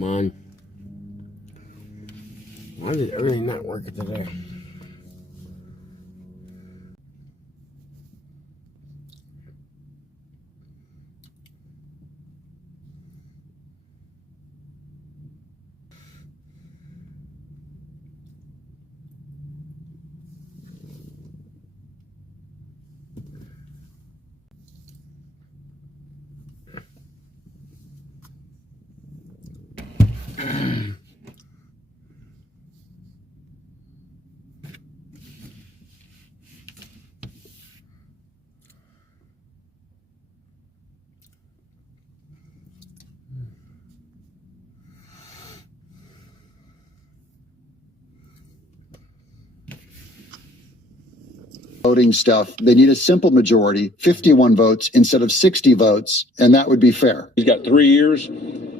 Come on. Why did everything not work today? Voting stuff, they need a simple majority, 51 votes instead of 60 votes, and that would be fair. He's got 3 years.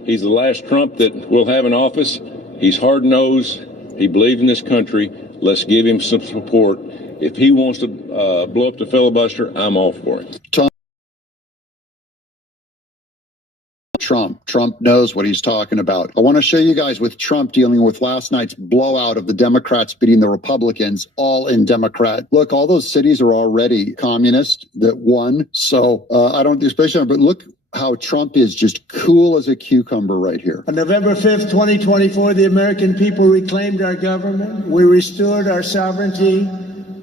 He's the last Trump that we'll have in office. He's hard-nosed. He believes in this country. Let's give him some support. If he wants to blow up the filibuster, I'm all for it. Trump knows what he's talking about. I want to show you guys with Trump dealing with last night's blowout of the Democrats beating the Republicans, all in Democrat. Look, all those cities are already communist that won. So I don't especially, but look how Trump is just cool as a cucumber right here. On November 5th, 2024, the American people reclaimed our government. We restored our sovereignty.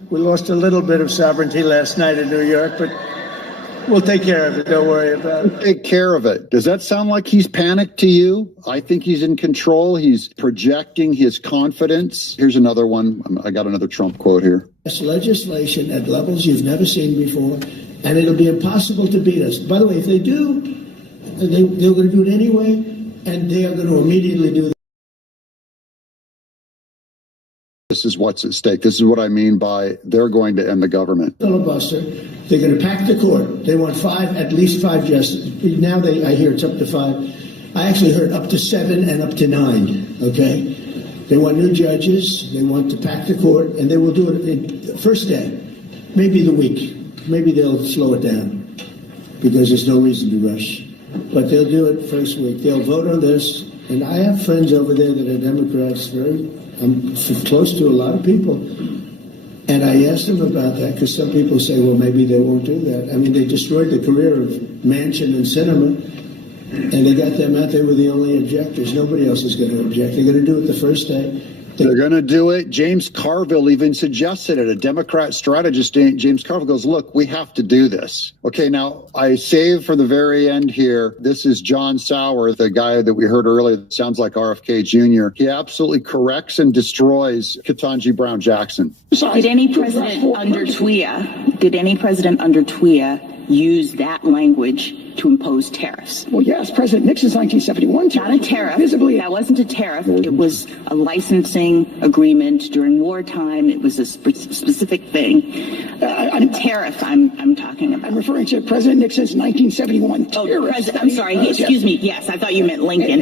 We lost a little bit of sovereignty last night in New York, but we'll take care of it. Don't worry about it. Take care of it. Does that sound like he's panicked to you? I think he's in control. He's projecting his confidence. Here's another one. I got another Trump quote here. It's legislation at levels you've never seen before, and it'll be impossible to beat us. By the way, if they do, they're going to do it anyway, and they are going to immediately do that. This is what's at stake. This is what I mean by they're going to end the government. Filibuster. They're going to pack the court. They want at least five justices. Now I hear it's up to 5. I actually heard up to 7 and up to 9. Okay, they want new judges. They want to pack the court, and they will do it in the first day, maybe the week. Maybe they'll slow it down because there's no reason to rush. But they'll do it first week. They'll vote on this, and I have friends over there that are Democrats. I'm close to a lot of people. And I asked them about that because some people say, well, maybe they won't do that. I mean, they destroyed the career of Manchin and Sinema, and they got them out. They were the only objectors. Nobody else is going to object. They're going to do it the first day. They're going to do it. James Carville even suggested it. A Democrat strategist, James Carville, goes, look, we have to do this. Okay, now I save for the very end here. This is John Sauer, the guy that we heard earlier that sounds like RFK Jr. He absolutely corrects and destroys Ketanji Brown Jackson. Did any president under TWIA use that language to impose tariffs? Well, yes, President Nixon's 1971 tariff. Not a tariff. That wasn't a tariff. It was a licensing agreement during wartime. It was a specific thing. A tariff I'm talking about. I'm referring to President Nixon's 1971 tariff. I'm sorry. Excuse me. Yes, I thought you meant Lincoln.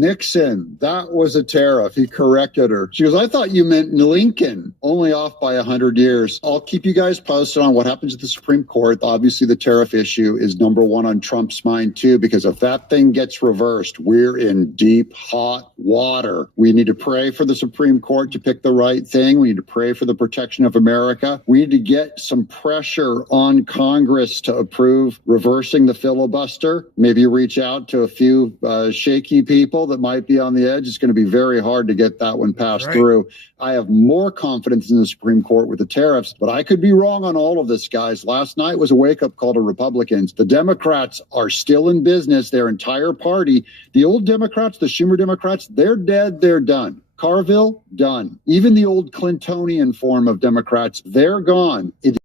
Nixon. That was a tariff. He corrected her. She goes, I thought you meant Lincoln. Only off by 100 years. I'll keep you guys posted on what happens at the Supreme Court. Obviously, the tariff issue is number one on Trump's mind, too, because if that thing gets reversed, we're in deep, hot water. We need to pray for the Supreme Court to pick the right thing. We need to pray for the protection of America. We need to get some pressure on Congress to approve reversing the filibuster. Maybe reach out to a few shaky people that might be on the edge. It's going to be very hard to get that one passed through. I have more confidence in the Supreme Court with the tariffs, but I could be wrong on all of this, guys. Last night was a wake-up call to Republicans. The Democrats are still in business, their entire party. The old Democrats, the Schumer Democrats, they're dead, they're done. Carville, done. Even the old Clintonian form of Democrats, they're gone. It's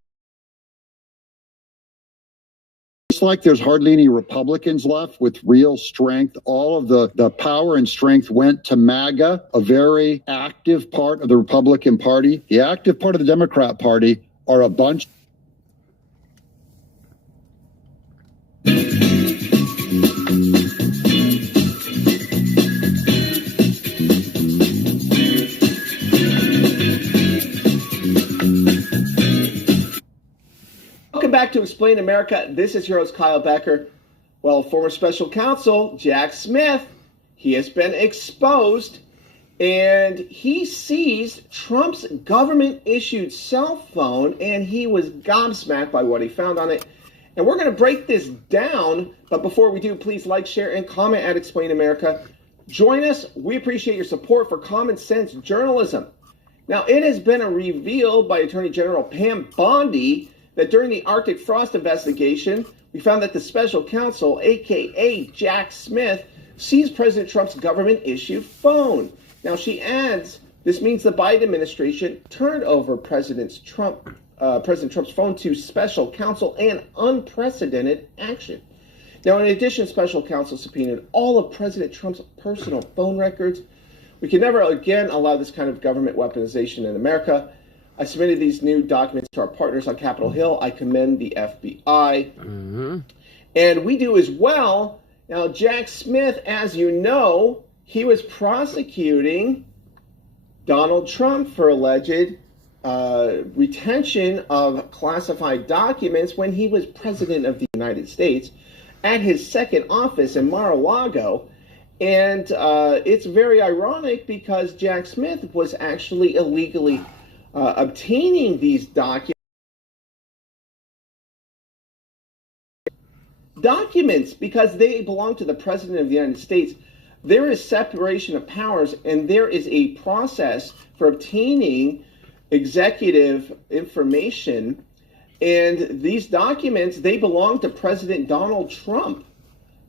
like there's hardly any Republicans left with real strength. All of the power and strength went to MAGA, a very active part of the Republican Party. The active part of the Democrat Party are a bunch. Welcome back to Explain America. This is your host, Kyle Becker. Well, former special counsel Jack Smith, he has been exposed, and he seized Trump's government-issued cell phone, and he was gobsmacked by what he found on it. And we're going to break this down, but before we do, please like, share, and comment at Explain America. Join us. We appreciate your support for common sense journalism. Now, it has been revealed by Attorney General Pam Bondi that during the Arctic frost investigation, we found that the special counsel, a.k.a. Jack Smith, seized President Trump's government-issued phone. Now, she adds, this means the Biden administration turned over President Trump's phone to special counsel, an unprecedented action. Now, in addition, special counsel subpoenaed all of President Trump's personal phone records. We can never again allow this kind of government weaponization in America. I submitted these new documents to our partners on Capitol Hill. I commend the FBI. And we do as well. Now, Jack Smith, as you know, he was prosecuting Donald Trump for alleged retention of classified documents when he was president of the United States at his second office in Mar-a-Lago. And it's very ironic because Jack Smith was actually illegally obtaining these documents because they belong to the President of the United States. There is separation of powers, and there is a process for obtaining executive information. And these documents, they belong to President Donald Trump.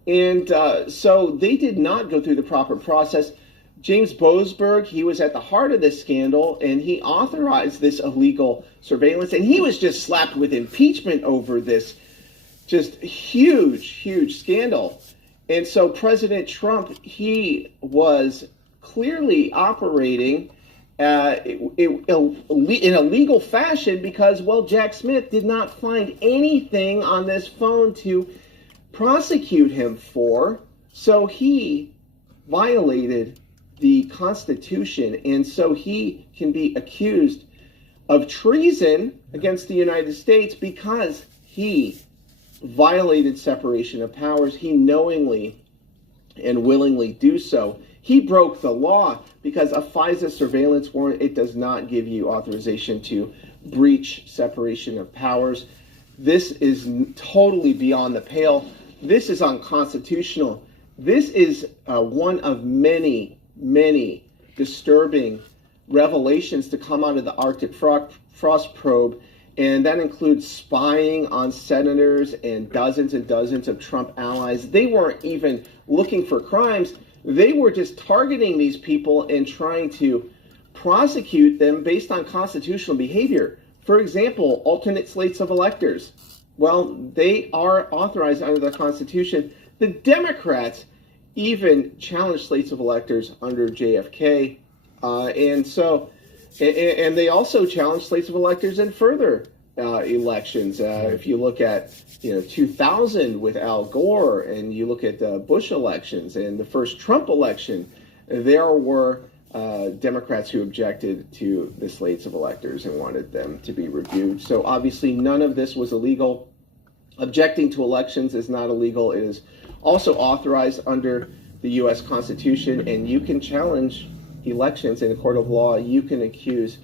And so they did not go through the proper process. James Boasberg, he was at the heart of this scandal, and he authorized this illegal surveillance. And he was just slapped with impeachment over this just huge scandal. And so President Trump, he was clearly operating in a legal fashion because, well, Jack Smith did not find anything on this phone to prosecute him for. So he violated the Constitution, and so he can be accused of treason against the United States because he violated separation of powers. He knowingly and willingly do so. He broke the law because a FISA surveillance warrant, it does not give you authorization to breach separation of powers. This is totally beyond the pale. This is unconstitutional. This is one of many disturbing revelations to come out of the Arctic frost probe. And that includes spying on senators and dozens of Trump allies. They weren't even looking for crimes. They were just targeting these people and trying to prosecute them based on constitutional behavior. For example, alternate slates of electors. Well, they are authorized under the Constitution. The Democrats even challenged slates of electors under JFK. And they also challenged slates of electors in further elections. If you look at 2000 with Al Gore, and you look at the Bush elections and the first Trump election, there were Democrats who objected to the slates of electors and wanted them to be reviewed. So obviously none of this was illegal. Objecting to elections is not illegal. It is also authorized under the U.S. Constitution, and you can challenge elections in a court of law. You can accuse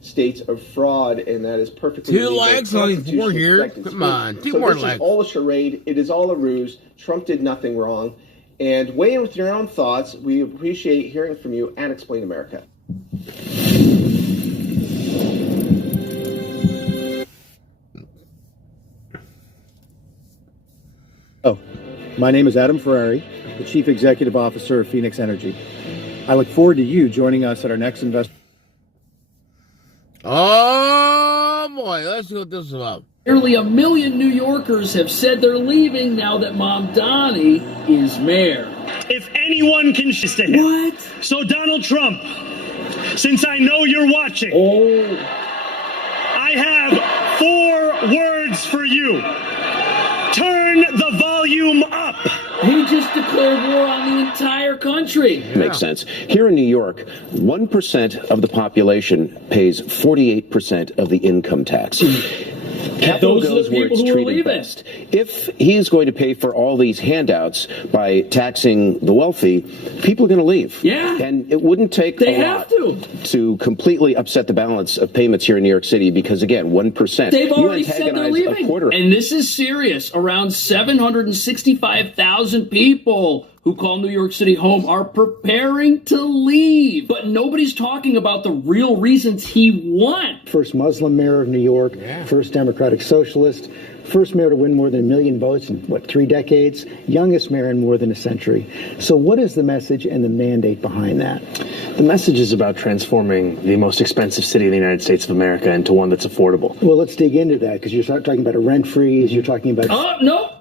states of fraud, and that is perfectly legal. 2 likes, only 4 here. Come on, 2 more likes. This is all a charade. It is all a ruse. Trump did nothing wrong. And weigh in with your own thoughts. We appreciate hearing from you at Explain America. My name is Adam Ferrari, the Chief Executive Officer of Phoenix Energy. I look forward to you joining us at our next investor. Oh boy, let's see what this is about. Nearly 1 million New Yorkers have said they're leaving now that Mamdani is mayor. If anyone can to him. What? So Donald Trump, since I know you're watching, I have 4 words for you. Turn the volume up. He just declared war on the entire country. Makes sense. Here in New York, 1% of the population pays 48% of the income tax. Capital those are goes the where people it's who are treated leaving. best. If he is going to pay for all these handouts by taxing the wealthy, people are going to leave. Yeah. And it wouldn't take They a have lot to completely upset the balance of payments here in New York City because, again, 1%. They've You already said they're antagonize leaving. a quarter. And this is serious. Around 765,000 people who call New York City home are preparing to leave. But nobody's talking about the real reasons he won. First Muslim mayor of New York, first Democratic Socialist, first mayor to win more than 1 million votes in, 3 decades, youngest mayor in more than a century. So what is the message and the mandate behind that? The message is about transforming the most expensive city in the United States of America into one that's affordable. Well, let's dig into that, because you're talking about a rent freeze, you're talking about... Oh,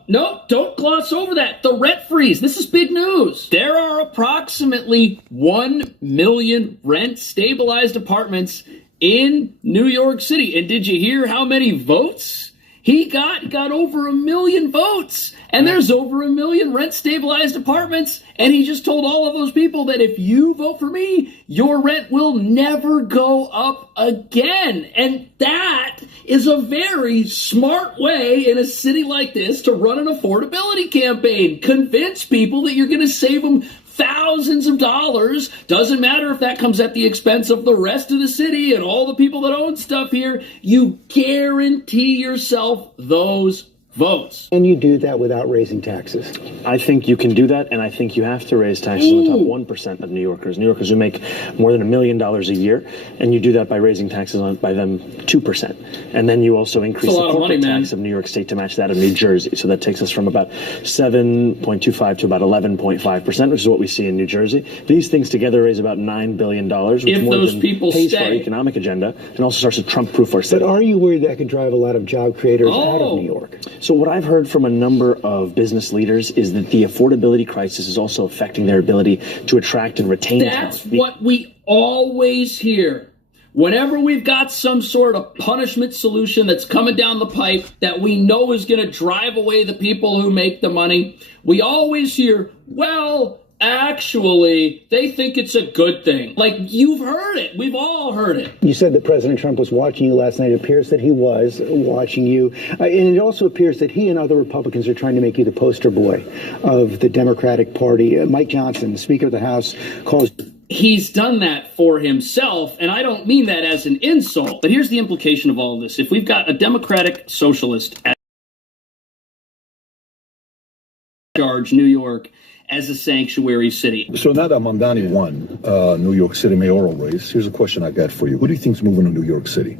no, don't gloss over that. The rent freeze. This is big news. There are approximately 1 million rent-stabilized apartments in New York City. And did you hear how many votes he got? He got over 1 million votes. And there's over 1 million rent-stabilized apartments. And he just told all of those people that if you vote for me, your rent will never go up again. And that is a very smart way in a city like this to run an affordability campaign. Convince people that you're going to save them thousands of dollars. Doesn't matter if that comes at the expense of the rest of the city and all the people that own stuff here. You guarantee yourself those votes. And you do that without raising taxes. I think you can do that, and I think you have to raise taxes on the top 1% of New Yorkers who make more than $1 million a year, and you do that by raising taxes by them 2%. And then you also increase the corporate tax of New York State to match that of New Jersey. So that takes us from about 7.25 to about 11.5%, which is what we see in New Jersey. These things together raise about $9 billion, which if more those than people pays for our stay. economic agenda and also starts to Trump-proof our city. But are you worried that could drive a lot of job creators out of New York? So what I've heard from a number of business leaders is that the affordability crisis is also affecting their ability to attract and retain talent. That's what we always hear. Whenever we've got some sort of punishment solution that's coming down the pipe that we know is going to drive away the people who make the money, we always hear, well, actually, they think it's a good thing. Like, you've heard it. We've all heard it. You said that President Trump was watching you last night. It appears that he was watching you. And it also appears that he and other Republicans are trying to make you the poster boy of the Democratic Party. Mike Johnson, the Speaker of the House, calls... He's done that for himself, and I don't mean that as an insult. But here's the implication of all of this. If we've got a Democratic socialist at charge New York as a sanctuary city. So now that Mamdani won New York City mayoral race, here's a question I got for you. Who do you think's moving to New York City?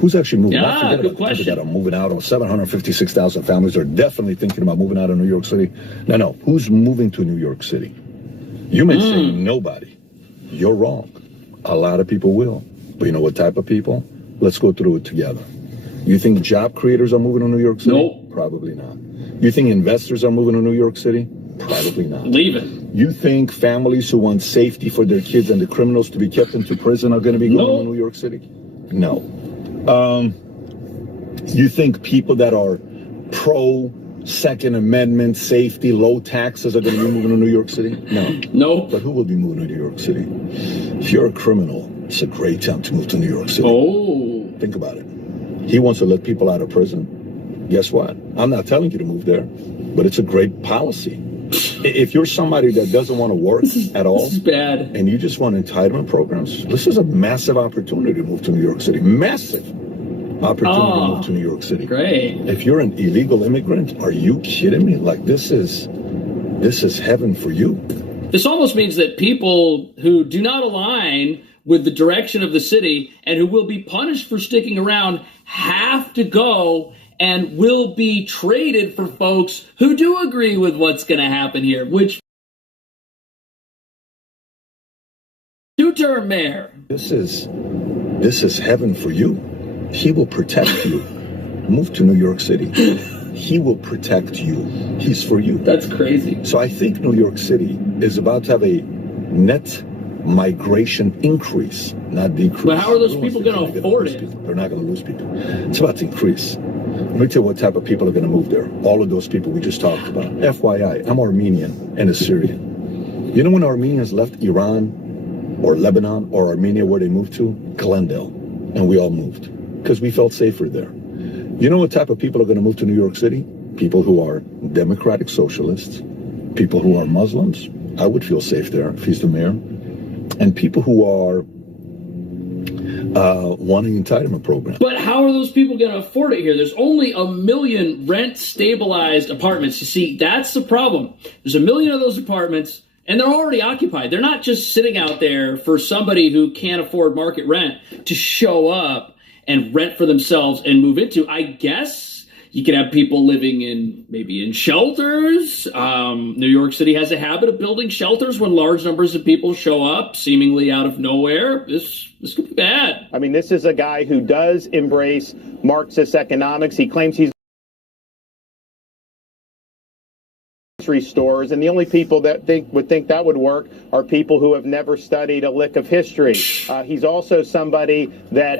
Who's actually moving? Good question. That are moving out. 756,000 families are definitely thinking about moving out of New York City. No. Who's moving to New York City? You may say nobody. You're wrong. A lot of people will. But you know what type of people? Let's go through it together. You think job creators are moving to New York City? Nope. Probably not. You think investors are moving to New York City? Probably not. Leave it. You think families who want safety for their kids and the criminals to be kept into prison are going to be going to New York City? No. You think people that are pro Second Amendment, safety, low taxes are going to be moving to New York City? No. But who will be moving to New York City? If you're a criminal, it's a great time to move to New York City. Oh. Think about it. He wants to let people out of prison. Guess what? I'm not telling you to move there, but it's a great policy. If you're somebody that doesn't want to work at all, this is bad, and you just want entitlement programs, this is a massive opportunity to move to New York City. Massive opportunity to move to New York City. Great. If you're an illegal immigrant, are you kidding me? Like, this is heaven for you. This almost means that people who do not align with the direction of the city and who will be punished for sticking around have to go and will be traded for folks who do agree with what's going to happen here, which two-term mayor. This is heaven for you. He will protect you. Move to New York City. He will protect you. He's for you. That's crazy. So I think New York City is about to have a net migration increase, not decrease. But how are those people going to afford it? They're not going to lose people. It's about to increase. Let me tell you what type of people are going to move there. All of those people we just talked about. FYI, I'm Armenian and a Syrian. You know when Armenians left Iran or Lebanon or Armenia, where they moved to? Glendale. And we all moved because we felt safer there. You know what type of people are going to move to New York City? People who are democratic socialists, people who are Muslims. I would feel safe there if he's the mayor. And people who are wanting entitlement programs. But how are those people going to afford it here? There's only 1 million rent-stabilized apartments. You see, that's the problem. There's 1 million of those apartments, and they're already occupied. They're not just sitting out there for somebody who can't afford market rent to show up and rent for themselves and move into. I guess you could have people living maybe in shelters. New York City has a habit of building shelters when large numbers of people show up, seemingly out of nowhere. This could be bad. I mean, this is a guy who does embrace Marxist economics. He claims he's grocery stores, and the only people that would think that would work are people who have never studied a lick of history. He's also somebody that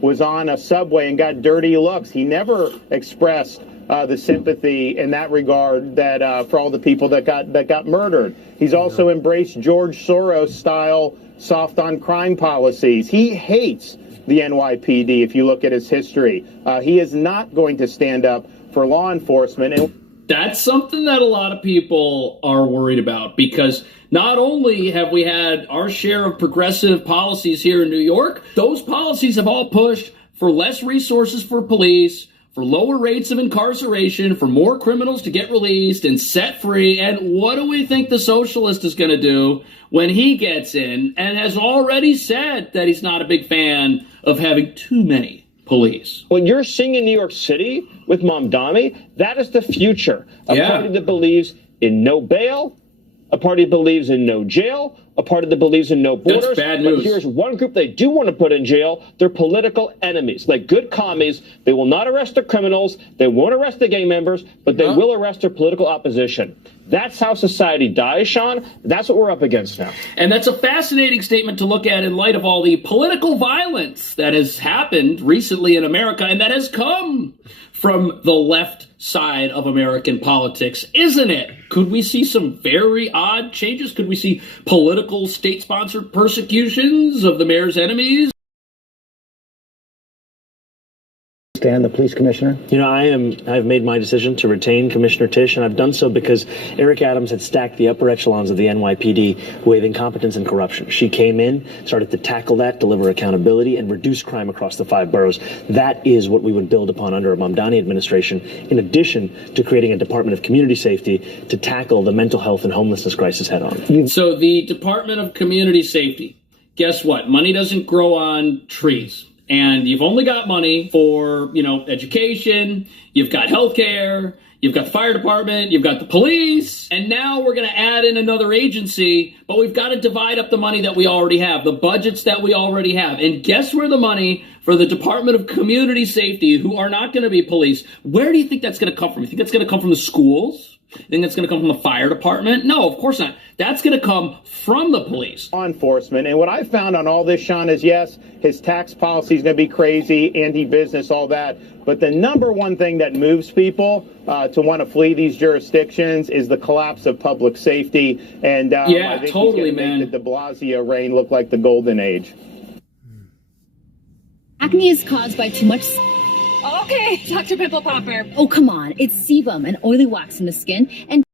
was on a subway and got dirty looks. He never expressed the sympathy in that regard that for all the people that got murdered. He's also embraced George Soros style soft on crime policies. He hates the NYPD. If you look at his history, he is not going to stand up for law enforcement. And that's something that a lot of people are worried about, because not only have we had our share of progressive policies here in New York, those policies have all pushed for less resources for police, for lower rates of incarceration, for more criminals to get released and set free. And what do we think the socialist is going to do when he gets in and has already said that he's not a big fan of having too many police? What you're seeing in New York City with Mamdani, that is the future. A party that believes in no bail, a party that believes in no jail, a party that believes in no borders. That's bad news. But here's one group they do want to put in jail. They're political enemies. Like good commies, they will not arrest the criminals, they won't arrest the gang members, but they will arrest their political opposition. That's how society dies, Sean. That's what we're up against now. And that's a fascinating statement to look at in light of all the political violence that has happened recently in America and that has come from the left side of American politics, isn't it? Could we see some very odd changes? Could we see political state-sponsored persecutions of the mayor's enemies? Stan, the police commissioner? You know, I've made my decision to retain Commissioner Tisch, and I've done so because Eric Adams had stacked the upper echelons of the NYPD with incompetence and corruption. She came in, started to tackle that, deliver accountability, and reduce crime across the 5 boroughs. That is what we would build upon under a Mamdani administration, in addition to creating a Department of Community Safety to tackle the mental health and homelessness crisis head on. So the Department of Community Safety, guess what? Money doesn't grow on trees. And you've only got money for, education, you've got healthcare, you've got the fire department, you've got the police, and now we're going to add in another agency, but we've got to divide up the money that we already have, the budgets that we already have. And guess where the money for the Department of Community Safety, who are not going to be police, where do you think that's going to come from? You think that's going to come from the schools? You think that's going to come from the fire department? No, of course not. That's going to come from the police. Law enforcement. And what I found on all this, Sean, is yes, his tax policy is going to be crazy, anti-business, all that. But the number one thing that moves people to want to flee these jurisdictions is the collapse of public safety. And I think totally, he's going to make the de Blasio reign look like the golden age. Acne is caused by too much... Okay, Dr. Pimple Popper. Oh, come on. It's sebum, an oily wax in the skin, and...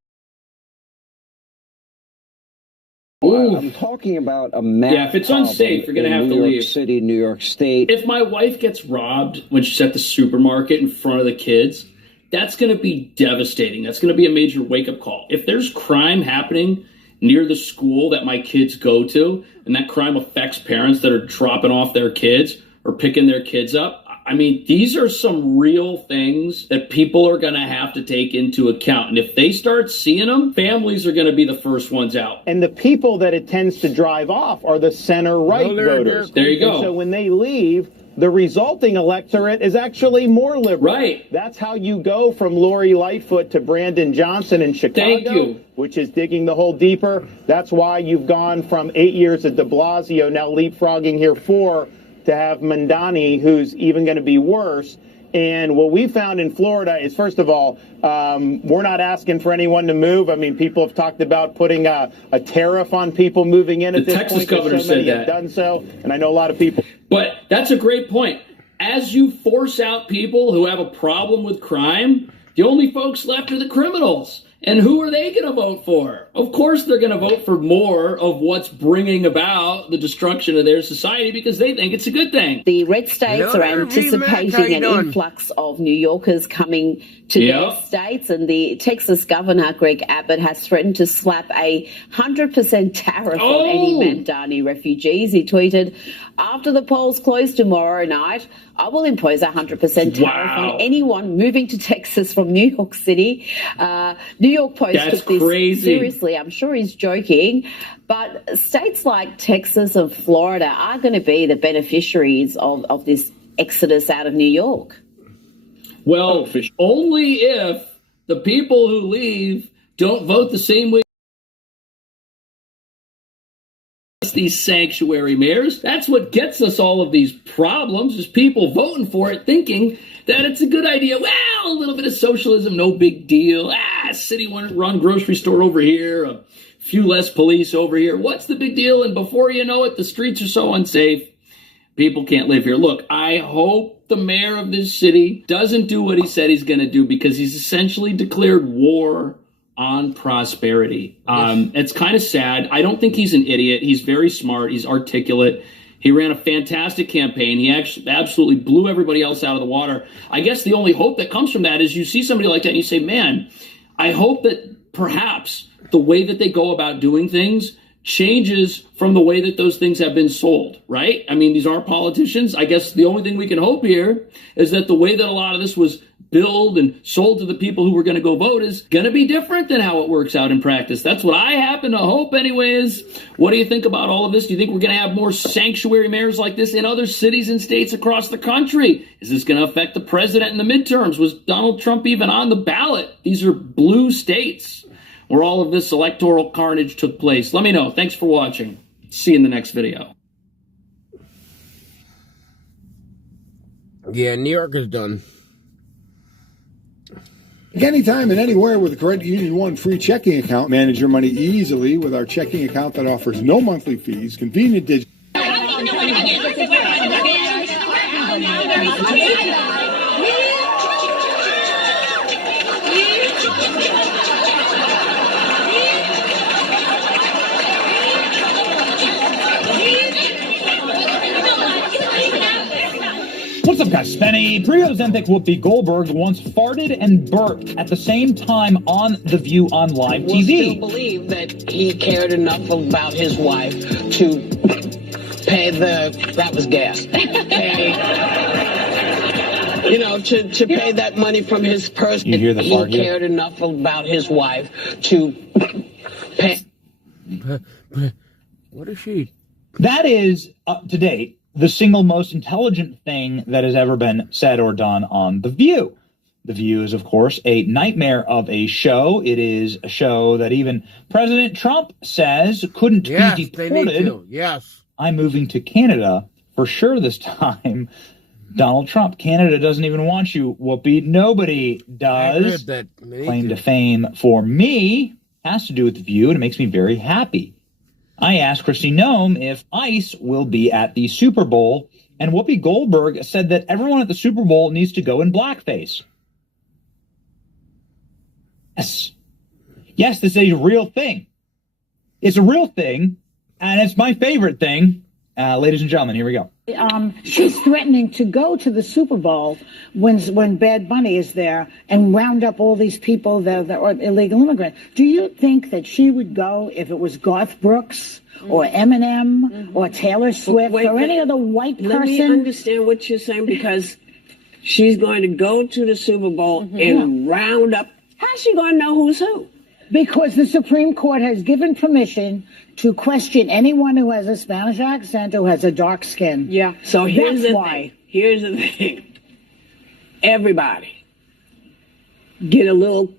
I'm talking about a massive if it's unsafe, you're going to have to leave. New York City, New York State. If my wife gets robbed when she's at the supermarket in front of the kids, that's going to be devastating. That's going to be a major wake-up call. If there's crime happening near the school that my kids go to, and that crime affects parents that are dropping off their kids or picking their kids up, I mean, these are some real things that people are going to have to take into account. And if they start seeing them, families are going to be the first ones out. And the people that it tends to drive off are the center-right voters. There you go. And so when they leave, the resulting electorate is actually more liberal. Right. That's how you go from Lori Lightfoot to Brandon Johnson in Chicago, which is digging the hole deeper. That's why you've gone from 8 years at de Blasio, now leapfrogging here 4, to have Mamdani, who's even going to be worse. And what we found in Florida is, first of all, we're not asking for anyone to move. I mean, people have talked about putting a tariff on people moving in at this point. The Texas governor said that. have done so, and I know a lot of people. But that's a great point. As you force out people who have a problem with crime, the only folks left are the criminals. And who are they going to vote for? Of course they're going to vote for more of what's bringing about the destruction of their society because they think it's a good thing. The red states are anticipating an influx of New Yorkers coming to their states, and the Texas governor, Greg Abbott, has threatened to slap a 100% tariff on any Mamdani refugees. He tweeted, "After the polls close tomorrow night, I will impose a 100% tariff on anyone moving to Texas from New York City." New York Post took this seriously. I'm sure he's joking. But states like Texas and Florida are going to be the beneficiaries of this exodus out of New York. Well, only if the people who leave don't vote the same way as these sanctuary mayors. That's what gets us all of these problems, is people voting for it thinking that it's a good idea. Well, a little bit of socialism, no big deal. City-run grocery store over here, a few less police over here. What's the big deal? And before you know it, the streets are so unsafe, people can't live here. Look, I hope the mayor of this city doesn't do what he said he's going to do, because he's essentially declared war on prosperity. It's kind of sad. I don't think he's an idiot. He's very smart. He's articulate. He ran a fantastic campaign. He actually absolutely blew everybody else out of the water. I guess the only hope that comes from that is you see somebody like that and you say, man, I hope that perhaps the way that they go about doing things changes from the way that those things have been sold, right? I mean, these are politicians. I guess the only thing we can hope here is that the way that a lot of this was billed and sold to the people who were going to go vote is going to be different than how it works out in practice. That's what I happen to hope anyways. What do you think about all of this? Do you think we're going to have more sanctuary mayors like this in other cities and states across the country? Is this going to affect the president in the midterms? Was Donald Trump even on the ballot? These are blue states where all of this electoral carnage took place. Let me know. Thanks for watching. See you in the next video. Yeah, New York is done. Anytime and anywhere with the Credit Union One free checking account. Manage your money easily with our checking account that offers no monthly fees, convenient digital. What's up, guys? Spenny. Pre-Ozempic Whoopi Goldberg once farted and burped at the same time on The View on live TV. Still believe that he cared enough about his wife to pay that was gas. Pay, to pay that money from his purse. You hear the fart? He cared enough about his wife to pay. What is she? That is, up to date, the single most intelligent thing that has ever been said or done on The View. The View is, of course, a nightmare of a show. It is a show that even President Trump says couldn't be deported. They need to. Yes. I'm moving to Canada for sure this time. Donald Trump, Canada doesn't even want you, Whoopi. Nobody does. Claim to fame for me has to do with The View, and it makes me very happy. I asked Kristi Noem if ICE will be at the Super Bowl, and Whoopi Goldberg said that everyone at the Super Bowl needs to go in blackface. Yes. Yes, this is a real thing. It's a real thing, and it's my favorite thing. Ladies and gentlemen, here we go. She's threatening to go to the Super Bowl when Bad Bunny is there and round up all these people that are illegal immigrants. Do you think that she would go if it was Garth Brooks or Eminem or Taylor Swift or any other white person? Let me understand what you're saying, because she's going to go to the Super Bowl and round up. How's she going to know who's who? Because the Supreme Court has given permission to question anyone who has a Spanish accent or has a dark skin. Yeah. So here's the thing. Here's the thing. Everybody get a little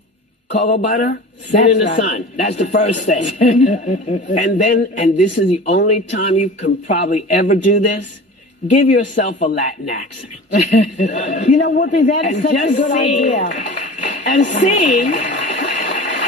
cocoa butter, sit in the sun. That's the first thing. and this is the only time you can probably ever do this. Give yourself a Latin accent. You know, Whoopi, that is such a good idea. And see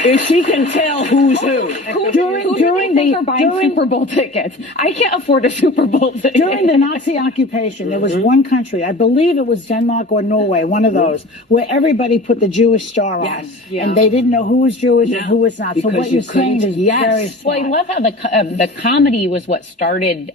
if she can tell who's who. Who do you think are buying Super Bowl tickets? I can't afford a Super Bowl ticket. During the Nazi occupation, there was one country, I believe it was Denmark or Norway, one of those, where everybody put the Jewish star on. Yes. And they didn't know who was Jewish and who was not. So what you're saying is very smart. Well, I love how the comedy was what started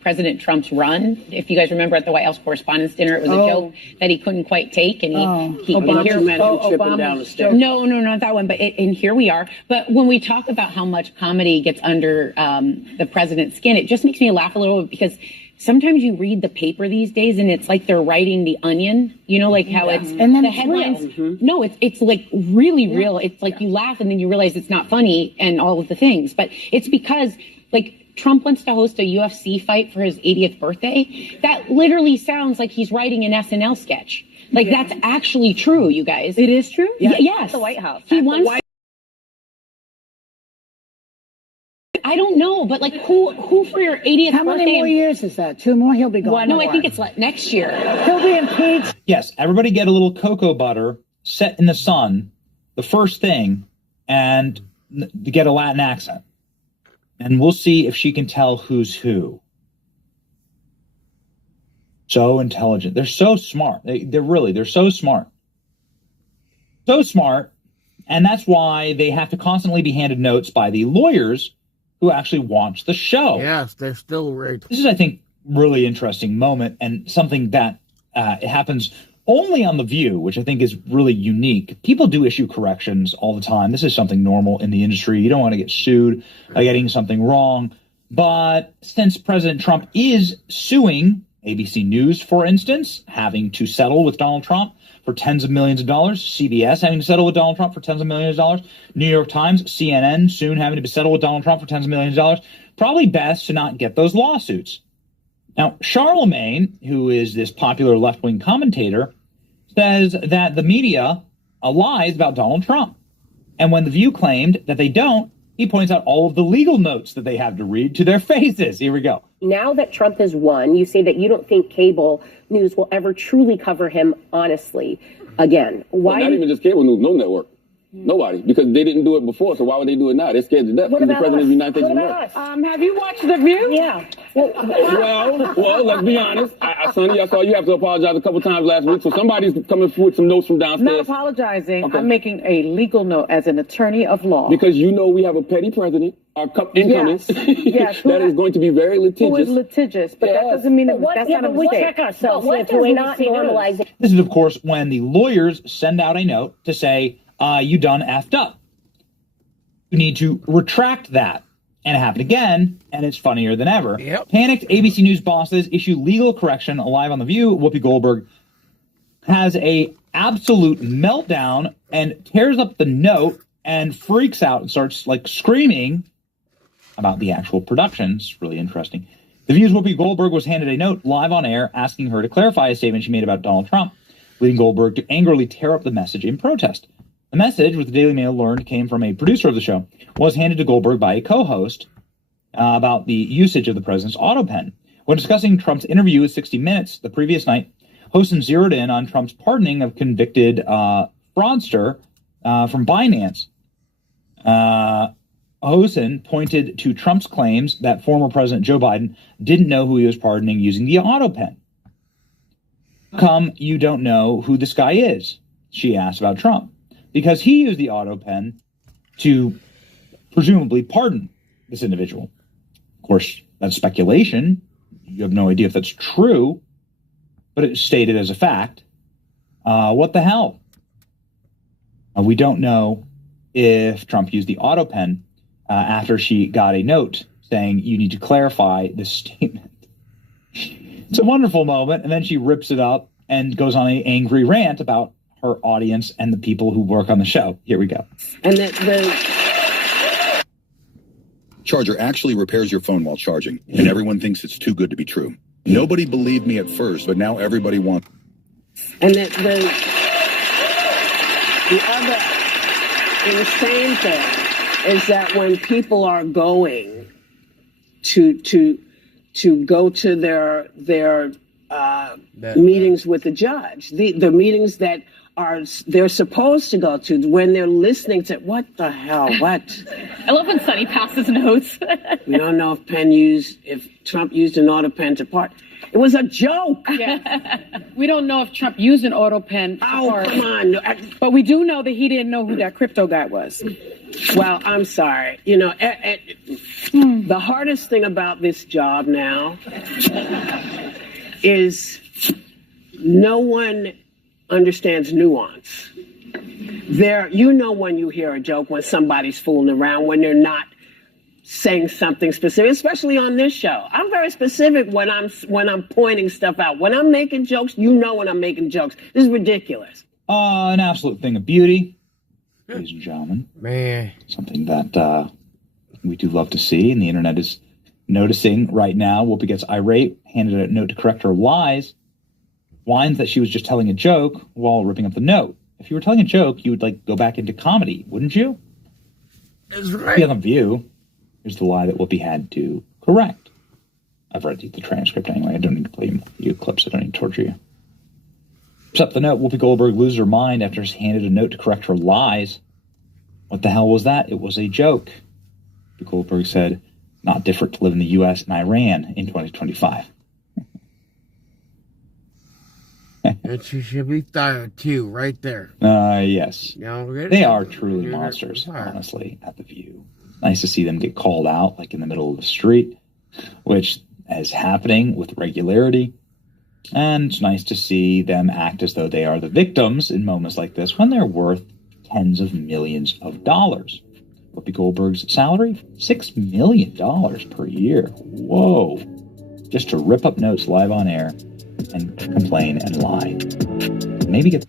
President Trump's run. If you guys remember at the White House Correspondents' Dinner, it was a joke that he couldn't quite take, and tripping down the stairs. No, not that one. But and here we are. But when we talk about how much comedy gets under the president's skin, it just makes me laugh a little bit because sometimes you read the paper these days and it's like they're writing The Onion, you know, like how it's and then the headlines. No, it's like really real. It's like you laugh and then you realize it's not funny and all of the things. But it's because like Trump wants to host a UFC fight for his 80th birthday. That literally sounds like he's writing an SNL sketch. Like that's actually true, you guys. It is true? Yes. At the White House. He wants. I don't know, but like who for your 80th How birthday? many more years is that? 2 more? He'll be gone. No, I think it's like next year. He'll be impeached. Yes, everybody get a little cocoa butter, set in the sun, the first thing, and get a Latin accent. And we'll see if she can tell who's who. So intelligent. They're so smart. They're so smart. So smart. And that's why they have to constantly be handed notes by the lawyers who actually watch the show. Yes, they're still right. This is, I think, really interesting moment and something that it happens only on The View, which I think is really unique. People do issue corrections all the time. This is something normal in the industry. You don't want to get sued by getting something wrong. But since President Trump is suing ABC News, for instance, having to settle with Donald Trump for tens of millions of dollars, CBS having to settle with Donald Trump for tens of millions of dollars, New York Times, CNN soon having to settle with Donald Trump for tens of millions of dollars, probably best to not get those lawsuits. Now, Charlemagne, who is this popular left-wing commentator, says that the media lies about Donald Trump. And when The View claimed that they don't, he points out all of the legal notes that they have to read to their faces. Here we go. Now that Trump has won, you say that you don't think cable news will ever truly cover him honestly again. Why? Well, not even just cable news, no network. Nobody, because they didn't do it before, so why would they do it now? They're scared to death. What He's the about president of the United States of us? America. Have you watched The View? Yeah. Well, let's be honest. Sonny, I saw you have to apologize a couple times last week, so somebody's coming with some notes from downstairs. Not apologizing. Okay. I'm making a legal note as an attorney of law. Because you know we have a petty president, our incoming, Yes. that is going to be very litigious. Who is litigious, but that doesn't mean that's not a we mistake. check ourselves if we're not normalizing. This is, of course, when the lawyers send out a note to say, you done effed up. You need to retract that. And it happened again, and it's funnier than ever. Yep. Panicked ABC News bosses issue legal correction live on The View. Whoopi Goldberg has a absolute meltdown and tears up the note and freaks out and starts like screaming about the actual production. It's really interesting. The View's Whoopi Goldberg was handed a note live on air asking her to clarify a statement she made about Donald Trump, leading Goldberg to angrily tear up the message in protest. The message, which the Daily Mail learned came from a producer of the show, was handed to Goldberg by a co-host about the usage of the president's auto pen. When discussing Trump's interview with 60 Minutes the previous night, Hosen zeroed in on Trump's pardoning of convicted fraudster from Binance. Hosen pointed to Trump's claims that former President Joe Biden didn't know who he was pardoning using the auto pen. How come you don't know who this guy is? She asked about Trump. Because he used the auto pen to presumably pardon this individual. Of course, that's speculation. You have no idea if that's true, but it's stated as a fact. What the hell? We don't know if Trump used the auto pen after she got a note saying you need to clarify this statement. It's a wonderful moment, and then she rips it up and goes on an angry rant about her audience and the people who work on the show. Here we go. And the Charger actually repairs your phone while charging, and everyone thinks it's too good to be true. Nobody believed me at first, but now everybody wants. And the other insane thing is that when people are going to go to their meetings with the judge, the meetings that they're supposed to go to when they're listening to what the hell, what? I love when Sonny passes notes. We don't know if Trump used an auto pen to part. It was a joke. Yeah. We don't know if Trump used an auto pen. Oh, come on. But we do know that he didn't know who that crypto guy was. Well, I'm sorry. You know, the hardest thing about this job now is no one understands nuance. You know when you hear a joke, when somebody's fooling around, when they're not saying something specific, especially on this show. I'm very specific when I'm pointing stuff out. When I'm making jokes, you know when I'm making jokes. This is ridiculous. An absolute thing of beauty, ladies and gentlemen. Man. Something that we do love to see, and the internet is noticing right now. Whoopi gets irate, handed a note to correct her lies, whines that she was just telling a joke while ripping up the note. If you were telling a joke, you would go back into comedy, wouldn't you? That's right. Be on the View. Here's the lie that Whoopi had to correct. I've read the transcript anyway. I don't need to play you clips. I don't need to torture you. Except the note, Whoopi Goldberg loses her mind after she handed a note to correct her lies. What the hell was that? It was a joke. Whoopi Goldberg said, not different to live in the U.S. and Iran in 2025. And she should be fired too, right there. Yes. No, they are truly monsters, honestly, at the View. Nice to see them get called out, like in the middle of the street, which is happening with regularity. And it's nice to see them act as though they are the victims in moments like this when they're worth tens of millions of dollars. Whoopi Goldberg's salary, $6 million per year. Whoa. Just to rip up notes live on air and complain and lie. Maybe get...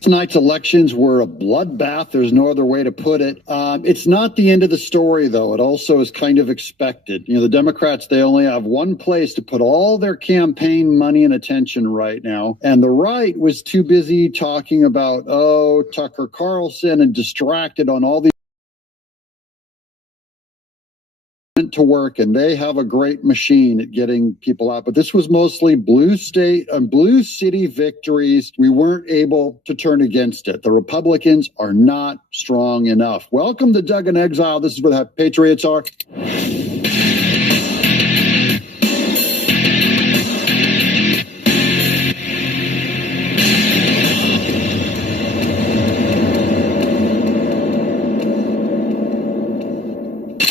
Tonight's elections were a bloodbath. There's no other way to put it. It's not the end of the story, though. It also is kind of expected. You know, the Democrats, they only have one place to put all their campaign money and attention right now. And the right was too busy talking about, Tucker Carlson and distracted on all these to work, and they have a great machine at getting people out. But this was mostly blue state and blue city victories. We weren't able to turn against it. The Republicans are not strong enough. Welcome to Doug in Exile. This is where the Patriots are.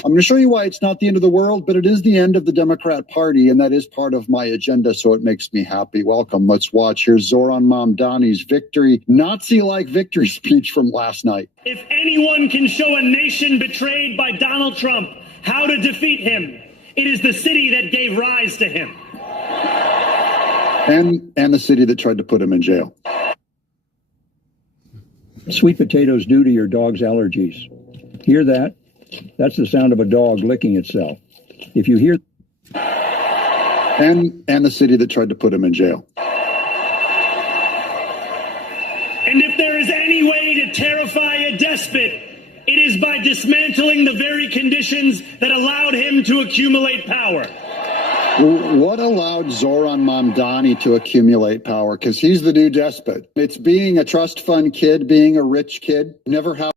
I'm going to show you why it's not the end of the world, but it is the end of the Democrat Party, and that is part of my agenda, so it makes me happy. Welcome. Let's watch. Here's Zoran Mamdani's victory, Nazi-like victory speech from last night. If anyone can show a nation betrayed by Donald Trump how to defeat him, it is the city that gave rise to him. And the city that tried to put him in jail. Sweet potatoes due to your dog's allergies. Hear that? That's the sound of a dog licking itself. If you hear... And the city that tried to put him in jail. And if there is any way to terrify a despot, it is by dismantling the very conditions that allowed him to accumulate power. What allowed Zoran Mamdani to accumulate power? Because he's the new despot. It's being a trust fund kid, being a rich kid. Never have.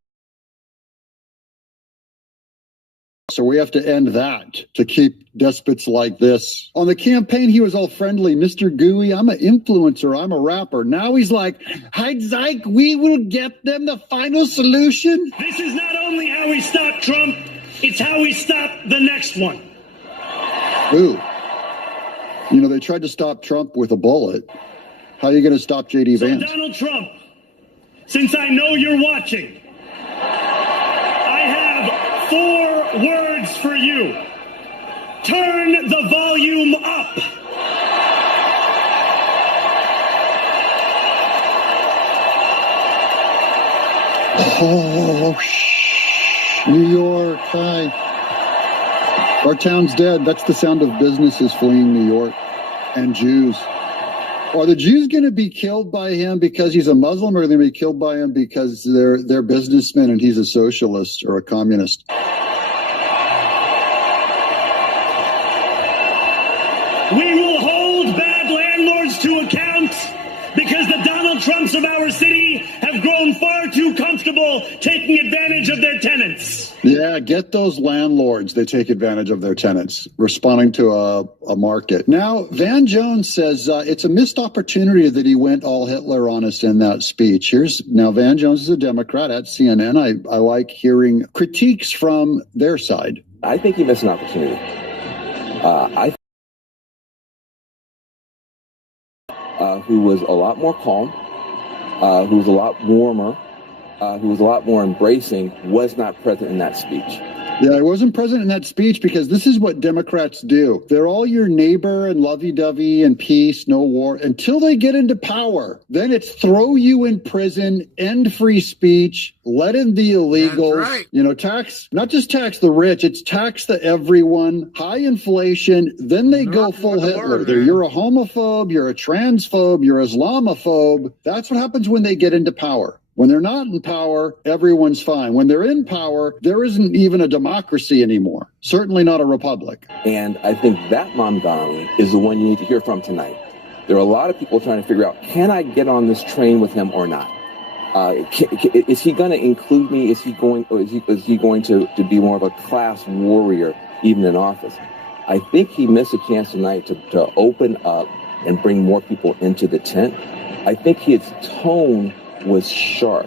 So we have to end that to keep despots like this. On the campaign, he was all friendly. Mr. Gooey, I'm an influencer. I'm a rapper. Now he's like, Heid Zeig, we will get them the final solution. This is not only how we stop Trump, it's how we stop the next one. Ooh. You know, they tried to stop Trump with a bullet. How are you going to stop J.D. Vance? So Donald Trump, since I know you're watching, I have 4 words for you. Turn the volume up. Oh, New York, hi. Our town's dead. That's the sound of businesses fleeing New York and Jews. Are the Jews going to be killed by him because he's a Muslim, or are they going to be killed by him because they're businessmen and he's a socialist or a communist? We will hold bad landlords to account because the Donald Trumps get those landlords. They take advantage of their tenants, responding to a market. Now, Van Jones says it's a missed opportunity that he went all Hitler on us in that speech. Now, Van Jones is a Democrat at CNN. I like hearing critiques from their side. I think he missed an opportunity. Who was a lot more calm, who was a lot warmer, who was a lot more embracing, was not present in that speech. Yeah, I wasn't present in that speech because this is what Democrats do. They're all your neighbor and lovey-dovey and peace, no war, until they get into power. Then it's throw you in prison, end free speech, let in the illegals. That's right. You know, tax, not just tax the rich, it's tax the everyone, high inflation. Then they go full Hitler. You're a homophobe, you're a transphobe, you're Islamophobe. That's what happens when they get into power. When they're not in power, everyone's fine. When they're in power, there isn't even a democracy anymore. Certainly not a republic. And I think that Mamdani is the one you need to hear from tonight. There are a lot of people trying to figure out, can I get on this train with him or not? Is he going to include me? Is he going to be more of a class warrior even in office? I think he missed a chance tonight to open up and bring more people into the tent. I think his tone was sharp.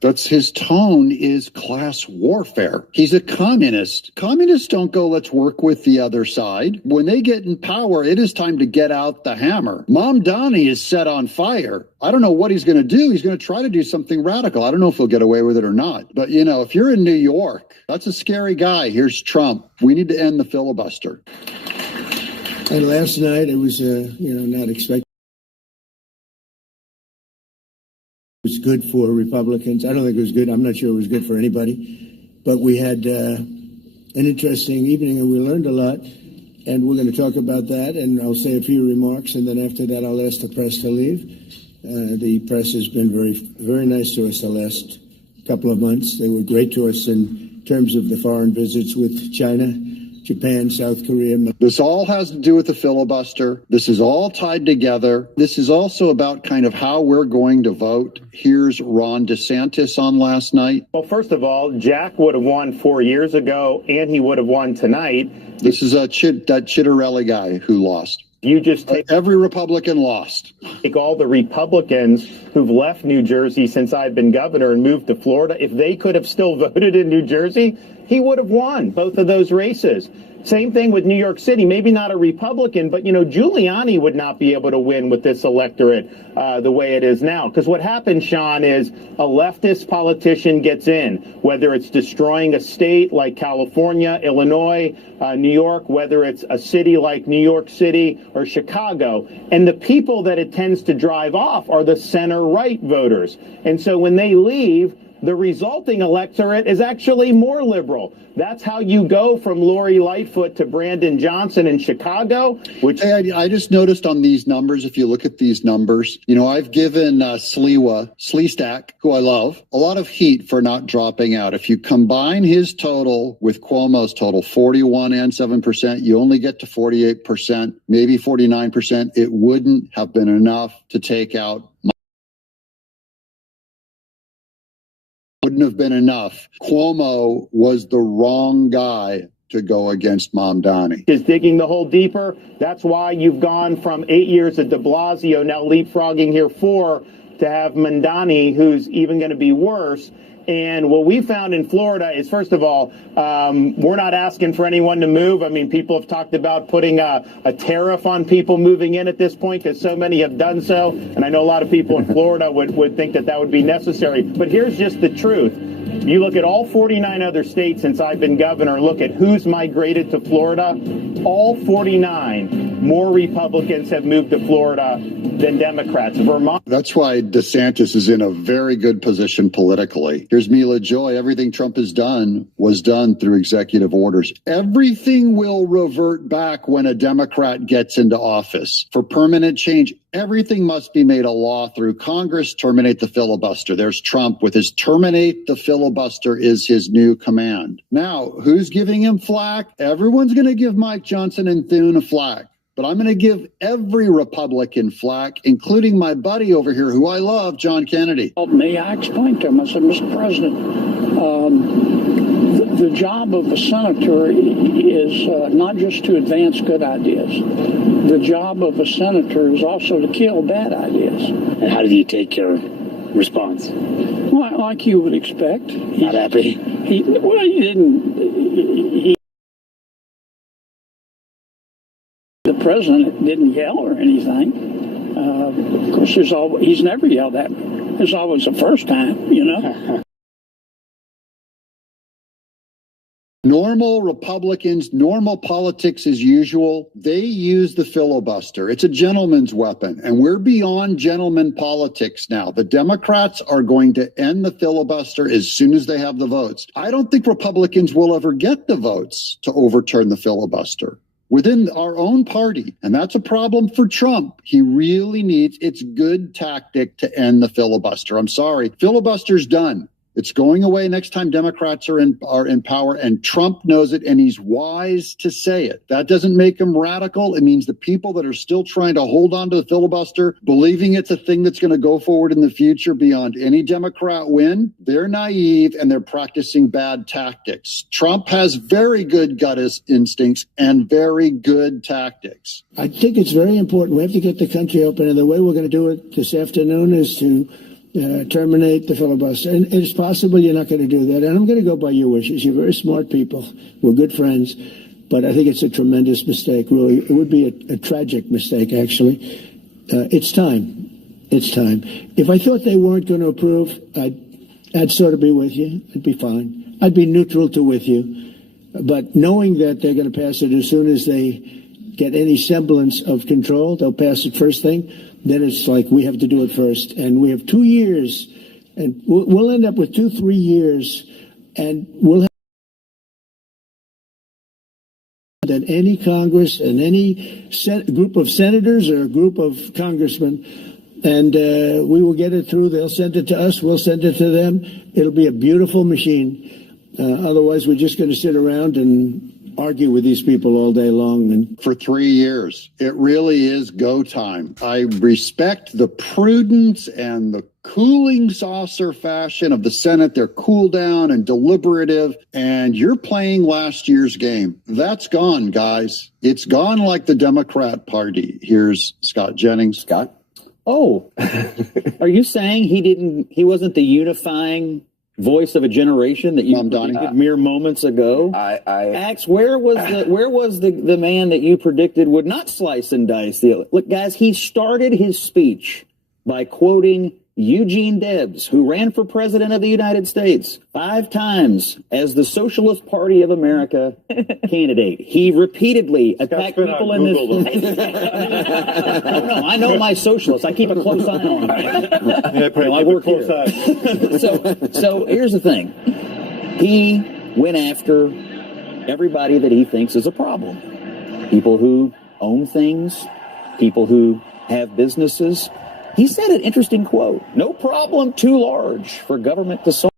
That's his tone is class warfare. He's a communist. Communists don't go, let's work with the other side. When they get in power, it is time to get out the hammer. Mamdani is set on fire. I don't know what he's going to do. He's going to try to do something radical. I don't know if he'll get away with it or not. But, you know, if you're in New York, that's a scary guy. Here's Trump. We need to end the filibuster. And last night, it was, not expected. It was good for Republicans. I don't think it was good. I'm not sure it was good for anybody. But we had an interesting evening, and we learned a lot. And we're going to talk about that, and I'll say a few remarks, and then after that I'll ask the press to leave. The press has been very, very nice to us the last couple of months. They were great to us in terms of the foreign visits with China, Japan, South Korea. This all has to do with the filibuster. This is all tied together. This is also about kind of how we're going to vote. Here's Ron DeSantis on last night. Well, first of all, Jack would have won 4 years ago, and he would have won tonight. This is that Chittarelli guy who lost. You just take every Republican lost. Take all the Republicans who've left New Jersey since I've been governor and moved to Florida. If they could have still voted in New Jersey, he would have won both of those races. Same thing with New York City. Maybe not a Republican, but, Giuliani would not be able to win with this electorate the way it is now. Because what happens, Sean, is a leftist politician gets in, whether it's destroying a state like California, Illinois, New York, whether it's a city like New York City or Chicago. And the people that it tends to drive off are the center-right voters. And so when they leave, the resulting electorate is actually more liberal. That's how you go from Lori Lightfoot to Brandon Johnson in Chicago. Which I just noticed on these numbers, if you look at these numbers, I've given Sleestack, who I love, a lot of heat for not dropping out. If you combine his total with Cuomo's total, 41 and 7%, you only get to 48%, maybe 49%. It wouldn't have been enough to take out. Wouldn't have been enough. Cuomo was the wrong guy to go against Mamdani. Is digging the hole deeper. That's why you've gone from 8 years at de Blasio, now leapfrogging here 4, to have Mamdani, who's even going to be worse. And what we found in Florida is, first of all, we're not asking for anyone to move. I mean, people have talked about putting a tariff on people moving in at this point because so many have done so. And I know a lot of people in Florida would think that would be necessary. But here's just the truth. You look at all 49 other states since I've been governor, look at who's migrated to Florida. All 49, more Republicans have moved to Florida than Democrats. Vermont. That's why DeSantis is in a very good position politically. Here's Mila Joy. Everything Trump has done was done through executive orders. Everything will revert back when a Democrat gets into office. For permanent change, everything must be made a law through Congress. Terminate the filibuster. There's Trump with his terminate the filibuster is his new command. Now, who's giving him flack? Everyone's going to give Mike Johnson and Thune a flack. But I'm going to give every Republican flack, including my buddy over here, who I love, John Kennedy. May I explain to him? I said, Mr. President, The job of a senator is not just to advance good ideas. The job of a senator is also to kill bad ideas. And how did he take your response? Well, like you would expect. Not happy? He didn't. The president didn't yell or anything. Of course, he's never yelled at me. There's always a first time, you know. Normal Republicans, normal politics as usual, they use the filibuster. It's a gentleman's weapon, and we're beyond gentleman politics now. The Democrats are going to end the filibuster as soon as they have the votes. I don't think Republicans will ever get the votes to overturn the filibuster within our own party, and that's a problem for Trump. He really needs, it's good tactic to end the filibuster. I'm sorry, filibuster's done. It's going away next time Democrats are in power, and Trump knows it, and he's wise to say it. That doesn't make him radical. It means the people that are still trying to hold on to the filibuster, believing it's a thing that's going to go forward in the future beyond any Democrat win, they're naive and they're practicing bad tactics. Trump has very good gut instincts and very good tactics. I think it's very important. We have to get the country open, and the way we're going to do it this afternoon is to terminate the filibuster. And it's possible you're not going to do that. And I'm going to go by your wishes. You're very smart people. We're good friends. But I think it's a tremendous mistake, really. It would be a tragic mistake, actually. It's time. It's time. If I thought they weren't going to approve, I'd sort of be with you. I'd be fine. I'd be neutral to with you. But knowing that they're going to pass it as soon as they get any semblance of control, they'll pass it first thing. Then it's like we have to do it first. And we have 2 years, and we'll end up with 2-3 years, and we'll have that any Congress and any group of senators or a group of congressmen, and we will get it through. They'll send it to us. We'll send it to them. It'll be a beautiful machine. Otherwise, we're just going to sit around and argue with these people all day long. And for 3 years, it really is go time. I respect the prudence and the cooling saucer fashion of the Senate. They're cool down and deliberative, and you're playing last year's game. That's gone, guys. It's gone like the Democrat Party. Here's Scott Jennings. Scott? Oh, are you saying he wasn't the unifying voice of a generation that you predicted mere moments ago? Axe, where was the man that you predicted would not slice and dice? Look, guys, he started his speech by quoting Eugene Debs, who ran for president of the United States 5 times as the Socialist Party of America candidate. He repeatedly attacked people in this. No, I know my socialists. I keep a close eye on them. I work here. So here's the thing. He went after everybody that he thinks is a problem. People who own things, people who have businesses. He said an interesting quote: "No problem too large for government to solve."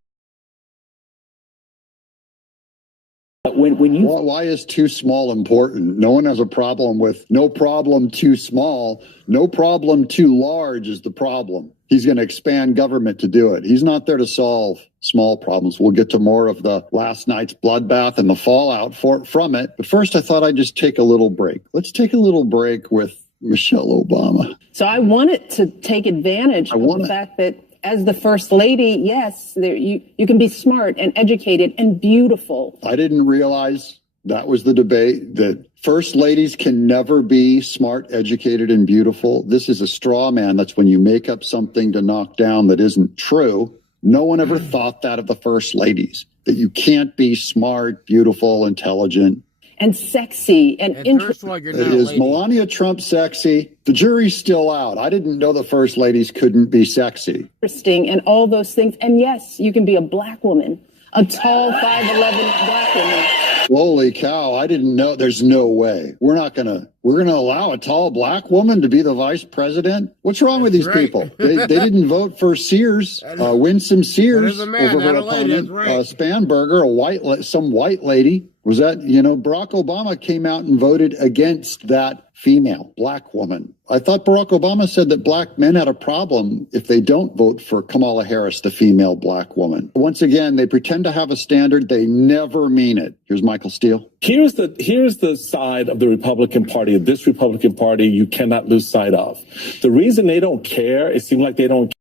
Why is too small important? No one has a problem with no problem too small. No problem too large is the problem. He's going to expand government to do it. He's not there to solve small problems. We'll get to more of the last night's bloodbath and the fallout from it. But first, I thought I'd just take a little break. Let's take a little break with Michelle Obama. So I wanted to take advantage of the fact that as the First Lady, yes, you can be smart and educated and beautiful. I didn't realize that was the debate, that First Ladies can never be smart, educated, and beautiful. This is a straw man. That's when you make up something to knock down that isn't true. No one ever thought that of the First Ladies, that you can't be smart, beautiful, intelligent, and sexy and interesting. Is Melania Trump sexy? The jury's still out. I didn't know the First Ladies couldn't be sexy. Interesting and all those things. And yes, you can be a black woman, a tall 5'11" black woman. Holy cow, I didn't know. There's no way. We're going to allow a tall black woman to be the vice president? What's wrong with these people? They didn't vote for Sears, Winsome Sears, over her opponent, Spanberger, some white lady. Was that, Barack Obama came out and voted against that female black woman. I thought Barack Obama said that black men had a problem if they don't vote for Kamala Harris, the female black woman. Once again, they pretend to have a standard. They never mean it. Here's Michael Steele. Here's the side of the Republican Party, of this Republican Party, you cannot lose sight of. The reason they don't care, it seems like they don't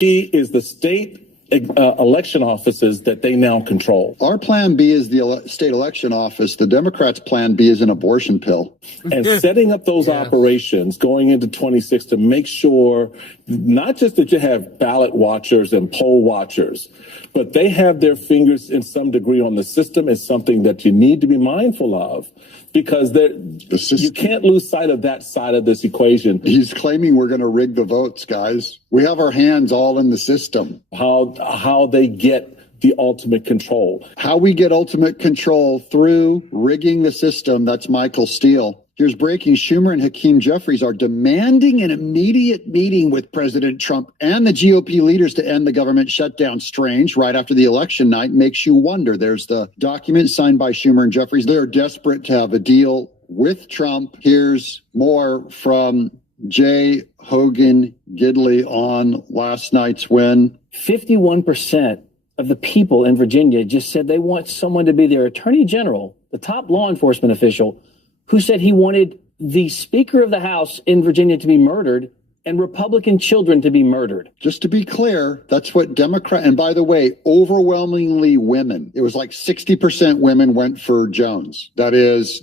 care, is the state election offices that they now control. Our plan B is the state election office. The Democrats' plan B is an abortion pill. And setting up those operations going into 26 to make sure not just that you have ballot watchers and poll watchers, but they have their fingers in some degree on the system is something that you need to be mindful of, because you can't lose sight of that side of this equation. He's claiming we're going to rig the votes, guys. We have our hands all in the system. How they get the ultimate control. How we get ultimate control through rigging the system. That's Michael Steele. Here's breaking. Schumer and Hakeem Jeffries are demanding an immediate meeting with President Trump and the GOP leaders to end the government shutdown. Strange, right after the election night, makes you wonder. There's the document signed by Schumer and Jeffries. They're desperate to have a deal with Trump. Here's more from Jay Hogan Gidley on last night's win. 51% of the people in Virginia just said they want someone to be their attorney general, the top law enforcement official, who said he wanted the Speaker of the House in Virginia to be murdered and Republican children to be murdered. Just to be clear, that's what Democrat, and by the way, overwhelmingly women. It was like 60% women went for Jones. That's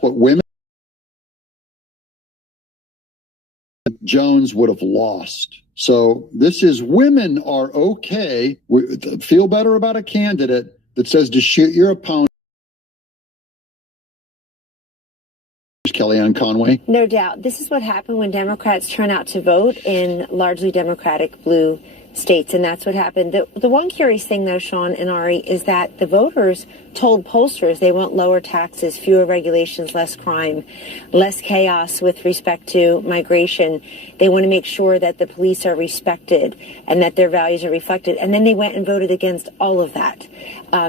what women. Jones would have lost. So this is women are okay. Feel better about a candidate that says to shoot your opponent. Kellyanne Conway. No doubt. This is what happened when Democrats turn out to vote in largely Democratic blue states, and that's what happened. The one curious thing, though, Sean and Ari, is that the voters told pollsters they want lower taxes, fewer regulations, less crime, less chaos with respect to migration. They want to make sure that the police are respected and that their values are reflected. And then they went and voted against all of that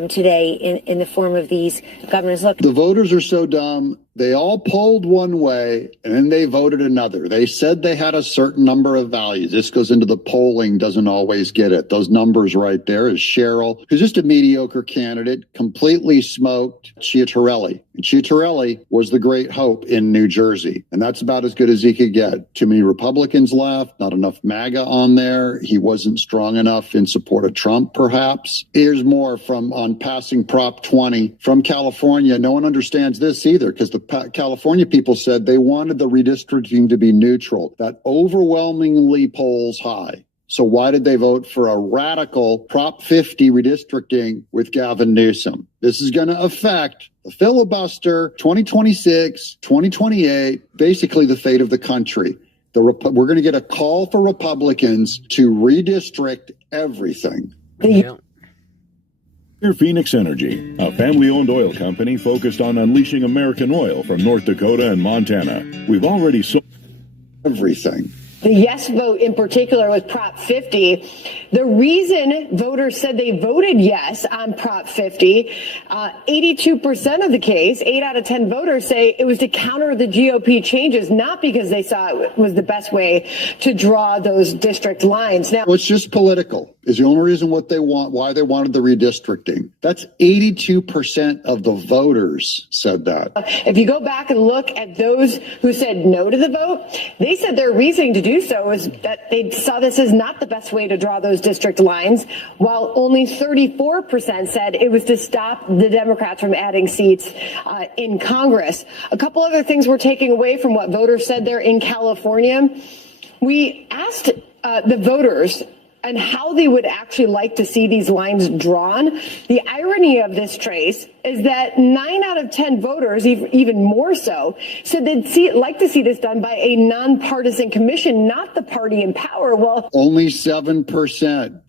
today in the form of these governors. Look, the voters are so dumb. They all polled one way and then they voted another. They said they had a certain number of values. This goes into the polling, doesn't always get it. Those numbers right there is Cheryl, who's just a mediocre candidate, completely smoked Chit-chat. And Chit-chat was the great hope in New Jersey. And that's about as good as he could get. Too many Republicans left, not enough MAGA on there. He wasn't strong enough in support of Trump, perhaps. Here's more on passing Prop 20 from California. No one understands this either, because the California people said they wanted the redistricting to be neutral. That overwhelmingly polls high. So why did they vote for a radical Prop 50 redistricting with Gavin Newsom? This is going to affect the filibuster, 2026, 2028, basically the fate of the country. We're going to get a call for Republicans to redistrict everything. Phoenix Energy, a family-owned oil company focused on unleashing American oil from North Dakota and Montana. We've already sold everything. The yes vote in particular with Prop 50. The reason voters said they voted yes on Prop 50, 82% of the case, 8 out of 10 voters say it was to counter the GOP changes, not because they saw it was the best way to draw those district lines. Now, it's just political is the only reason why they wanted the redistricting. That's 82% of the voters said that. If you go back and look at those who said no to the vote, they said their reasoning to do so is that they saw this as not the best way to draw those district lines, while only 34% said it was to stop the Democrats from adding seats in Congress. A couple other things we're taking away from what voters said there in California. We asked the voters and how they would actually like to see these lines drawn. The irony of this, Trace, is that 9 out of 10 voters, even more so, said they'd like to see this done by a nonpartisan commission, not the party in power. Well, only 7%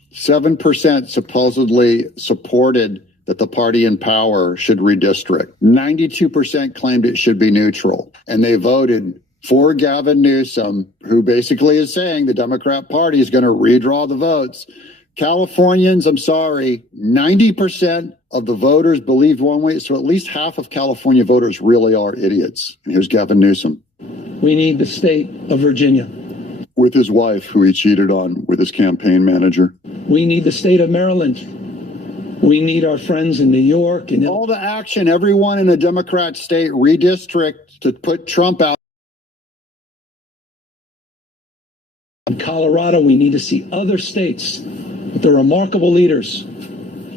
supposedly supported that the party in power should redistrict. 92% claimed it should be neutral, and they voted for Gavin Newsom, who basically is saying the Democrat Party is going to redraw the votes. Californians, I'm sorry, 90% of the voters believed one way, so at least half of California voters really are idiots. And here's Gavin Newsom. We need the state of Virginia. With his wife, who he cheated on with his campaign manager. We need the state of Maryland. We need our friends in New York. And all to action, everyone in a Democrat state redistrict to put Trump out. In Colorado, we need to see other states with the remarkable leaders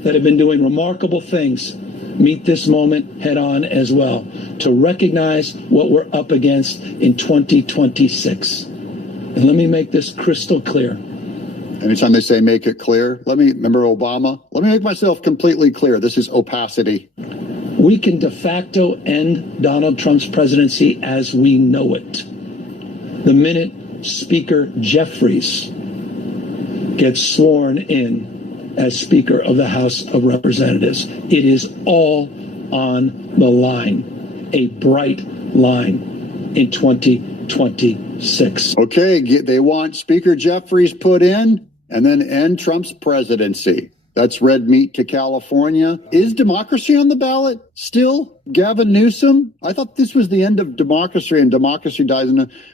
that have been doing remarkable things meet this moment head on as well, to recognize what we're up against in 2026. And let me make this crystal clear. Anytime they say make it clear, remember Obama? Let me make myself completely clear. This is opacity. We can de facto end Donald Trump's presidency as we know it. The minute Speaker Jeffries gets sworn in as Speaker of the House of Representatives, it is all on the line, a bright line in 2026. Okay, they want Speaker Jeffries put in and then end Trump's presidency. That's red meat to California. Is democracy on the ballot still? Gavin Newsom? I thought this was the end of democracy and democracy dies.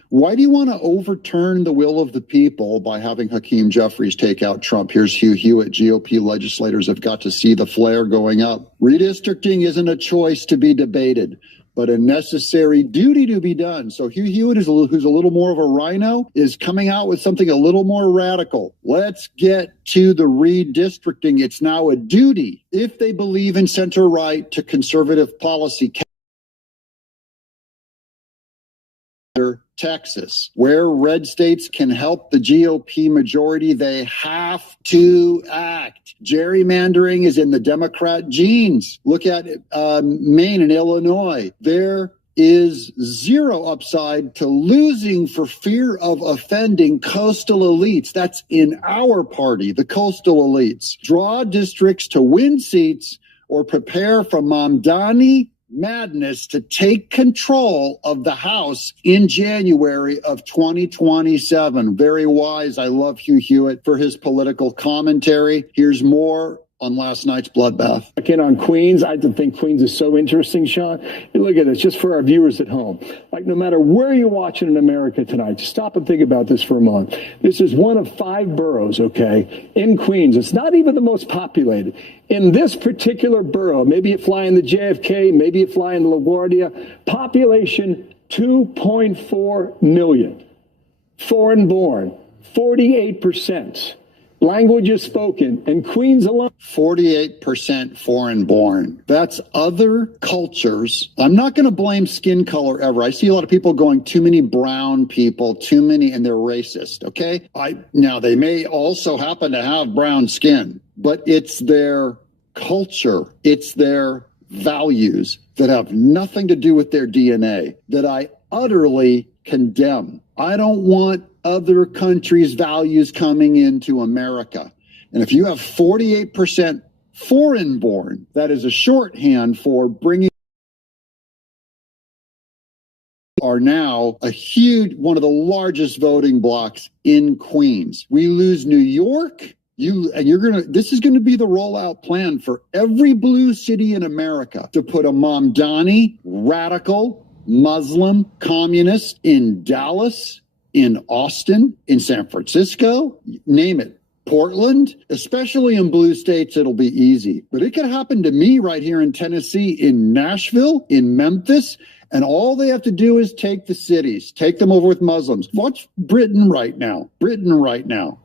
Why do you want to overturn the will of the people by having Hakeem Jeffries take out Trump? Here's Hugh Hewitt. GOP legislators have got to see the flare going up. Redistricting isn't a choice to be debated, but a necessary duty to be done. So Hugh Hewitt, who's a little more of a rhino, is coming out with something a little more radical. Let's get to the redistricting. It's now a duty. If they believe in center-right to conservative policy, Texas, where red states can help the GOP majority, they have to act. Gerrymandering is in the Democrat genes. Look at Maine and Illinois. There is zero upside to losing for fear of offending coastal elites. That's in our party, the coastal elites. Draw districts to win seats or prepare for Mamdani madness to take control of the House in January of 2027. Very wise. I love Hugh Hewitt for his political commentary. Here's more on last night's bloodbath. Again, on Queens, I think Queens is so interesting, Sean. You look at this, just for our viewers at home. Like, no matter where you're watching in America tonight, just stop and think about this for a moment. This is one of 5 boroughs, okay, in Queens. It's not even the most populated. In this particular borough, maybe you fly in the JFK, maybe you fly in LaGuardia, population 2.4 million. Foreign born, 48%. Languages spoken, and Queens alone. 48% foreign born. That's other cultures. I'm not going to blame skin color ever. I see a lot of people going, too many brown people, too many, and they're racist, okay? Now, they may also happen to have brown skin, but it's their culture, it's their values that have nothing to do with their DNA that I utterly condemn. I don't want other countries' values coming into America. And if you have 48% foreign born, that is a shorthand for bringing are now a huge, one of the largest voting blocks in Queens. We lose New York. This is going to be the rollout plan for every blue city in America to put a Mamdani, radical, Muslim, communist in Dallas, in Austin, in San Francisco, name it. Portland, especially in blue states, it'll be easy. But it could happen to me right here in Tennessee, in Nashville, in Memphis, and all they have to do is take the cities, take them over with Muslims. Watch Britain right now,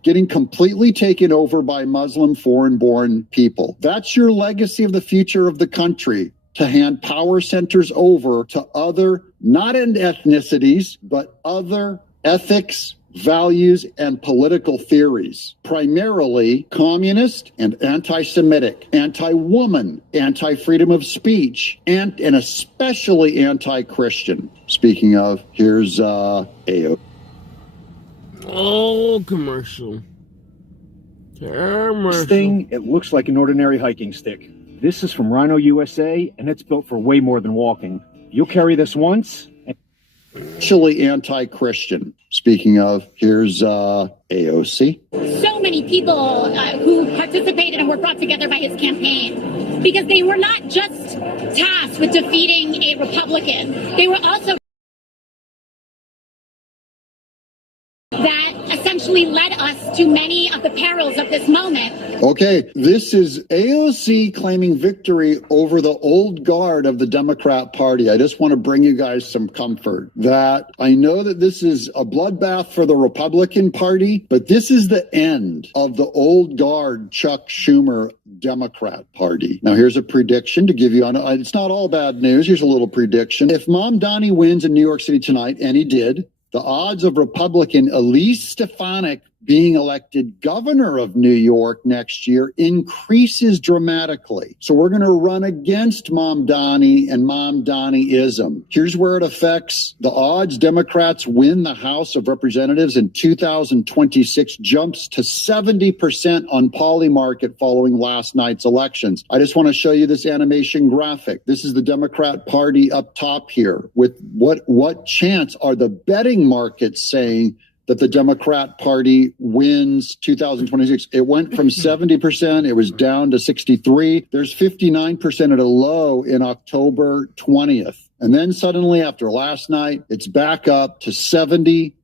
getting completely taken over by Muslim foreign-born people. That's your legacy of the future of the country, to hand power centers over to other, not in ethnicities, but other ethics, values, and political theories, primarily communist and anti-Semitic, anti-woman, anti-freedom of speech, and especially anti-Christian. Speaking of, here's AO. Oh, commercial. This thing, it looks like an ordinary hiking stick. This is from Rhino, USA, and it's built for way more than walking. You'll carry this once, Actually anti-Christian. Speaking of, here's AOC. So many people who participated and were brought together by his campaign, because they were not just tasked with defeating a Republican. They were also that essentially led us to many of the perils of this moment. Okay, this is AOC claiming victory over the old guard of the Democrat Party. I just want to bring you guys some comfort that I know that this is a bloodbath for the Republican Party, but this is the end of the old guard Chuck Schumer Democrat Party. Now, here's a prediction to give you. It's not all bad news. Here's a little prediction. If Mom Donnie wins in New York City tonight, and he did, the odds of Republican Elise Stefanik being elected governor of New York next year increases dramatically. So we're going to run against Mom Donnie and Mom Donnie-ism. Here's where it affects the odds. Democrats win the House of Representatives in 2026 jumps to 70% on Polymarket following last night's elections. I just want to show you this animation graphic. This is the Democrat Party up top here with what chance are the betting markets saying that the Democrat Party wins 2026. It went from 70%, it was down to 63. There's 59% at a low in October 20th. And then suddenly after last night, it's back up to 70%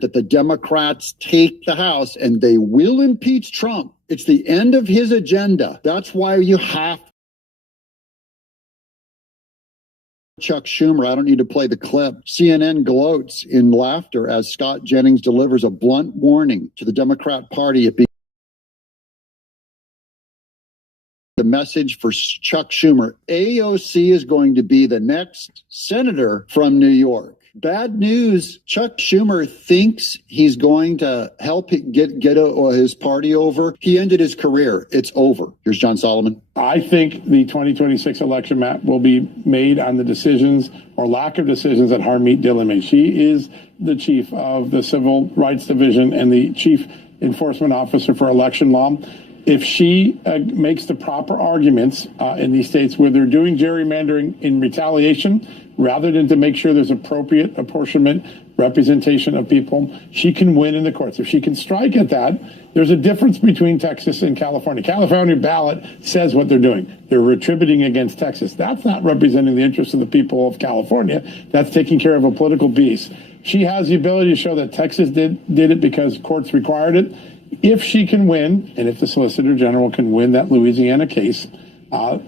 that the Democrats take the House and they will impeach Trump. It's the end of his agenda. That's why you have Chuck Schumer. I don't need to play the clip. CNN gloats in laughter as Scott Jennings delivers a blunt warning to the Democrat Party. The message for Chuck Schumer: AOC is going to be the next senator from New York. Bad news. Chuck Schumer thinks he's going to help get his party over. He ended his career. It's over. Here's John Solomon. I think the 2026 election map will be made on the decisions or lack of decisions that Harmeet Dillon made. She is the chief of the Civil Rights Division and the chief enforcement officer for election law. If she makes the proper arguments in these states where they're doing gerrymandering in retaliation, rather than to make sure there's appropriate apportionment, representation of people, she can win in the courts. If she can strike at that, there's a difference between Texas and California. California ballot says what they're doing. They're retributing against Texas. That's not representing the interests of the people of California. That's taking care of a political beast. She has the ability to show that Texas did it because courts required it. If she can win, and if the Solicitor General can win that Louisiana case,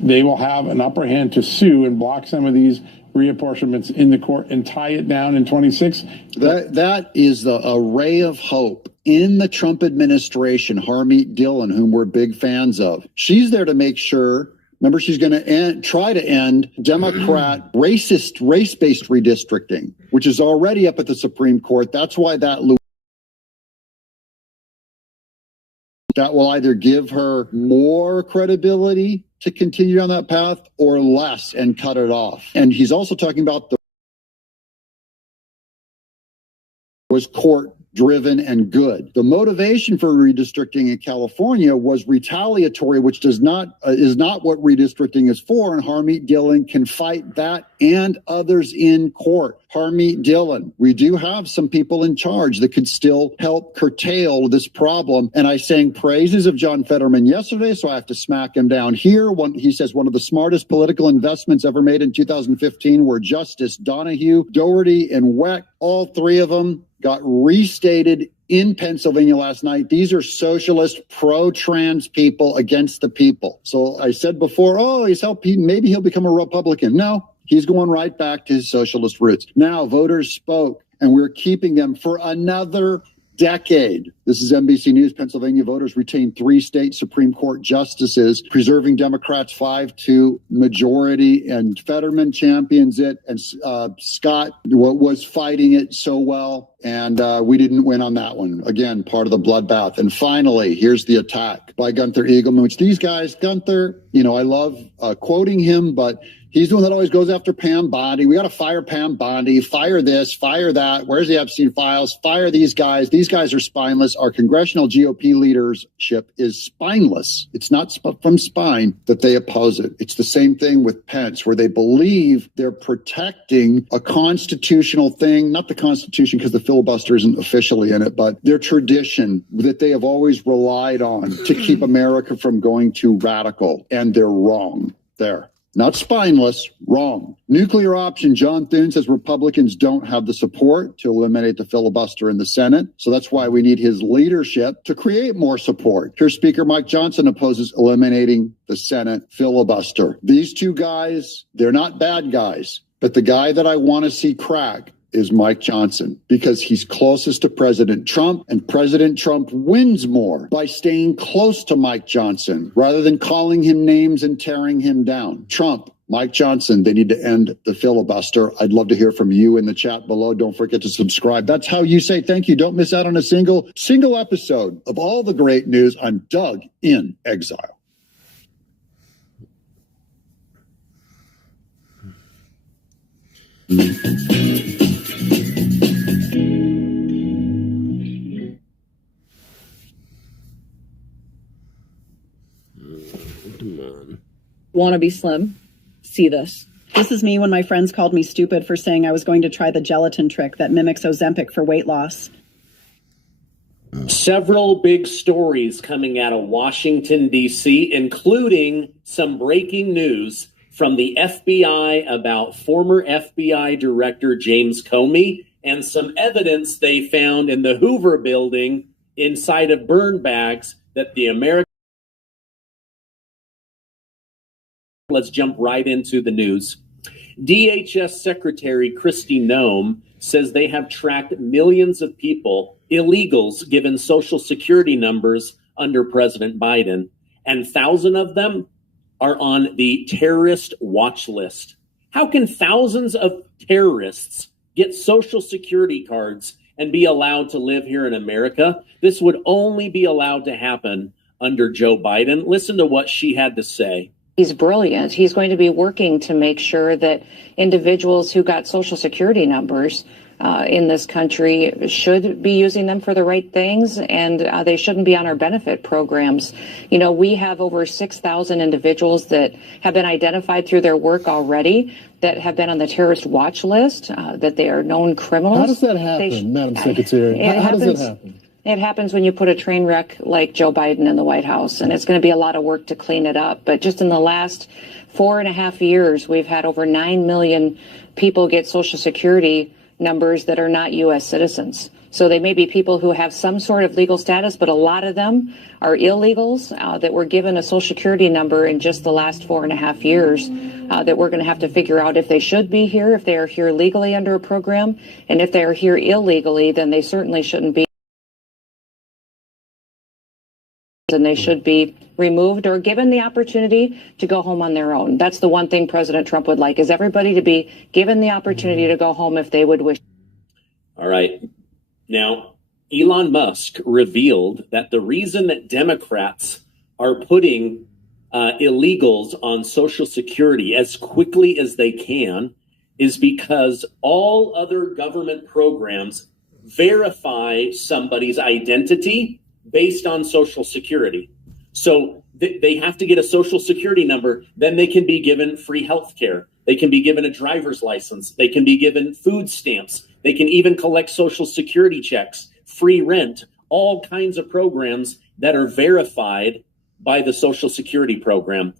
they will have an upper hand to sue and block some of these reapportionments in the court and tie it down in 26. That is the ray of hope in the Trump administration. Harmeet Dillon, whom we're big fans of, she's there to make sure. Remember, she's going to try to end Democrat race-based redistricting, which is already up at the Supreme Court. That's why that will either give her more credibility to continue on that path or less and cut it off. And he's also talking about was court driven and good. The motivation for redistricting in California was retaliatory, which is not what redistricting is for. And Harmeet Dillon can fight that and others in court. Harmeet Dillon, we do have some people in charge that could still help curtail this problem. And I sang praises of John Fetterman yesterday, so I have to smack him down here. He says one of the smartest political investments ever made in 2015 were Justice Donahue, Doherty, and Weck. All three of them got restated in Pennsylvania last night. These are socialist, pro-trans people against the people. So I said before, maybe he'll become a Republican. No, he's going right back to his socialist roots. Now voters spoke, and we're keeping them for another decade. This is NBC News. Pennsylvania voters retained 3 state Supreme Court justices, preserving Democrats' 5-2 majority, and Fetterman champions it, and Scott was fighting it so well, and we didn't win on that one. Again, part of the bloodbath. And finally, here's the attack by Gunther Eagleman, which these guys, Gunther, I love quoting him, but he's the one that always goes after Pam Bondi. We got to fire Pam Bondi, fire this, fire that. Where's the Epstein files? Fire these guys. These guys are spineless. our congressional GOP leadership is spineless. It's not from spine that they oppose it. It's the same thing with Pence, where they believe they're protecting a constitutional thing, not the Constitution because the filibuster isn't officially in it, but their tradition that they have always relied on to keep America from going too radical. And they're wrong there. Not spineless, wrong. Nuclear option, John Thune says Republicans don't have the support to eliminate the filibuster in the Senate. So that's why we need his leadership to create more support. Here's Speaker Mike Johnson opposes eliminating the Senate filibuster. These two guys, they're not bad guys, but the guy that I want to see crack is Mike Johnson, because he's closest to President Trump, and President Trump wins more by staying close to Mike Johnson rather than calling him names and tearing him down. Trump, Mike Johnson, they need to end the filibuster. I'd love to hear from you in the chat below. Don't forget to subscribe. That's how you say thank you. Don't miss out on a single episode of all the great news. I'm Doug in Exile. Wanna be slim? See this. This is me when my friends called me stupid for saying I was going to try the gelatin trick that mimics Ozempic for weight loss. Several big stories coming out of Washington, D.C., including some breaking news from the FBI about former FBI Director James Comey and some evidence they found in the Hoover building inside of burn bags that the American... Let's jump right into the news. DHS Secretary Kristi Noem says they have tracked millions of people, illegals, given Social Security numbers under President Biden, and thousands of them are on the terrorist watch list. How can thousands of terrorists get Social Security cards and be allowed to live here in America? This would only be allowed to happen under Joe Biden. Listen to what she had to say. He's brilliant. He's going to be working to make sure that individuals who got Social Security numbers in this country should be using them for the right things, and they shouldn't be on our benefit programs. You know, we have over 6,000 individuals that have been identified through their work already that have been on the terrorist watch list, that they are known criminals. How does that happen, Madam Secretary? How does that happen? It happens when you put a train wreck like Joe Biden in the White House, and it's going to be a lot of work to clean it up. But just in the last 4.5 years, we've had over 9 million people get Social Security numbers that are not U.S. citizens. So they may be people who have some sort of legal status, but a lot of them are illegals that were given a Social Security number in just the last 4.5 years that we're going to have to figure out if they should be here, if they are here legally under a program, and if they are here illegally, then they certainly shouldn't be. And they should be removed or given the opportunity to go home on their own. That's the one thing President Trump would like, is everybody to be given the opportunity to go home if they would wish. All right. Now, Elon Musk revealed that the reason that Democrats are putting illegals on Social Security as quickly as they can is because all other government programs verify somebody's identity based on Social Security. So they have to get a Social Security number, then they can be given free health care. They can be given a driver's license. They can be given food stamps. They can even collect Social Security checks, free rent, all kinds of programs that are verified by the Social Security program.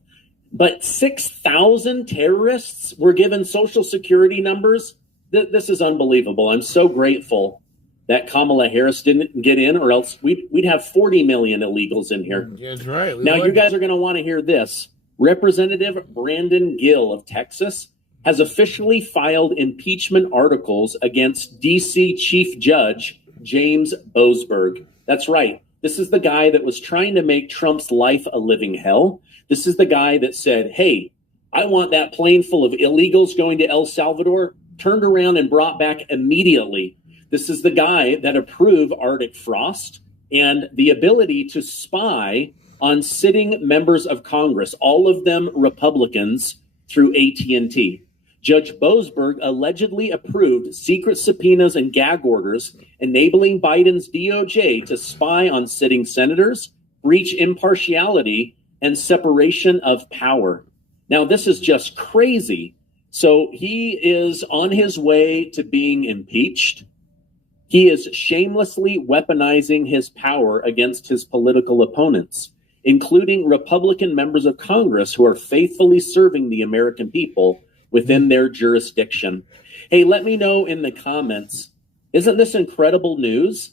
But 6,000 terrorists were given Social Security numbers? This is unbelievable. I'm so grateful that Kamala Harris didn't get in, or else we'd have 40 million illegals in here. That's right. Now, you guys are going to want to hear this. Representative Brandon Gill of Texas has officially filed impeachment articles against D.C. Chief Judge James Boasberg. That's right. This is the guy that was trying to make Trump's life a living hell. This is the guy that said, hey, I want that plane full of illegals going to El Salvador turned around and brought back immediately. This is the guy that approved Arctic frost and the ability to spy on sitting members of Congress, all of them Republicans, through AT&T. Judge Boasberg allegedly approved secret subpoenas and gag orders enabling Biden's DOJ to spy on sitting senators, breach impartiality, and separation of power. Now, this is just crazy. So he is on his way to being impeached. He is shamelessly weaponizing his power against his political opponents, including Republican members of Congress who are faithfully serving the American people within their jurisdiction. Hey, let me know in the comments, isn't this incredible news?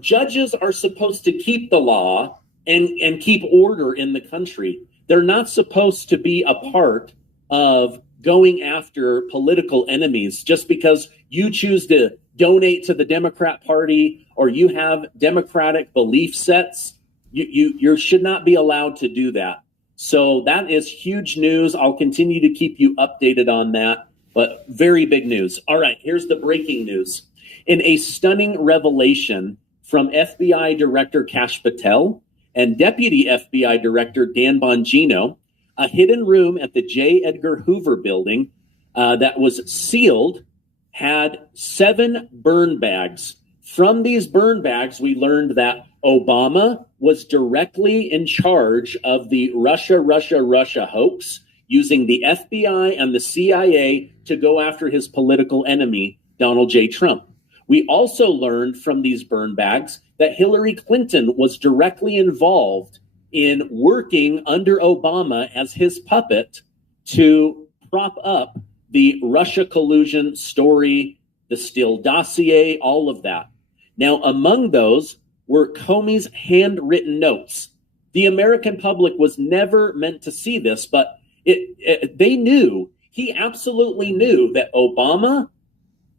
Judges are supposed to keep the law and keep order in the country. They're not supposed to be a part of going after political enemies just because you choose to donate to the Democrat Party or you have Democratic belief sets. You should not be allowed to do that. So that is huge news. I'll continue to keep you updated on that, but very big news. All right, here's the breaking news. In a stunning revelation from FBI Director Kash Patel and Deputy FBI Director Dan Bongino, a hidden room at the J. Edgar Hoover building that was sealed had 7 burn bags. From these burn bags, we learned that Obama was directly in charge of the Russia hoax, using the FBI and the CIA to go after his political enemy, Donald J. Trump. We also learned from these burn bags that Hillary Clinton was directly involved in working under Obama as his puppet to prop up the Russia collusion story, the Steele dossier, all of that. Now, among those were Comey's handwritten notes. The American public was never meant to see this, but they knew, he absolutely knew that Obama,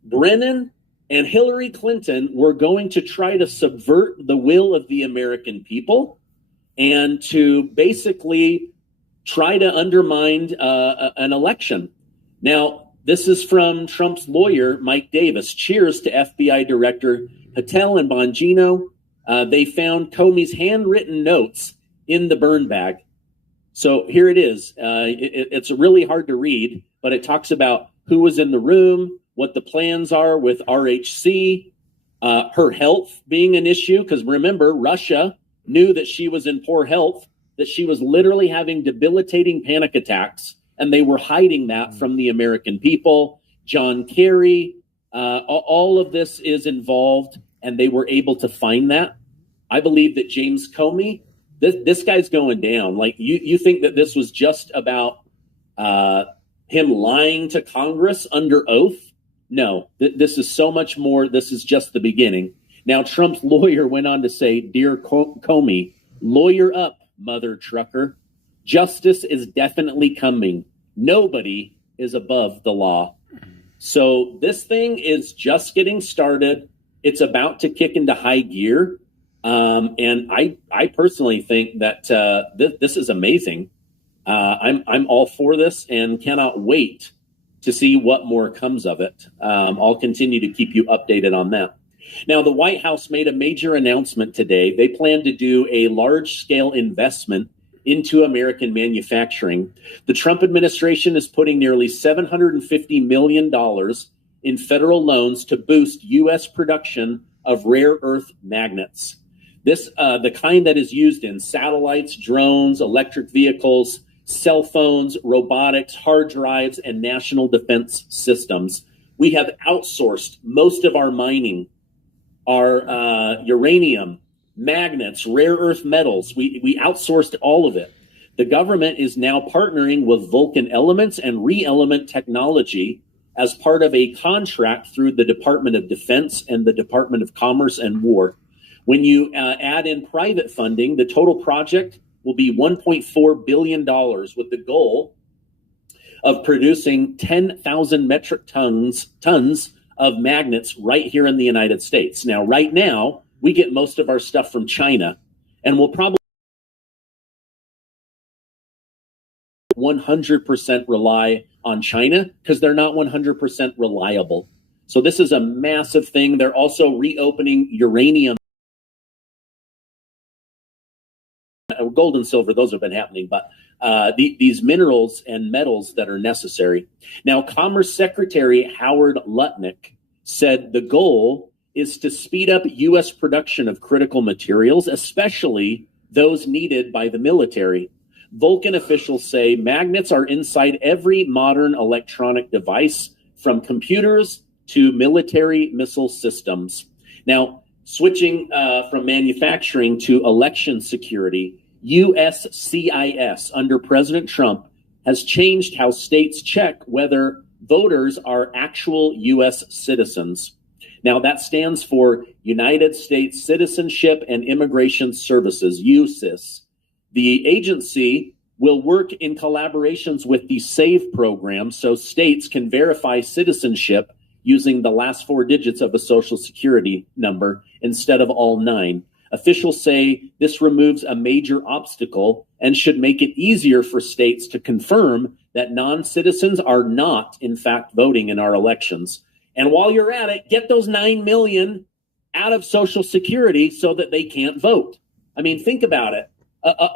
Brennan, and Hillary Clinton were going to try to subvert the will of the American people and to basically try to undermine an election. Now, this is from Trump's lawyer, Mike Davis. Cheers to FBI Director Patel and Bongino. They found Comey's handwritten notes in the burn bag. So here it is. It's really hard to read, but it talks about who was in the room, what the plans are with RHC, her health being an issue. Because remember, Russia knew that she was in poor health, that she was literally having debilitating panic attacks, and they were hiding that from the American people. John Kerry, all of this is involved, and they were able to find that. I believe that James Comey, this guy's going down. Like you think that this was just about him lying to Congress under oath? No, this is so much more. This is just the beginning. Now, Trump's lawyer went on to say, "Dear Comey, lawyer up, mother trucker. Justice is definitely coming. Nobody is above the law." So this thing is just getting started. It's about to kick into high gear. And I personally think that this is amazing. I'm all for this and cannot wait to see what more comes of it. I'll continue to keep you updated on that. Now, the White House made a major announcement today. They plan to do a large-scale investment into American manufacturing. The Trump administration is putting nearly $750 million in federal loans to boost U.S. production of rare earth magnets. This, the kind that is used in satellites, drones, electric vehicles, cell phones, robotics, hard drives, and national defense systems. We have outsourced most of our mining, our uranium, magnets, rare earth metals. We outsourced all of it. The government is now partnering with Vulcan Elements and ReElement Technology as part of a contract through the Department of Defense and the Department of Commerce and War. When you add in private funding, the total project will be $1.4 billion with the goal of producing 10,000 metric tons of magnets right here in the United States. Now, right now, we get most of our stuff from China, and we'll probably 100% rely on China because they're not 100% reliable. So this is a massive thing. They're also reopening uranium. gold and silver, those have been happening, but these minerals and metals that are necessary. Now, Commerce Secretary Howard Lutnick said the goal is to speed up U.S. production of critical materials, especially those needed by the military. Vulcan officials say magnets are inside every modern electronic device, from computers to military missile systems. Now, switching from manufacturing to election security, U.S.CIS under President Trump has changed how states check whether voters are actual U.S. citizens. Now, that stands for United States Citizenship and Immigration Services, USCIS. The agency will work in collaborations with the SAVE program so states can verify citizenship using the last 4 digits of a social security number instead of all 9. Officials say this removes a major obstacle and should make it easier for states to confirm that non-citizens are not, in fact, voting in our elections. And while you're at it, get those 9 million out of Social Security so that they can't vote. I mean, think about it.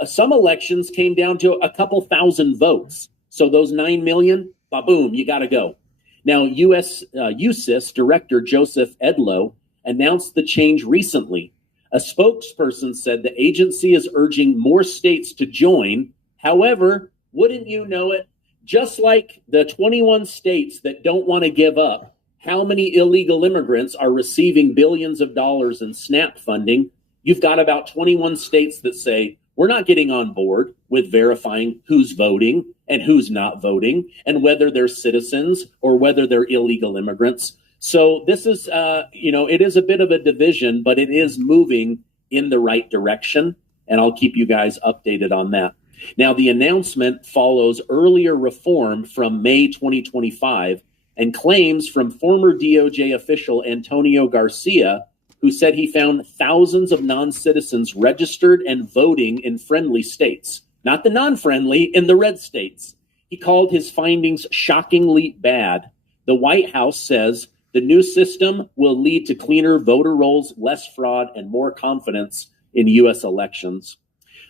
Some elections came down to a couple thousand votes. So those 9 million, ba-boom, you got to go. Now, USCIS Director Joseph Edlow announced the change recently. A spokesperson said the agency is urging more states to join. However, wouldn't you know it, just like the 21 states that don't want to give up how many illegal immigrants are receiving billions of dollars in SNAP funding, you've got about 21 states that say, we're not getting on board with verifying who's voting and who's not voting and whether they're citizens or whether they're illegal immigrants. So this is, it is a bit of a division, but it is moving in the right direction. And I'll keep you guys updated on that. Now, the announcement follows earlier reform from May 2025 and claims from former DOJ official Antonio Garcia, who said he found thousands of non-citizens registered and voting in friendly states, not the non-friendly, in the red states. He called his findings shockingly bad. The White House says the new system will lead to cleaner voter rolls, less fraud, and more confidence in U.S. elections.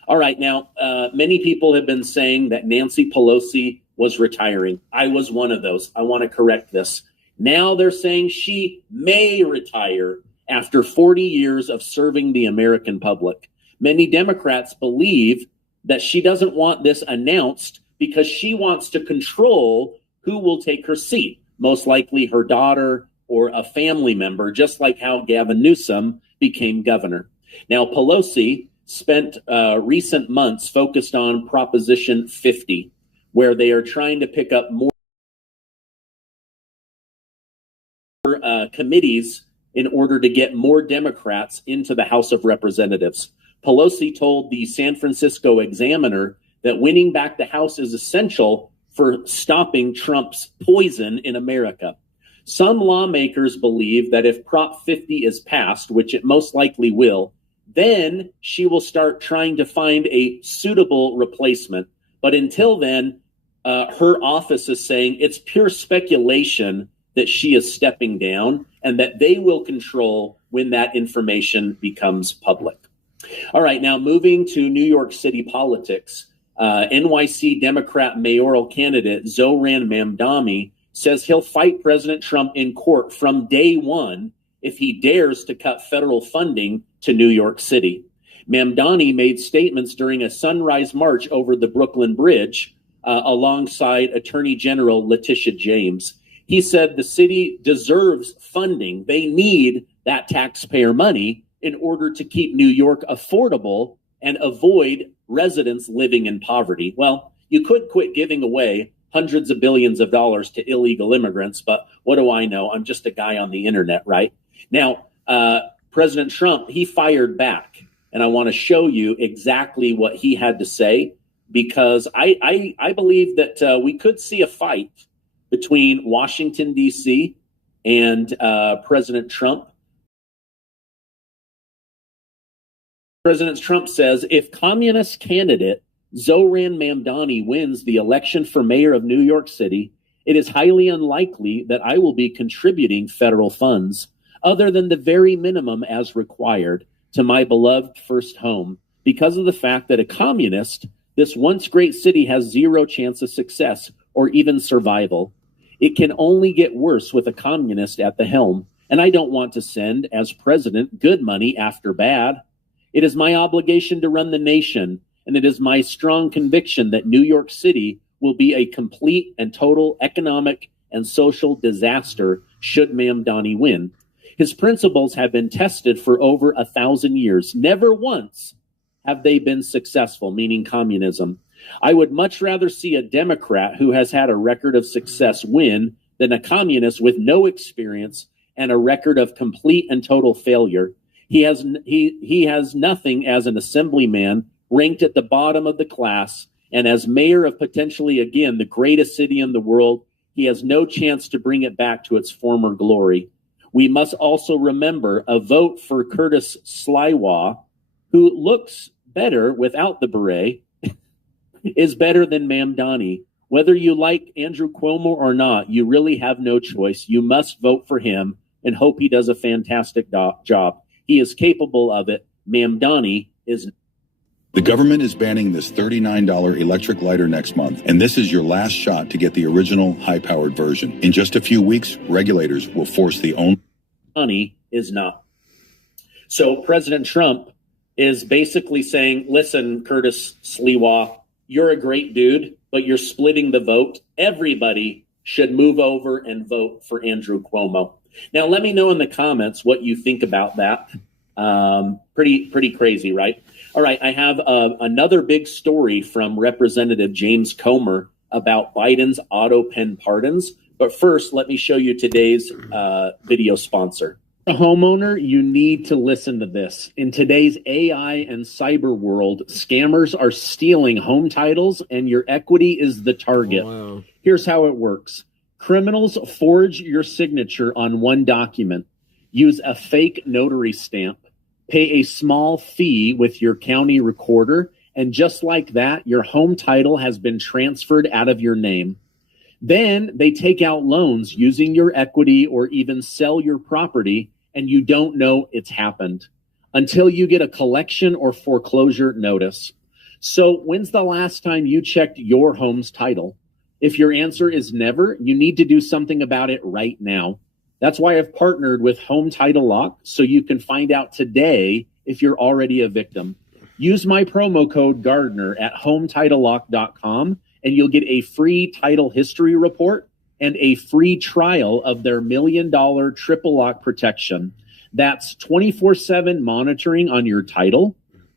All right, now, many people have been saying that Nancy Pelosi was retiring. I was one of those. I want to correct this. Now they're saying she may retire after 40 years of serving the American public. Many Democrats believe that she doesn't want this announced because she wants to control who will take her seat, most likely her daughter or a family member, just like how Gavin Newsom became governor. Now, Pelosi spent recent months focused on Proposition 50, where they are trying to pick up more committees in order to get more Democrats into the House of Representatives. Pelosi told the San Francisco Examiner that winning back the House is essential for stopping Trump's poison in America. Some lawmakers believe that if Prop 50 is passed, which it most likely will, then she will start trying to find a suitable replacement. But until then, her office is saying it's pure speculation that she is stepping down and that they will control when that information becomes public. All right, now moving to New York City politics, NYC Democrat mayoral candidate Zohran Mamdani says he'll fight President Trump in court from day one if he dares to cut federal funding to New York City. Mamdani made statements during a sunrise march over the Brooklyn Bridge alongside Attorney General Letitia James. He said the city deserves funding. They need that taxpayer money in order to keep New York affordable and avoid residents living in poverty. Well, you could quit giving away hundreds of billions of dollars to illegal immigrants, but what do I know? I'm just a guy on the internet, right? Now, President Trump, he fired back, and I want to show you exactly what he had to say, because I believe that we could see a fight between Washington, D.C. and President Trump. President Trump says, if communist candidate Zohran Mamdani wins the election for mayor of New York City, it is highly unlikely that I will be contributing federal funds, other than the very minimum as required, to my beloved first home. because of the fact that a communist, this once great city has zero chance of success or even survival. It can only get worse with a communist at the helm, and I don't want to send, as president, good money after bad. It is my obligation to run the nation, and it is my strong conviction that New York City will be a complete and total economic and social disaster should Mamdani win. His principles have been tested for over 1,000 years. Never once have they been successful, meaning communism. I would much rather see a Democrat who has had a record of success win than a communist with no experience and a record of complete and total failure. He has nothing as an assemblyman ranked at the bottom of the class, and as mayor of potentially, again, the greatest city in the world, he has no chance to bring it back to its former glory. We must also remember a vote for Curtis Sliwa, who looks better without the beret, is better than Mamdani. Whether you like Andrew Cuomo or not, you really have no choice. You must vote for him and hope he does a fantastic job. He is capable of it. Mamdani is. The government is banning this $39 electric lighter next month, and this is your last shot to get the original high-powered version. In just a few weeks, regulators will force the only. Money is not. So President Trump is basically saying, listen, Curtis Sliwa, you're a great dude, but you're splitting the vote. Everybody should move over and vote for Andrew Cuomo. Now, let me know in the comments what you think about that. Pretty crazy, right? All right, I have another big story from Representative James Comer about Biden's auto pen pardons. But first, let me show you today's video sponsor. A homeowner, you need to listen to this. In today's AI and cyber world, scammers are stealing home titles and your equity is the target. Wow. Here's how it works. Criminals forge your signature on one document, use a fake notary stamp, pay a small fee with your county recorder, and just like that, your home title has been transferred out of your name. Then they take out loans using your equity or even sell your property, and you don't know it's happened until you get a collection or foreclosure notice. So when's the last time you checked your home's title? If your answer is never, you need to do something about it right now. That's why I've partnered with Home Title Lock, so you can find out today if you're already a victim. Use my promo code Gardner at HometitleLock.com, and you'll get a free title history report and a free trial of their $1 million triple lock protection. That's 24/7 monitoring on your title,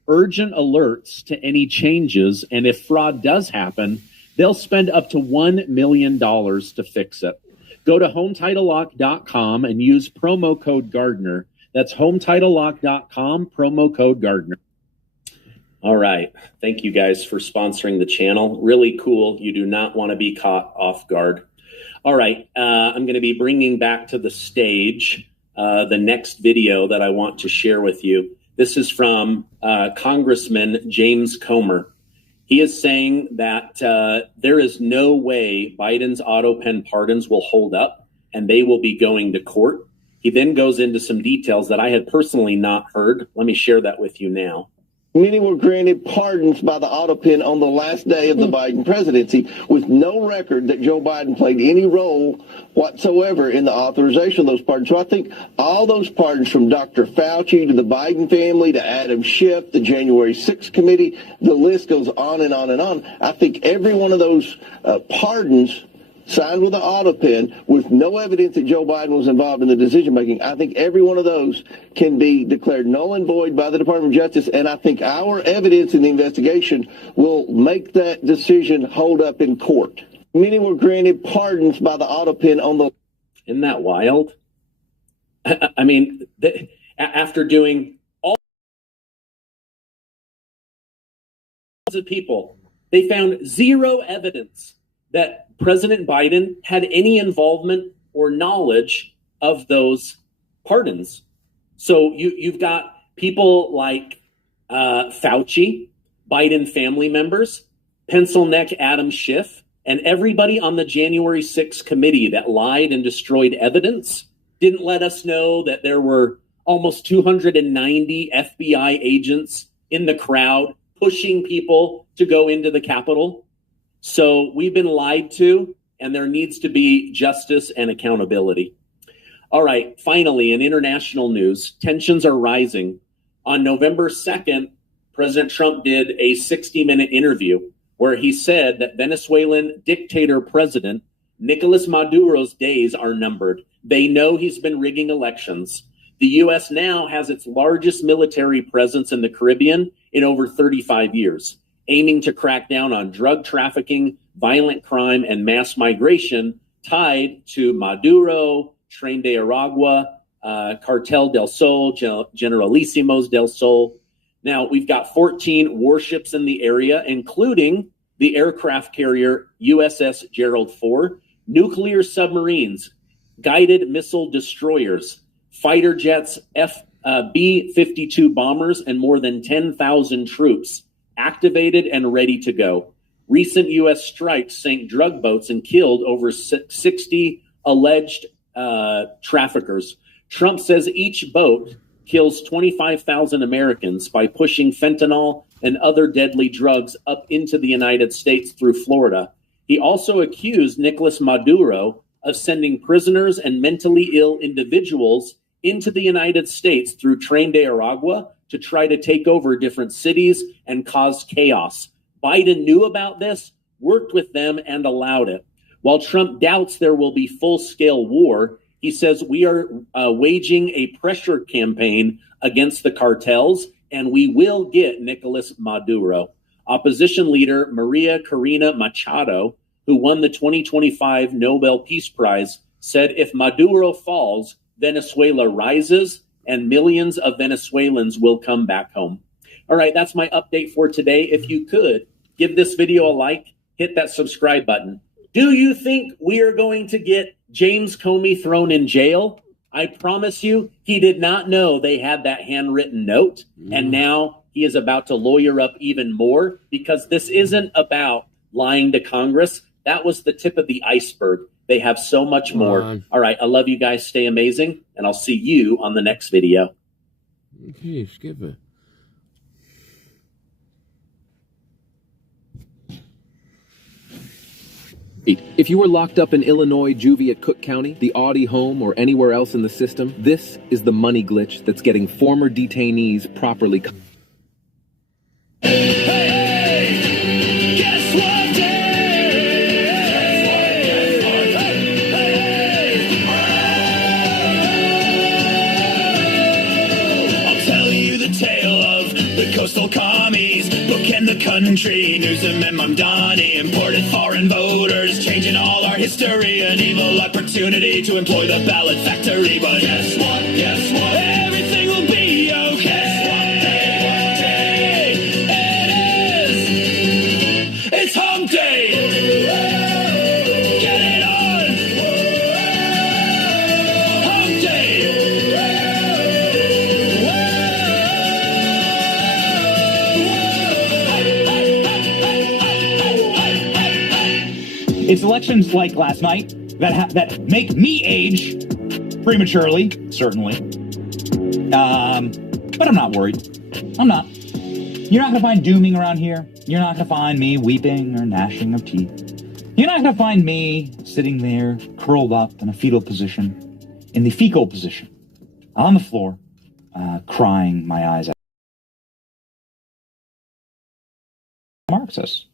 urgent alerts to any changes, and if fraud does happen, they'll spend up to $1 million to fix it. Go to HometitleLock.com and use promo code Gardner. That's HometitleLock.com, promo code Gardner. All right. Thank you guys for sponsoring the channel. Really cool. You do not want to be caught off guard. All right. I'm going to be bringing back to the stage the next video that I want to share with you. This is from Congressman James Comer. He is saying that there is no way Biden's auto pen pardons will hold up and they will be going to court. He then goes into some details that I had personally not heard. Let me share that with you now. Many were granted pardons by the auto pen on the last day of the Biden presidency with no record that Joe Biden played any role whatsoever in the authorization of those pardons. So I think all those pardons from Dr. Fauci to the Biden family to Adam Schiff, the January 6th committee, the list goes on and on and on. I think every one of those pardons signed with an auto pen with no evidence that Joe Biden was involved in the decision making. I think every one of those can be declared null and void by the Department of Justice, and I think our evidence in the investigation will make that decision hold up in court. Many were granted pardons by the auto pen on the... Isn't that wild? I mean, after doing all of people, they found zero evidence that President Biden had any involvement or knowledge of those pardons. So you've got people like Fauci, Biden family members, pencil neck Adam Schiff, and everybody on the January 6th committee that lied and destroyed evidence, didn't let us know that there were almost 290 FBI agents in the crowd, pushing people to go into the Capitol. So we've been lied to, and there needs to be justice and accountability. All right, finally, in international news, tensions are rising. On November 2nd, President Trump did a 60-minute interview where he said that Venezuelan dictator president Nicolas Maduro's days are numbered. They know he's been rigging elections. The U.S. now has its largest military presence in the Caribbean in over 35 years, aiming to crack down on drug trafficking, violent crime, and mass migration tied to Maduro, Tren de Aragua, Cartel del Sol, Generalisimos del Sol. Now, we've got 14 warships in the area, including the aircraft carrier USS Gerald Ford, nuclear submarines, guided missile destroyers, fighter jets, B-52 bombers, and more than 10,000 troops activated and ready to go. Recent U.S. strikes sank drug boats and killed over 60 alleged traffickers. Trump says each boat kills 25,000 Americans by pushing fentanyl and other deadly drugs up into the United States through Florida. He also accused Nicolas Maduro of sending prisoners and mentally ill individuals into the United States through Tren de Aragua to try to take over different cities and cause chaos. Biden knew about this, worked with them, and allowed it. While Trump doubts there will be full-scale war, he says we are waging a pressure campaign against the cartels, and we will get Nicolas Maduro. Opposition leader Maria Corina Machado, who won the 2025 Nobel Peace Prize, said if Maduro falls, Venezuela rises and millions of Venezuelans will come back home. All right, that's my update for today. If you could, give this video a like, hit that subscribe button. Do you think we are going to get James Comey thrown in jail? I promise you, he did not know they had that handwritten note, and now he is about to lawyer up even more because this isn't about lying to Congress. That was the tip of the iceberg. They have so much more. All right, I love you guys. Stay amazing, and I'll see you on the next video. Okay, skip it. If you were locked up in Illinois juvie at Cook County, the Audi home, or anywhere else in the system, this is the money glitch that's getting former detainees properly. Coastal commies, bookend the country, Newsom and Mamdani, imported foreign voters, changing all our history, an evil opportunity to employ the ballot factory. But guess what, everything will be okay. One day, it is. It's hump day. Get it on. Hump day. It's elections like last night that make me age prematurely, certainly. But I'm not worried. I'm not. You're not going to find dooming around here. You're not going to find me weeping or gnashing of teeth. You're not going to find me sitting there curled up in a fetal position, in the fecal position, on the floor, crying my eyes out. Marxist.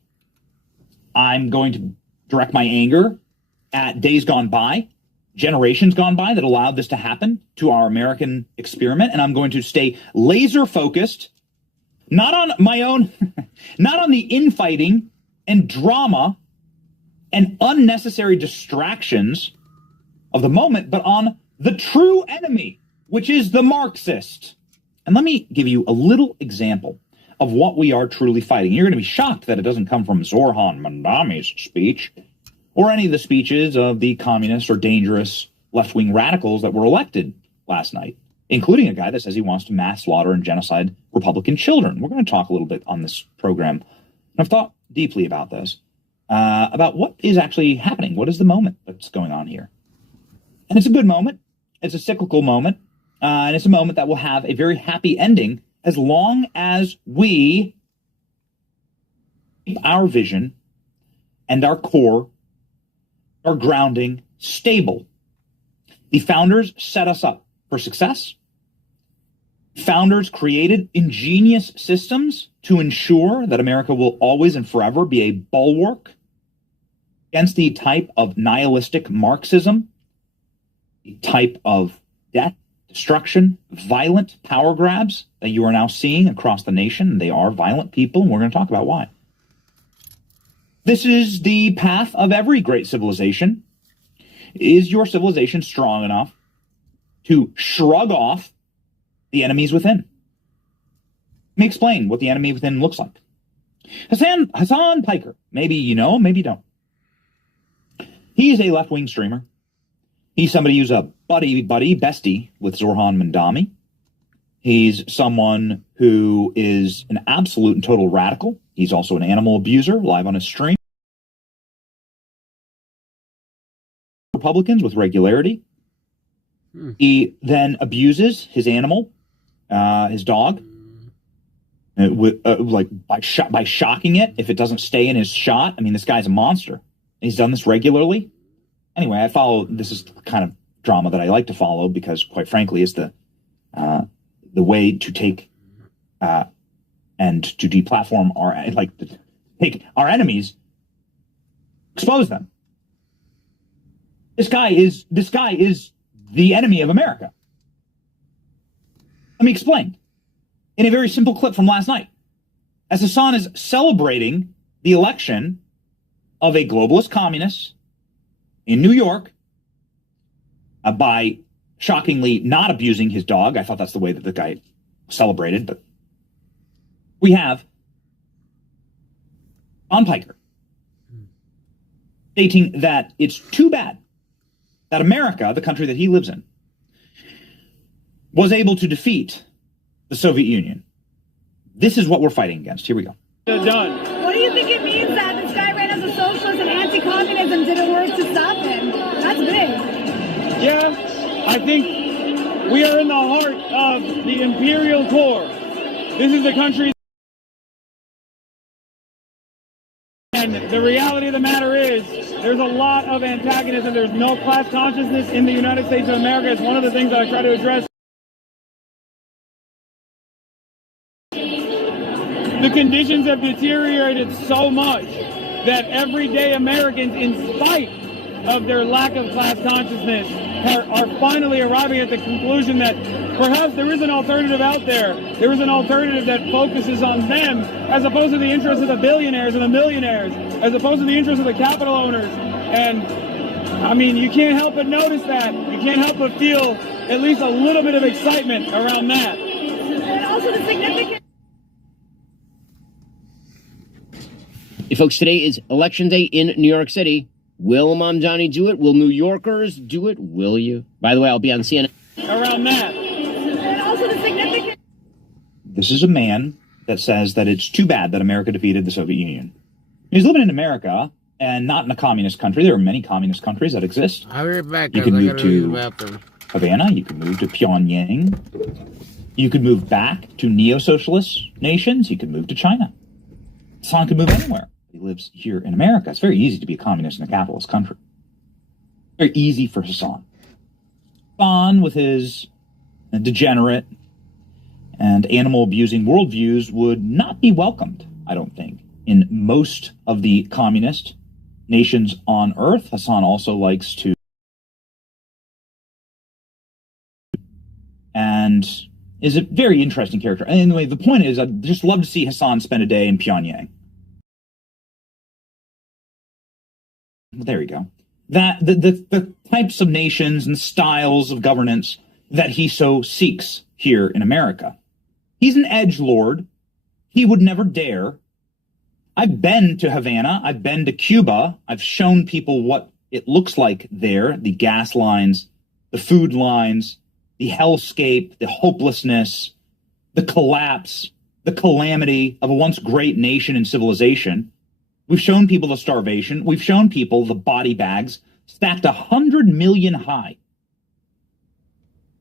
I'm going to direct my anger at days gone by, generations gone by that allowed this to happen to our American experiment. And I'm going to stay laser focused, not on my own, not on the infighting and drama and unnecessary distractions of the moment, but on the true enemy, which is the Marxist. And let me give you a little example of what we are truly fighting. You're going to be shocked that it doesn't come from Zorhan Mandami's speech or any of the speeches of the communists or dangerous left-wing radicals that were elected last night, including a guy that says he wants to mass slaughter and genocide Republican children. We're going to talk a little bit on this program. And I've thought deeply about this, about what is actually happening. What is the moment that's going on here? And it's a good moment. It's a cyclical moment. And it's a moment that will have a very happy ending as long as we keep our vision and our core, our grounding stable. The founders set us up for success. Founders created ingenious systems to ensure that America will always and forever be a bulwark against the type of nihilistic Marxism, the type of death, destruction, violent power grabs that you are now seeing across the nation. They are violent people, and we're going to talk about why. This is the path of every great civilization. Is your civilization strong enough to shrug off the enemies within? Let me explain what the enemy within looks like. Hassan Piker, maybe you know, maybe you don't. He is a left-wing streamer. He's somebody who's a bestie with Zorhan Mandami. He's someone who is an absolute and total radical. He's also an animal abuser, live on his stream. Republicans with regularity. He then abuses his animal, his dog, by shocking it if it doesn't stay in his shot. I mean, this guy's a monster. He's done this regularly. Anyway, this is the kind of drama that I like to follow because, quite frankly, is the way to take and to deplatform take our enemies, expose them. This guy is the enemy of America. Let me explain. In a very simple clip from last night, as Hassan is celebrating the election of a globalist communist in New York by shockingly not abusing his dog. I thought that's the way that the guy celebrated, but we have Hassan Piker stating that it's too bad that America, the country that he lives in, was able to defeat the Soviet Union. This is what we're fighting against. Here we go. Done. What do you think it means that this guy ran as a socialist and anti-communism didn't work to stop him? That's big. Yeah, I think we are in the heart of the imperial core. This is the country. And the reality of the matter is, there's a lot of antagonism. There's no class consciousness in the United States of America. It's one of the things that I try to address. The conditions have deteriorated so much that everyday Americans, in spite of their lack of class consciousness, are finally arriving at the conclusion that perhaps there is an alternative out there. There is an alternative that focuses on them as opposed to the interests of the billionaires and the millionaires, as opposed to the interests of the capital owners. And I mean, you can't help but notice that. You can't help but feel at least a little bit of excitement around that. And also the significance. Hey, folks, today is Election Day in New York City. Will Mamdani do it? Will New Yorkers do it? Will you? By the way, I'll be on CNN. Around that. And also the significance. This is a man that says that it's too bad that America defeated the Soviet Union. He's living in America and not in a communist country. There are many communist countries that exist. I'll be right back. You can move to Havana. You can move to Pyongyang. You could move back to neo-socialist nations. You could move to China. Hassan could move anywhere. He lives here in America. It's very easy to be a communist in a capitalist country. Very easy for Hassan. Hassan, with his degenerate and animal-abusing worldviews, would not be welcomed, I don't think, in most of the communist nations on Earth. Hassan also likes to and is a very interesting character. Anyway, the point is, I'd just love to see Hassan spend a day in Pyongyang. There you go. That the types of nations and styles of governance that he so seeks here in America. He's an edgelord. He would never dare. I've been to Havana. I've been to Cuba. I've shown people what it looks like there, the gas lines, the food lines, the hellscape, the hopelessness, the collapse, the calamity of a once great nation and civilization. We've shown people the starvation. We've shown people the body bags stacked 100 million high.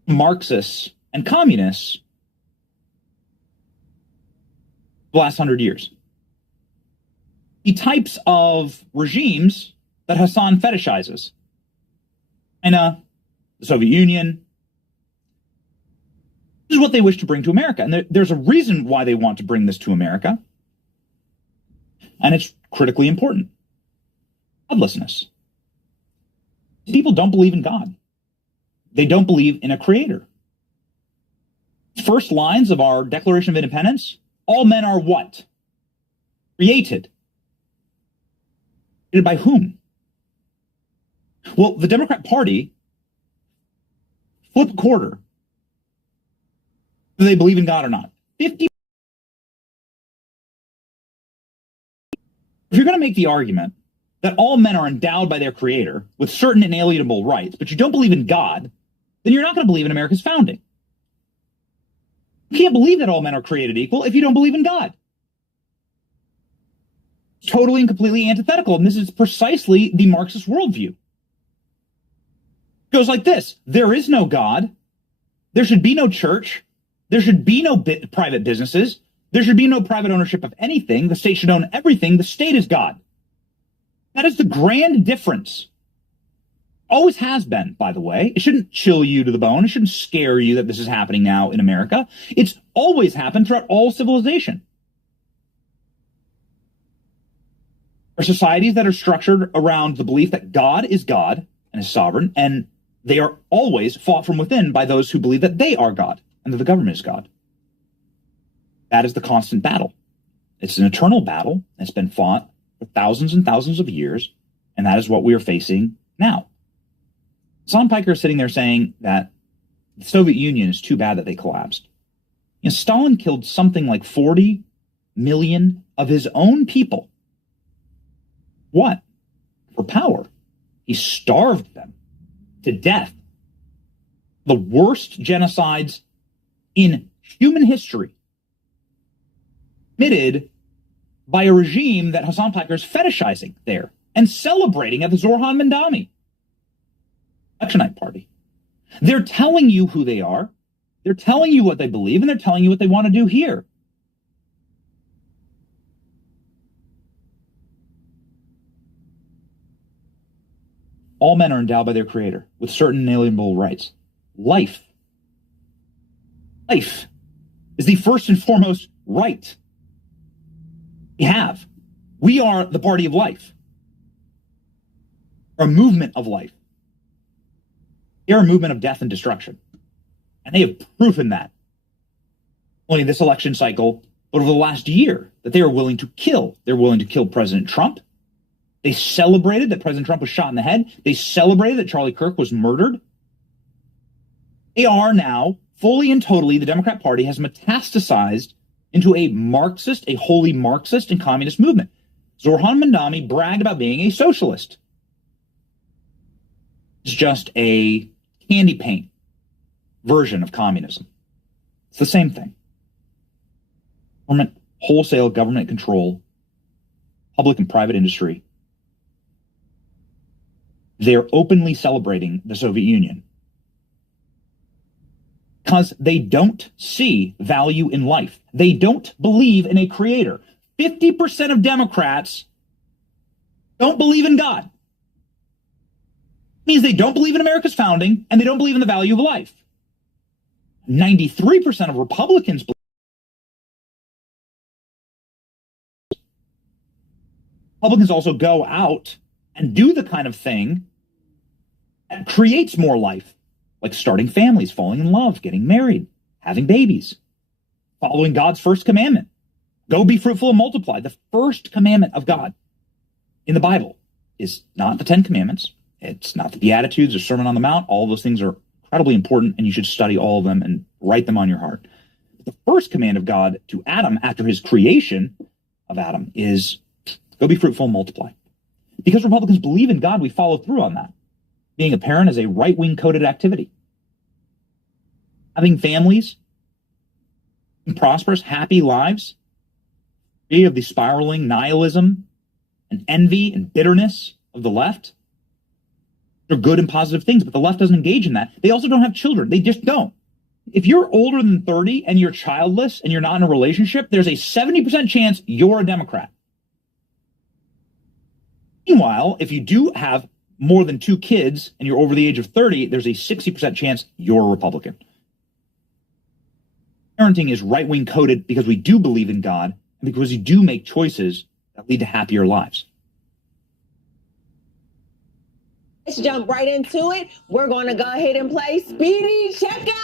Marxists and communists the last 100 years. The types of regimes that Hassan fetishizes. China, the Soviet Union. This is what they wish to bring to America. And there's a reason why they want to bring this to America. And it's critically important. Godlessness. People don't believe in God. They don't believe in a creator. First lines of our Declaration of Independence, all men are what? Created. Created by whom? Well, the Democrat Party, flip a quarter. Do they believe in God or not? 50. If you're going to make the argument that all men are endowed by their creator with certain inalienable rights, but you don't believe in God, then you're not going to believe in America's founding. You can't believe that all men are created equal if you don't believe in God. It's totally and completely antithetical, and this is precisely the Marxist worldview. It goes like this. There is no God. There should be no church. There should be no private businesses. There should be no private ownership of anything. The state should own everything. The state is God. That is the grand difference. Always has been, by the way. It shouldn't chill you to the bone. It shouldn't scare you that this is happening now in America. It's always happened throughout all civilization. There are societies that are structured around the belief that God is God and is sovereign, and they are always fought from within by those who believe that they are God and that the government is God. That is the constant battle. It's an eternal battle. It's been fought for thousands and thousands of years, and that is what we are facing now. Hassan Piker is sitting there saying that the Soviet Union is too bad that they collapsed. You know, Stalin killed something like 40 million of his own people. What? For power. He starved them to death. The worst genocides in human history committed by a regime that Hassan Piker is fetishizing there and celebrating at the Zorhan Mandami election night party. They're telling you who they are. They're telling you what they believe, and they're telling you what they want to do here. All men are endowed by their creator with certain inalienable rights. Life. Life is the first and foremost right we have. We are the party of life. We're a movement of life. They're a movement of death and destruction. And they have proven that. Only this election cycle, but over the last year, that they are willing to kill. They're willing to kill President Trump. They celebrated that President Trump was shot in the head. They celebrated that Charlie Kirk was murdered. They are now fully and totally, the Democrat Party has metastasized into a Marxist, a wholly Marxist and communist movement. Zorhan Mandami bragged about being a socialist. It's just a candy paint version of communism. It's the same thing. Government, wholesale government control, public and private industry. They're openly celebrating the Soviet Union because they don't see value in life. They don't believe in a creator. 50% of Democrats don't believe in God. It means they don't believe in America's founding, and they don't believe in the value of life. 93% of Republicans believe. Republicans also go out and do the kind of thing that creates more life, like starting families, falling in love, getting married, having babies, following God's first commandment. Go be fruitful and multiply. The first commandment of God in the Bible is not the 10 Commandments. It's not the Beatitudes or Sermon on the Mount. All those things are incredibly important, and you should study all of them and write them on your heart. The first command of God to Adam after his creation of Adam is go be fruitful and multiply. Because Republicans believe in God, we follow through on that. Being a parent is a right-wing coded activity. Having families and prosperous, happy lives, free of the spiraling nihilism and envy and bitterness of the left. They're good and positive things, but the left doesn't engage in that. They also don't have children. They just don't. If you're older than 30 and you're childless and you're not in a relationship, there's a 70% chance you're a Democrat. Meanwhile, if you do have more than 2 kids and you're over the age of 30, there's a 60% chance you're a Republican. Parenting is right-wing coded because we do believe in God and because we do make choices that lead to happier lives. Let's jump right into it. We're going to go ahead and play Speedy Checkout.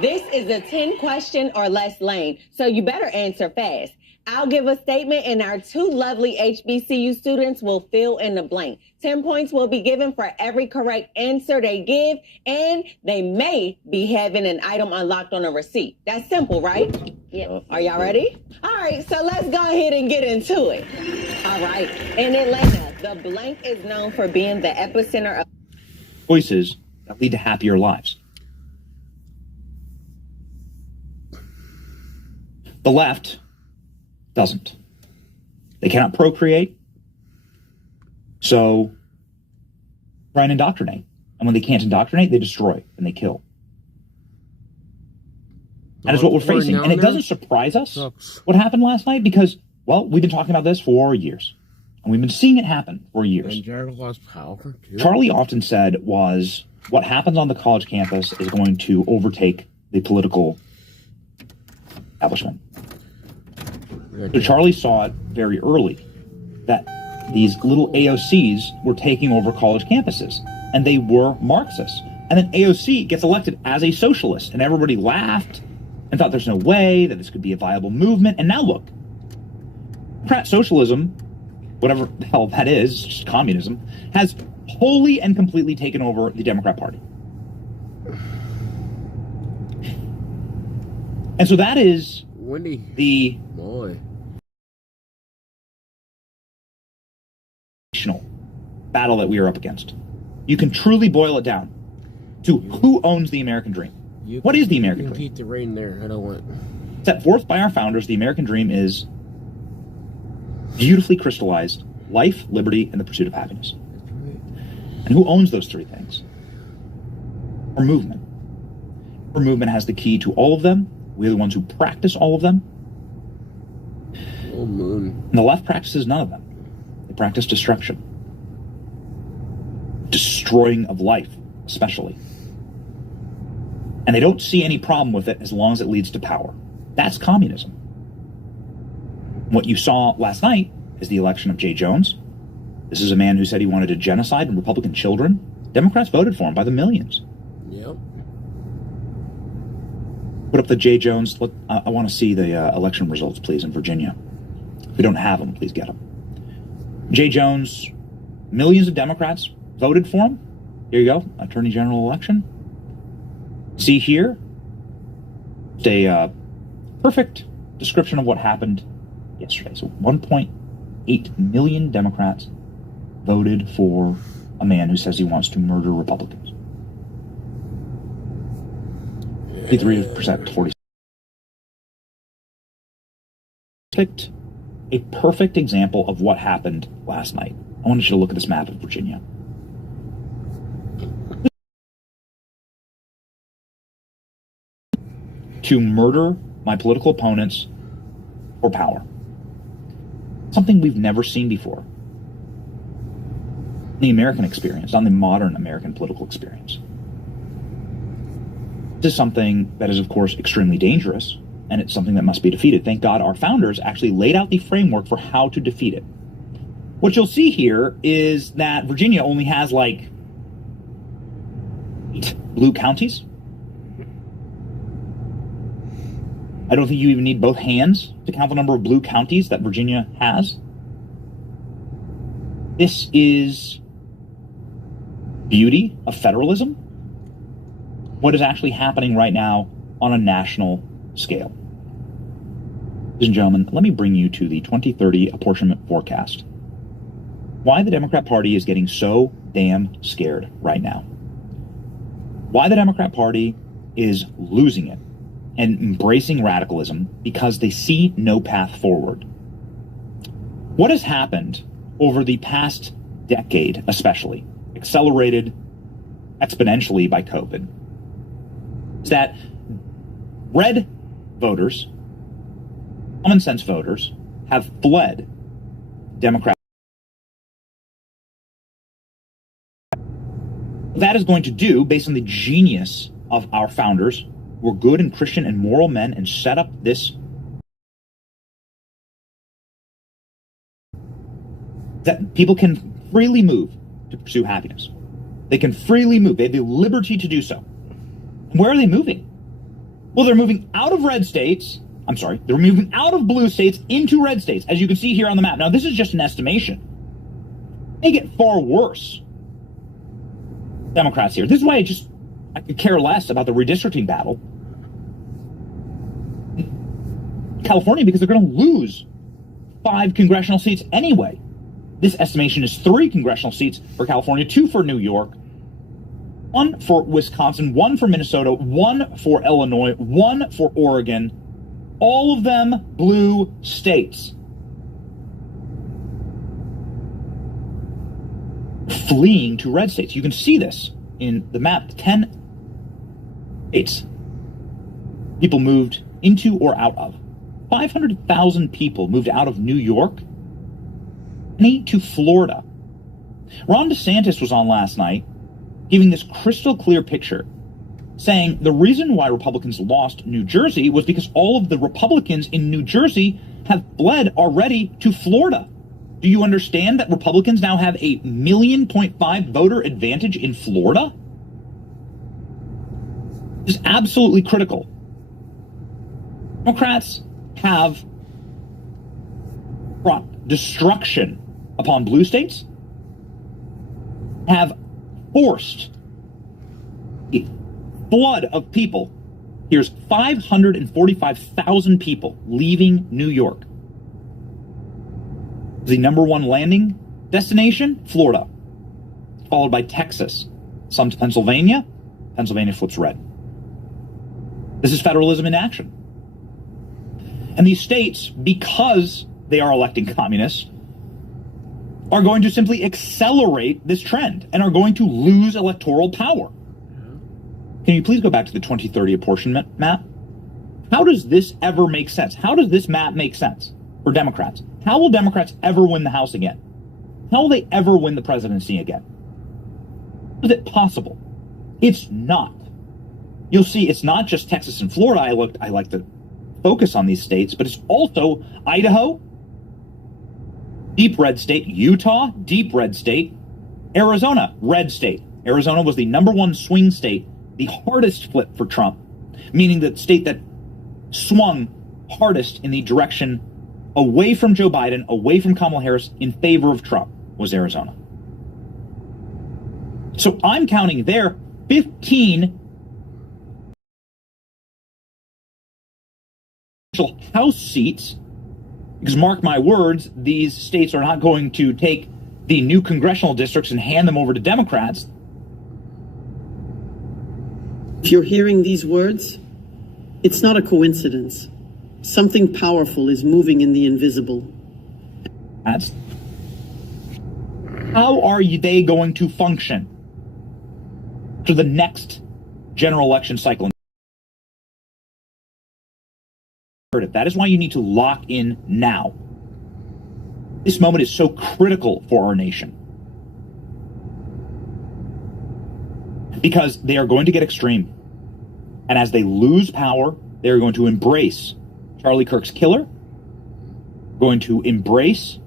This is a 10 question or less lane, so you better answer fast. I'll give a statement and our 2 lovely HBCU students will fill in the blank. 10 points will be given for every correct answer they give, and they may be having an item unlocked on a receipt. That's simple, right? Yeah. Are y'all ready? All right, so let's go ahead and get into it. All right. In Atlanta, the blank is known for being the epicenter of Choices that lead to happier lives. The left doesn't. They cannot procreate, so try and indoctrinate. And when they can't indoctrinate, they destroy and they kill. That is what we're facing. And it doesn't surprise us what happened last night because, well, we've been talking about this for years. And we've been seeing it happen for years. And Jared lost power, too. Charlie often said was what happens on the college campus is going to overtake the political establishment. So Charlie saw it very early that these little AOCs were taking over college campuses, and they were Marxists. And then AOC gets elected as a socialist, and everybody laughed and thought there's no way that this could be a viable movement. And now look, Democrat socialism, whatever the hell that is, just communism, has wholly and completely taken over the Democrat Party. And so that is the battle that we are up against. You can truly boil it down to who owns the American dream. What is the American dream? Keep the rain there. I don't want. Set forth by our founders, the American dream is beautifully crystallized life, liberty, and the pursuit of happiness. And who owns those 3 things? Our movement. Our movement has the key to all of them. We're the ones who practice all of them. Oh, moon. And the left practices none of them. They practice destruction. Destroying of life, especially. And they don't see any problem with it as long as it leads to power. That's communism. What you saw last night is the election of Jay Jones. This is a man who said he wanted to genocide Republican children. Democrats voted for him by the millions. Yep. Put up the Jay Jones. I want to see the election results, please, in Virginia. If we don't have them, please get them. Jay Jones, millions of Democrats voted for him. Here you go, Attorney General election. See here, it's a perfect description of what happened yesterday. So 1.8 million Democrats voted for a man who says he wants to murder Republicans. 53% to 46%. Picked a perfect example of what happened last night. I want you to look at this map of Virginia. To murder my political opponents for power. Something we've never seen before. The American experience, not the modern American political experience. This is something that is, of course, extremely dangerous, and it's something that must be defeated. Thank God our founders actually laid out the framework for how to defeat it. What you'll see here is that Virginia only has like 8 blue counties. I don't think you even need both hands to count the number of blue counties that Virginia has. This is beauty of federalism. What is actually happening right now on a national scale. Ladies and gentlemen, let me bring you to the 2030 apportionment forecast. Why the Democrat Party is getting so damn scared right now. Why the Democrat Party is losing it and embracing radicalism because they see no path forward. What has happened over the past decade, especially, accelerated exponentially by COVID, is that red voters, common sense voters, have fled Democrats. That is going to do, based on the genius of our founders, who were good and Christian and moral men and set up this, that people can freely move to pursue happiness. They can freely move. They have the liberty to do so. And where are they moving? Well, they're moving out of red states. I'm sorry, they're moving out of blue states into red states, as you can see here on the map. Now, this is just an estimation. They get far worse. Democrats here. This is why I could care less about the redistricting battle. California, because they're going to lose 5 congressional seats anyway. This estimation is 3 congressional seats for California, 2 for New York, 1 for Wisconsin, 1 for Minnesota, 1 for Illinois, 1 for Oregon, all of them blue states. Fleeing to red states. You can see this in the map. 10 states people moved into or out of. 500,000 people moved out of New York and to Florida. Ron DeSantis was on last night giving this crystal clear picture, saying the reason why Republicans lost New Jersey was because all of the Republicans in New Jersey have fled already to Florida. Do you understand that Republicans now have a 1.5 million voter advantage in Florida? It's absolutely critical. Democrats have brought destruction upon blue states, have forced a flood of people. Here's 545,000 people leaving New York. The #1 landing destination, Florida, followed by Texas, some to Pennsylvania. Pennsylvania flips red. This is federalism in action. And these states, because they are electing communists, are going to simply accelerate this trend and are going to lose electoral power. Can you please go back to the 2030 apportionment map? How does this ever make sense? How does this map make sense for Democrats? How will Democrats ever win the House again? How will they ever win the presidency again? Is it possible? It's not. You'll see it's not just Texas and Florida. I like to focus on these states, but it's also Idaho, deep red state, Utah, deep red state, Arizona, red state. Arizona was the #1 swing state, the hardest flip for Trump, meaning the state that swung hardest in the direction away from Joe Biden, away from Kamala Harris, in favor of Trump, was Arizona. So I'm counting there 15 House seats, because mark my words, these states are not going to take the new congressional districts and hand them over to Democrats. If you're hearing these words, it's not a coincidence. Something powerful is moving in the invisible. How are they going to function to the next general election cycle? That is why you need to lock in now. This moment is so critical for our nation, because they are going to get extreme. And as they lose power, they are going to embrace Charlie Kirk's killer, going to embrace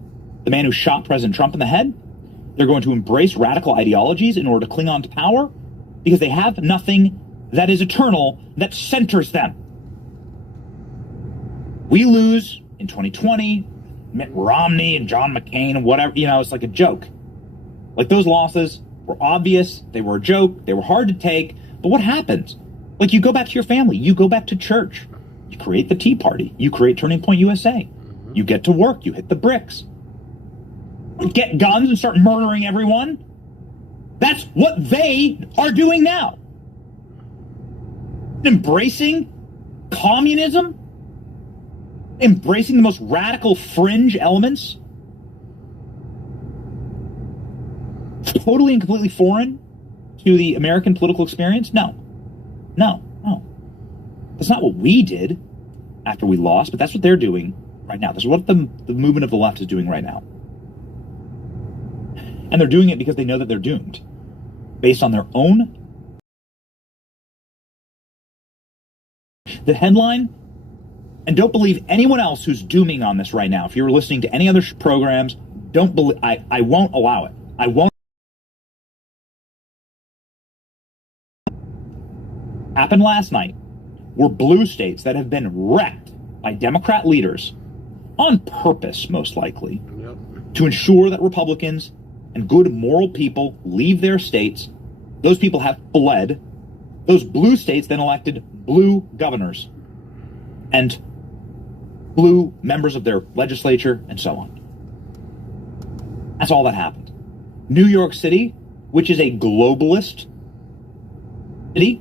the man who shot President Trump in the head. They're going to embrace radical ideologies in order to cling on to power, because they have nothing that is eternal that centers them. We lose in 2020, Mitt Romney and John McCain and whatever, it's like a joke. Like, those losses were obvious, they were a joke, they were hard to take, but what happens? Like, you go back to your family, you go back to church, you create the Tea Party, you create Turning Point USA, you get to work, you hit the bricks. Get guns and start murdering everyone. That's what they are doing now. Embracing communism, embracing the most radical fringe elements, totally and completely foreign to the American political experience? No. That's not what we did after we lost, but that's what they're doing right now. This is what the movement of the left is doing right now. And they're doing it because they know that they're doomed, based on their own. The headline, and don't believe anyone else who's dooming on this right now. If you're listening to any other programs, don't believe. I won't allow it. I won't. Happened last night were blue states that have been wrecked by Democrat leaders on purpose, most likely, to ensure that Republicans and good moral people leave their states. Those people have fled. Those blue states then elected blue governors and blue members of their legislature and so on. That's all that happened. New York City, which is a globalist city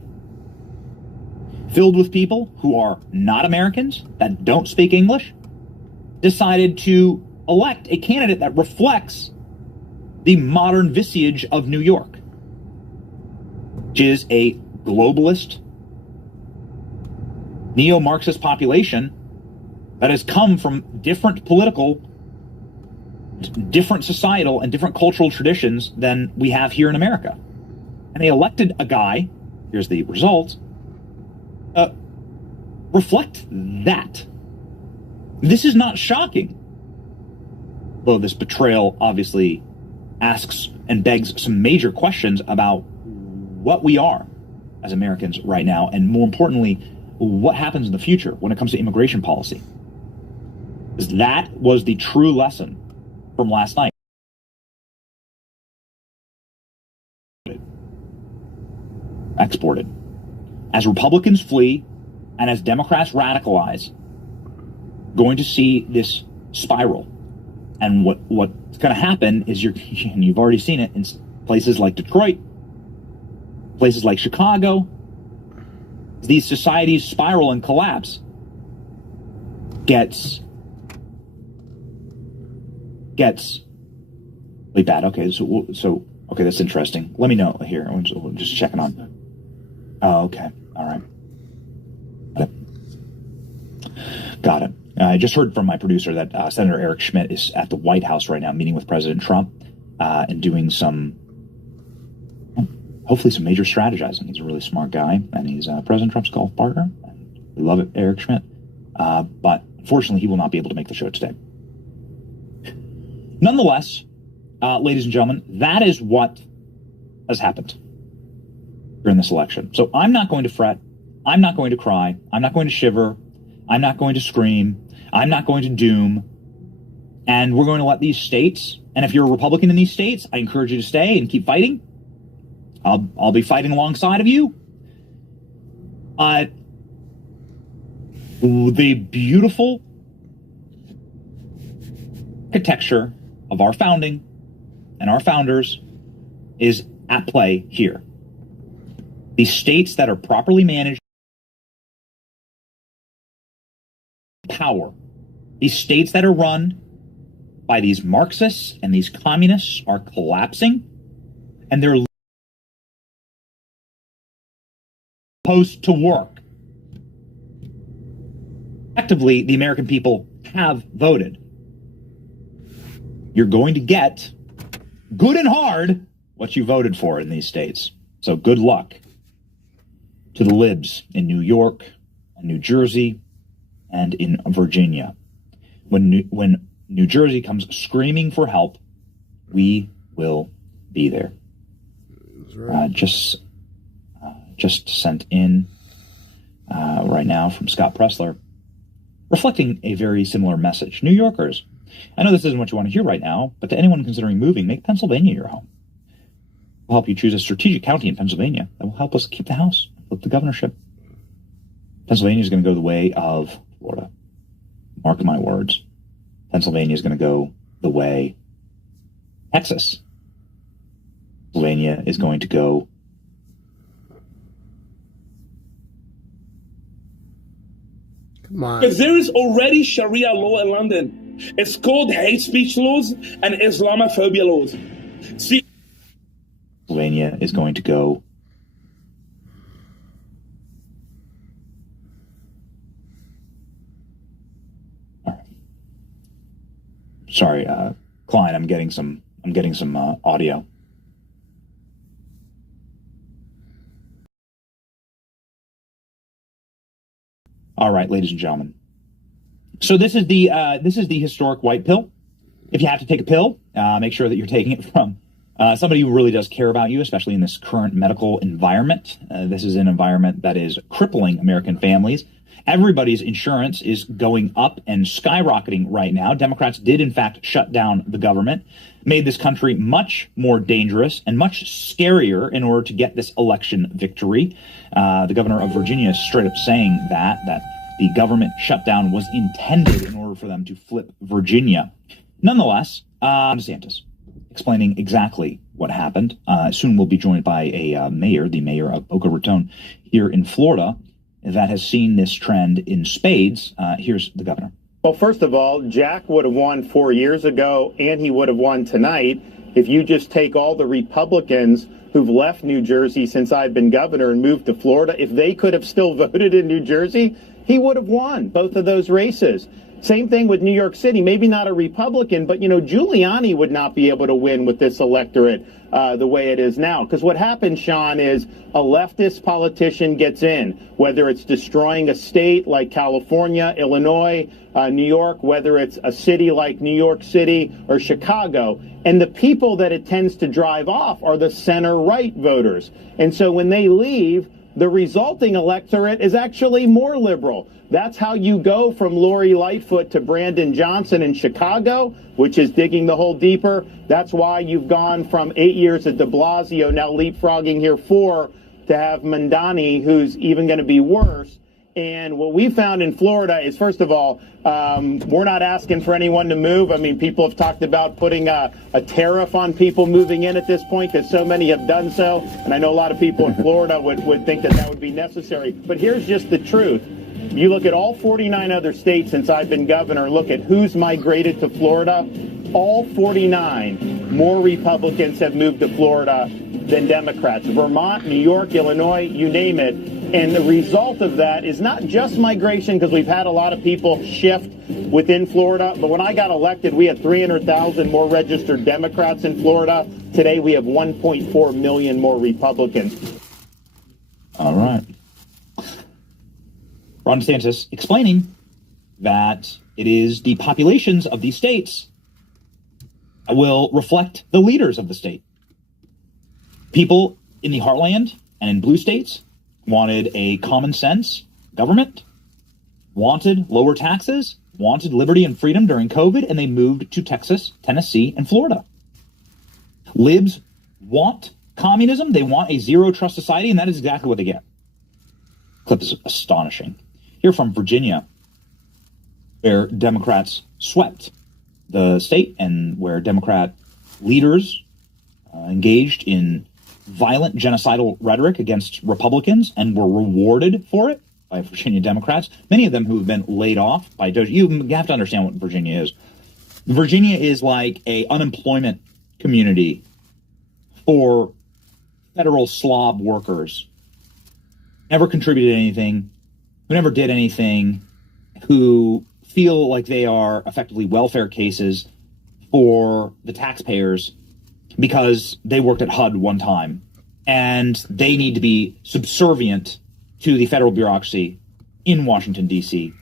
filled with people who are not Americans, that don't speak English, decided to elect a candidate that reflects the modern visage of New York, which is a globalist, neo-Marxist population that has come from different political, different societal, and different cultural traditions than we have here in America. And they elected a guy, here's the result, reflect that. This is not shocking. Though this betrayal obviously asks and begs some major questions about what we are as Americans right now, and more importantly, what happens in the future when it comes to immigration policy. Because that was the true lesson from last night. Exported. As Republicans flee and as Democrats radicalize, going to see this spiral. And what's going to happen is and you've already seen it in places like Detroit, places like Chicago. These societies spiral and collapse. Gets really bad. Okay, so okay, that's interesting. Let me know here. I'm just checking on. Oh, okay, all right. Got it. I just heard from my producer that Senator Eric Schmidt is at the White House right now, meeting with President Trump and doing hopefully some major strategizing. He's a really smart guy, and he's President Trump's golf partner. We love it, Eric Schmidt. But unfortunately, he will not be able to make the show today. Nonetheless, ladies and gentlemen, that is what has happened during this election. So I'm not going to fret. I'm not going to cry. I'm not going to shiver. I'm not going to scream. I'm not going to doom. And we're going to let these states, and if you're a Republican in these states, I encourage you to stay and keep fighting. I'll be fighting alongside of you. The beautiful architecture of our founding and our founders is at play here. These states that are properly managed, power. These states that are run by these Marxists and these communists are collapsing, and they're supposed to work. Effectively, the American people have voted. You're going to get good and hard what you voted for in these states. So good luck to the libs in New York, and New Jersey, and in Virginia. When New Jersey comes screaming for help, we will be there. Right. Just sent in right now from Scott Pressler, reflecting a very similar message. New Yorkers, I know this isn't what you want to hear right now, but to anyone considering moving, make Pennsylvania your home. We'll help you choose a strategic county in Pennsylvania that will help us keep the House, flip the governorship. Pennsylvania is going to go the way of Florida. Mark my words. Pennsylvania is going to go the way Texas. Pennsylvania is going to go because there is already Sharia law in London. It's called hate speech laws and Islamophobia laws. See, is going to go. All right. Sorry, Klein, I'm getting some audio. All right, ladies and gentlemen. So this is the historic white pill. If you have to take a pill, make sure that you're taking it from somebody who really does care about you, especially in this current medical environment. This is an environment that is crippling American families. Everybody's insurance is going up and skyrocketing right now. Democrats did, in fact, shut down the government, made this country much more dangerous and much scarier in order to get this election victory. The governor of Virginia is straight up saying that the government shutdown was intended in order for them to flip Virginia. Nonetheless, DeSantis explaining exactly what happened. Soon we'll be joined by a mayor, the mayor of Boca Raton here in Florida, that has seen this trend in spades. Here's the governor. Well, first of all, Jack would have won 4 years ago, and he would have won tonight if you just take all the Republicans who've left New Jersey since I've been governor and moved to Florida. If they could have still voted in New Jersey, he would have won both of those races. Same thing with New York City, maybe not a Republican, but, Giuliani would not be able to win with this electorate the way it is now. Because what happens, Sean, is a leftist politician gets in, whether it's destroying a state like California, Illinois, New York, whether it's a city like New York City or Chicago. And the people that it tends to drive off are the center-right voters. And so when they leave, the resulting electorate is actually more liberal. That's how you go from Lori Lightfoot to Brandon Johnson in Chicago, which is digging the hole deeper. That's why you've gone from 8 years at de Blasio, now leapfrogging here 4, to have Mandani, who's even going to be worse. And what we found in Florida is, first of all, we're not asking for anyone to move. I mean, people have talked about putting a tariff on people moving in at this point because so many have done so. And I know a lot of people in Florida would think that would be necessary. But here's just the truth. You look at all 49 other states since I've been governor, look at who's migrated to Florida. All 49 more Republicans have moved to Florida than Democrats. Vermont, New York, Illinois, you name it. And the result of that is not just migration, because we've had a lot of people shift within Florida. But when I got elected, we had 300,000 more registered Democrats in Florida. Today, we have 1.4 million more Republicans. All right. Ron DeSantis explaining that it is the populations of these states that will reflect the leaders of the state. People in the heartland and in blue states wanted a common sense government, wanted lower taxes, wanted liberty and freedom during COVID, and they moved to Texas, Tennessee, and Florida. Libs want communism. They want a zero trust society, and that is exactly what they get. Clip is astonishing. Here from Virginia, where Democrats swept the state and where Democrat leaders engaged in violent genocidal rhetoric against Republicans and were rewarded for it by Virginia Democrats, many of them who have been laid off by Doge. You have to understand what Virginia is. Virginia is like a unemployment community for federal slob workers. Never contributed anything, who never did anything, who feel like they are effectively welfare cases for the taxpayers because they worked at HUD one time and they need to be subservient to the federal bureaucracy in Washington, D.C.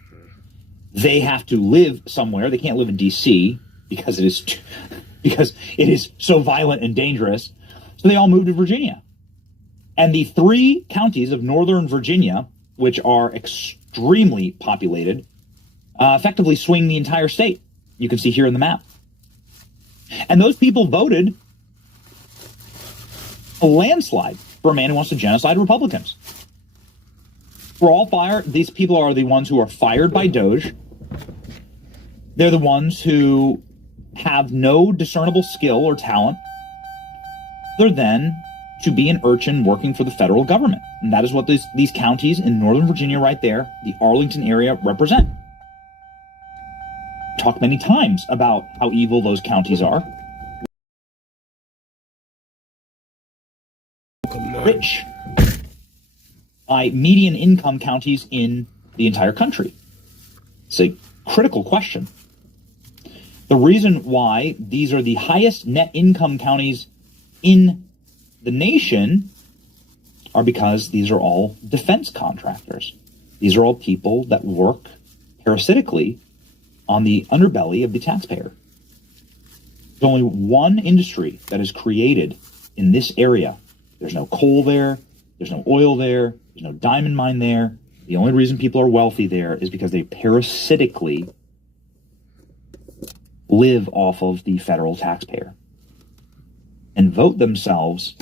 They have to live somewhere. They can't live in D.C. because it is so violent and dangerous. So they all moved to Virginia. And the 3 counties of Northern Virginia, which are extremely populated, effectively swing the entire state. You can see here in the map. And those people voted a landslide for a man who wants to genocide Republicans. We're all fired. These people are the ones who are fired by Doge. They're the ones who have no discernible skill or talent other than to be an urchin working for the federal government. And that is what these counties in Northern Virginia right there, the Arlington area, represent. Talked many times about how evil those counties are. rich by median income counties in the entire country? It's a critical question. The reason why these are the highest net income counties in the nation are because these are all defense contractors. These are all people that work parasitically on the underbelly of the taxpayer. There's only one industry that is created in this area. There's no coal there. There's no oil there. There's no diamond mine there. The only reason people are wealthy there is because they parasitically live off of the federal taxpayer and vote themselves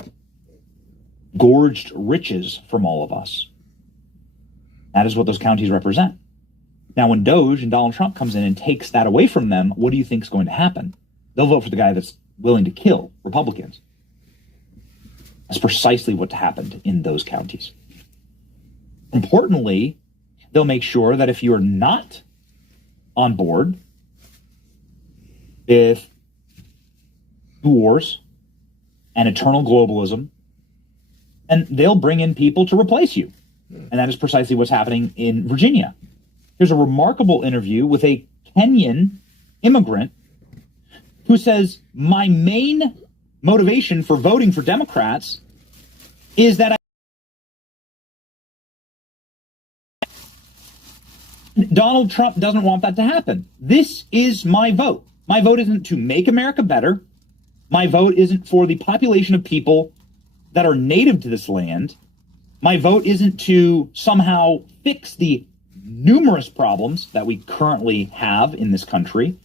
gorged riches from all of us. That is what those counties represent. Now, when Doge and Donald Trump comes in and takes that away from them, what do you think is going to happen? They'll vote for the guy that's willing to kill Republicans. That's precisely what happened in those counties. Importantly, they'll make sure that if you're not on board with wars and eternal globalism, and they'll bring in people to replace you. And that is precisely what's happening in Virginia. There's a remarkable interview with a Kenyan immigrant who says, my main motivation for voting for Democrats is that Donald Trump doesn't want that to happen. This is my vote. My vote isn't to make America better. My vote isn't for the population of people that are native to this land. My vote isn't to somehow fix the numerous problems that we currently have in this country.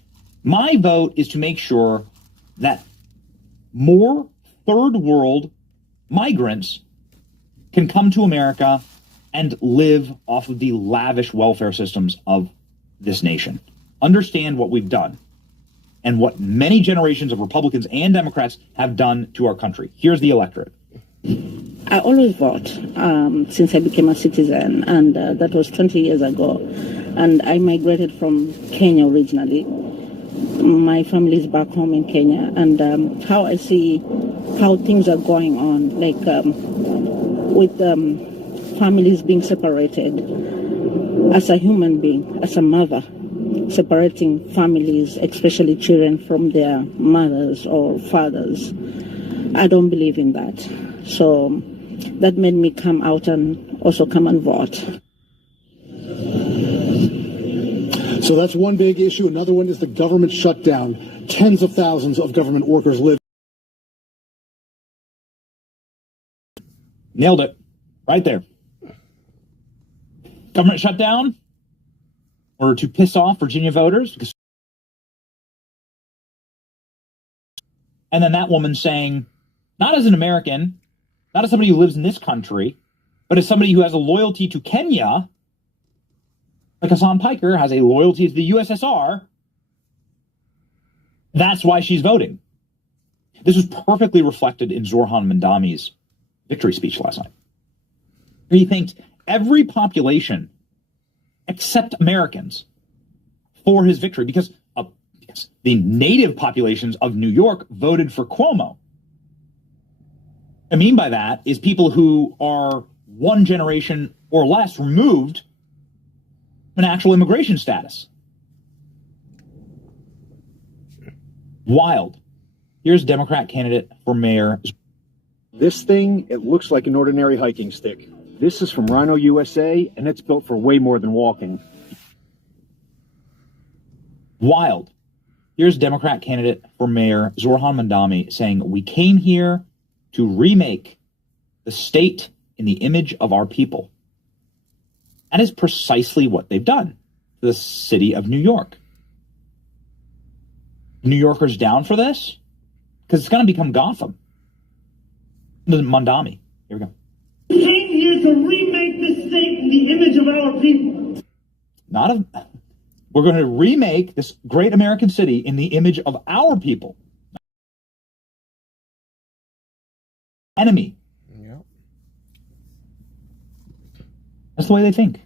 My vote is to make sure that more third world migrants can come to America and live off of the lavish welfare systems of this nation. Understand what we've done and what many generations of Republicans and Democrats have done to our country. Here's the electorate. I always vote since I became a citizen, and that was 20 years ago. And I migrated from Kenya originally. My family is back home in Kenya, and how I see how things are going on, like with families being separated. As a human being, as a mother, separating families, especially children, from their mothers or fathers, I don't believe in that. So that made me come out and also come and vote. So that's one big issue. Another one is the government shutdown. Tens of thousands of government workers live. Nailed it. Right there. Government shutdown or to piss off Virginia voters. And then that woman saying, not as an American, not as somebody who lives in this country, but as somebody who has a loyalty to Kenya, like Hassan Piker has a loyalty to the USSR, that's why she's voting. This was perfectly reflected in Zoran Mandami's victory speech last night. He thanked every population except Americans for his victory because the native populations of New York voted for Cuomo. I mean by that is people who are one generation or less removed from an actual immigration status. Wild. Here's Democrat candidate for mayor. This thing, it looks like an ordinary hiking stick. This is from Rhino, USA, and it's built for way more than walking. Wild. Here's Democrat candidate for mayor Zoran Mandami saying, we came here to remake the state in the image of our people. That is precisely what they've done to the city of New York. New Yorkers down for this? Because it's going to become Gotham. Mandami. Here we go. We came here to remake this state in the image of our people. We're going to remake this great American city in the image of our people. Enemy. Yeah. That's the way they think.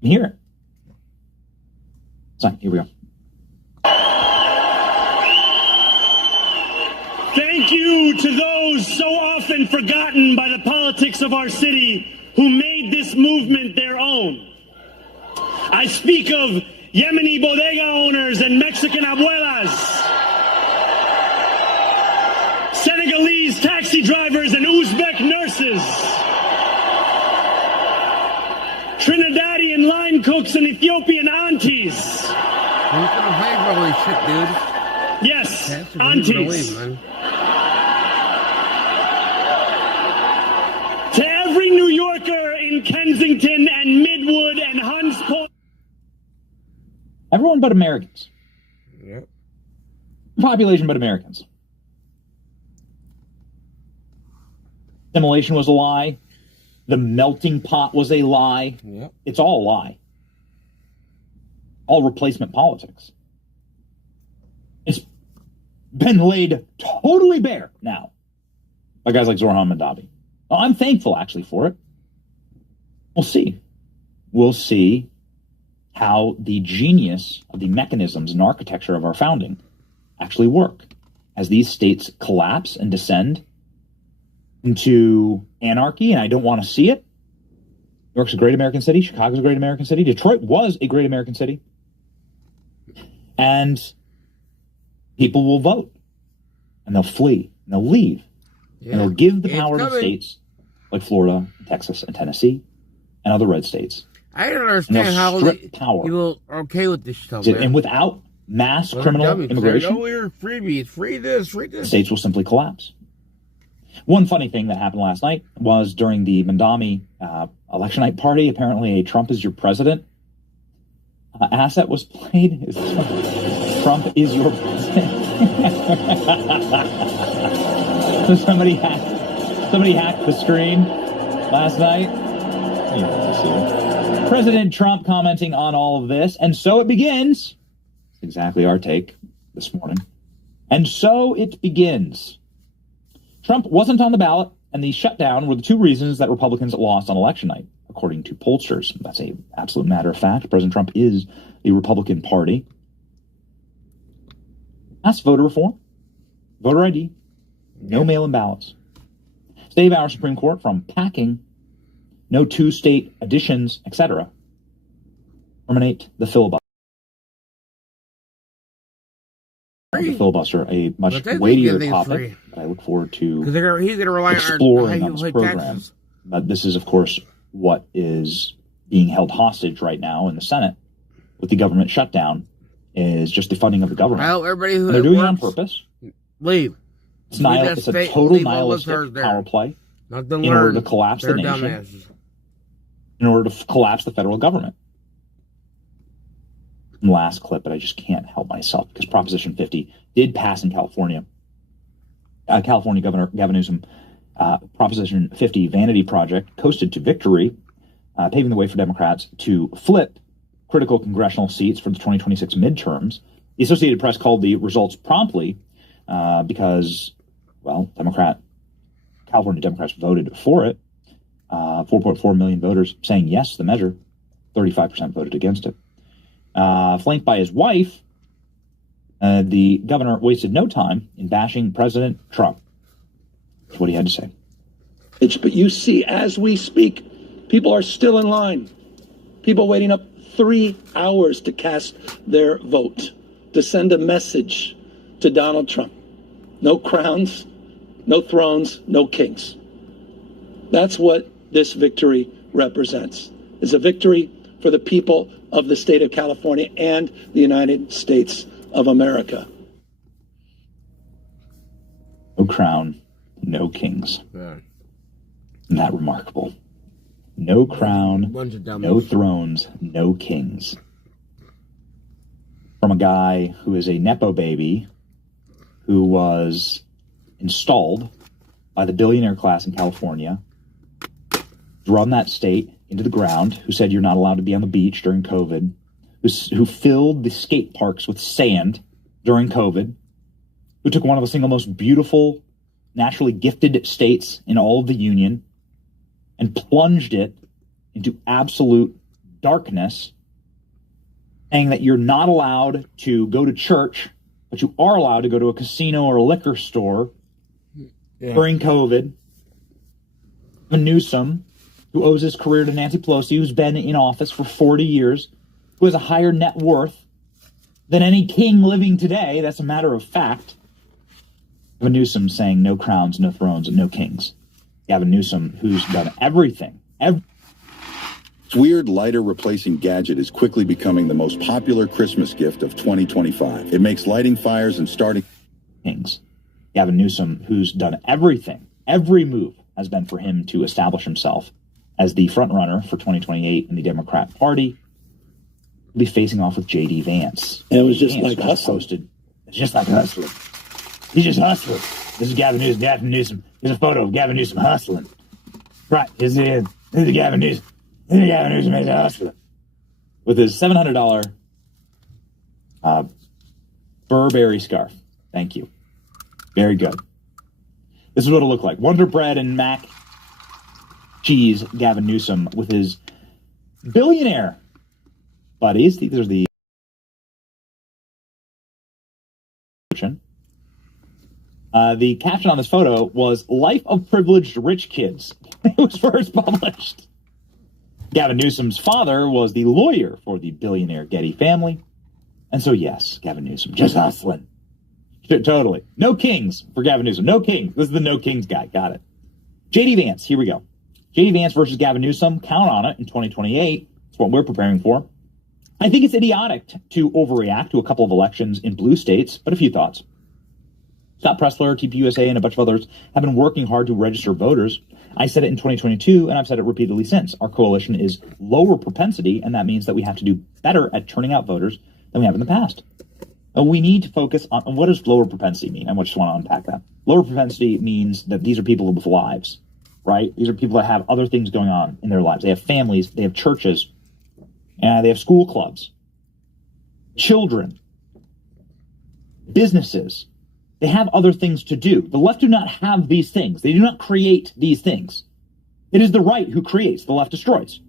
You hear it. So, here we go. Thank thank you to those so often forgotten by the politics of our city who made this movement their own. I speak of Yemeni bodega owners and Mexican abuelas, Senegalese taxi drivers and Uzbek nurses, Trinidadian line cooks and Ethiopian aunties. Who's gonna pay for all this shit, dude? Yes, aunties. To every New Yorker in Kensington and Midwood and Hunts Point. Everyone but Americans. Yep. Population but Americans. Assimilation was a lie. The melting pot was a lie. Yep. It's all a lie. All replacement politics. It's been laid totally bare now by guys like Zorhan Mandabi. Well, I'm thankful, actually, for it. We'll see. We'll see how the genius of the mechanisms and architecture of our founding actually work as these states collapse and descend into anarchy, and I don't want to see it. New York's a great American city. Chicago's a great American city. Detroit was a great American city. And people will vote, and they'll flee, and they'll leave, and they'll give the power to states like Florida, Texas, and Tennessee, and other red states. I don't understand how people are okay with this stuff. And without mass criminal immigration, we're freebies, free this. States will simply collapse. One funny thing that happened last night was during the Mandami election night party. Apparently, a Trump is your president asset was played. Trump is your president. So somebody hacked the screen last night. President Trump commenting on all of this, and so it begins. Exactly our take this morning. And so it begins. Trump wasn't on the ballot, and the shutdown were the two reasons that Republicans lost on election night, according to pollsters. That's an absolute matter of fact. President Trump is the Republican Party. That's voter reform, voter ID, no mail-in ballots. Save our Supreme Court from packing, no two-state additions, etc. Terminate the filibuster. The filibuster, a much weightier topic that I look forward to exploring on this program. But this is, of course, what is being held hostage right now in the Senate with the government shutdown is just the funding of the government. Well, everybody who they're doing it on purpose. Leave. It's a total nihilistic power play in order to collapse the nation, in order to collapse the federal government. Last clip, but I just can't help myself because Proposition 50 did pass in California. California Governor Gavin Newsom, Proposition 50 vanity project coasted to victory, paving the way for Democrats to flip critical congressional seats for the 2026 midterms. The Associated Press called the results promptly because, well, California Democrats voted for it. 4.4 million voters saying yes to the measure. 35% voted against it. Flanked by his wife, the governor wasted no time in bashing President Trump. That's what he had to say. But you see, as we speak, people are still in line. People waiting up 3 hours to cast their vote, to send a message to Donald Trump. No crowns, no thrones, no kings. That's what this victory represents. It's a victory for the people of the state of California and the United States of America. No crown, no kings. Yeah. Isn't that remarkable? No crown, no thrones, no kings. From a guy who is a Nepo baby who was installed by the billionaire class in California, to run that state into the ground, who said you're not allowed to be on the beach during COVID, who filled the skate parks with sand during COVID, who took one of the single most beautiful, naturally gifted states in all of the Union and plunged it into absolute darkness, saying that you're not allowed to go to church, but you are allowed to go to a casino or a liquor store during COVID. Newsom, who owes his career to Nancy Pelosi, who's been in office for 40 years, who has a higher net worth than any king living today. That's a matter of fact. Gavin Newsom saying no crowns, no thrones, and no kings. Gavin Newsom, who's done everything. This weird lighter replacing gadget is quickly becoming the most popular Christmas gift of 2025. It makes lighting fires and starting kings. Gavin Newsom, who's done everything, every move has been for him to establish himself as the front runner for 2028 in the Democrat Party. He'll be facing off with J.D. Vance. And it was just like hustling. It's just like hustling. He's just hustling. This is Gavin Newsom. Gavin Newsom. Here's a photo of Gavin Newsom hustling. Right. Here's Gavin Newsom. Here's Gavin Newsom is hustling. With his $700 Burberry scarf. Thank you. Very good. This is what it'll look like. Wonder Bread and mac cheese, Gavin Newsom with his billionaire buddies. These are the caption on this photo was "Life of Privileged Rich Kids." It was first published. Gavin Newsom's father was the lawyer for the billionaire Getty family. And so, yes, Gavin Newsom just hustling. Totally. No kings for Gavin Newsom. No kings. This is the no kings guy. Got it. J.D. Vance. Here we go. J.D. Vance versus Gavin Newsom. Count on it in 2028. That's what we're preparing for. I think it's idiotic to overreact to a couple of elections in blue states, but a few thoughts. Scott Pressler, U.S.A, and a bunch of others have been working hard to register voters. I said it in 2022, and I've said it repeatedly since. Our coalition is lower propensity, and that means that we have to do better at turning out voters than we have in the past. We need to focus on what does lower propensity mean? I just want to unpack that. Lower propensity means that these are people with lives, right? These are people that have other things going on in their lives. They have families, they have churches, and they have school clubs, children, businesses. They have other things to do. The left do not have these things. They do not create these things. It is the right who creates. The left destroys.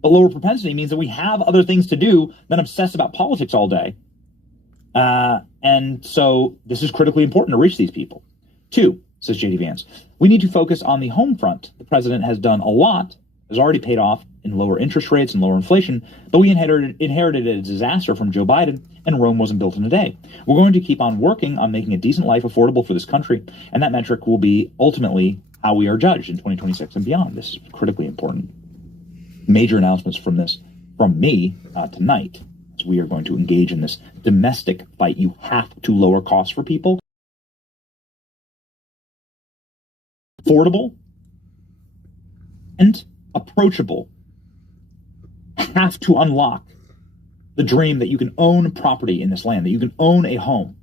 But lower propensity means that we have other things to do than obsess about politics all day. And so this is critically important to reach these people. 2, says J.D. Vance, we need to focus on the home front. The president has done a lot, has already paid off in lower interest rates and lower inflation, but we inherited a disaster from Joe Biden, and Rome wasn't built in a day. We're going to keep on working on making a decent life affordable for this country, and that metric will be ultimately how we are judged in 2026 and beyond. This is critically important. Major announcements from me tonight. We are going to engage in this domestic fight. You have to lower costs for people. Affordable and approachable. Have to unlock the dream that you can own property in this land, that you can own a home.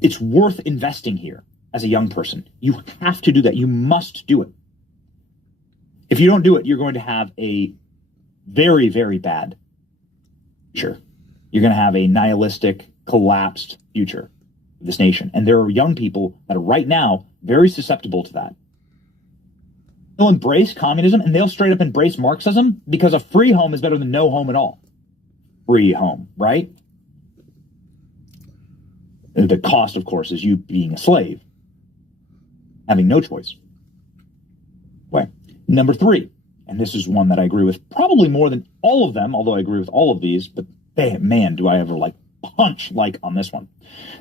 It's worth investing here as a young person. You have to do that. You must do it. If you don't do it, you're going to have a very, very bad future. You're going to have a nihilistic, collapsed future of this nation. And there are young people that are right now very susceptible to that. They'll embrace communism and they'll straight up embrace Marxism because a free home is better than no home at all. Free home, right? The cost, of course, is you being a slave, having no choice. Way. Number 3. And this is one that I agree with probably more than all of them, although I agree with all of these, but man, do I ever punch on this one.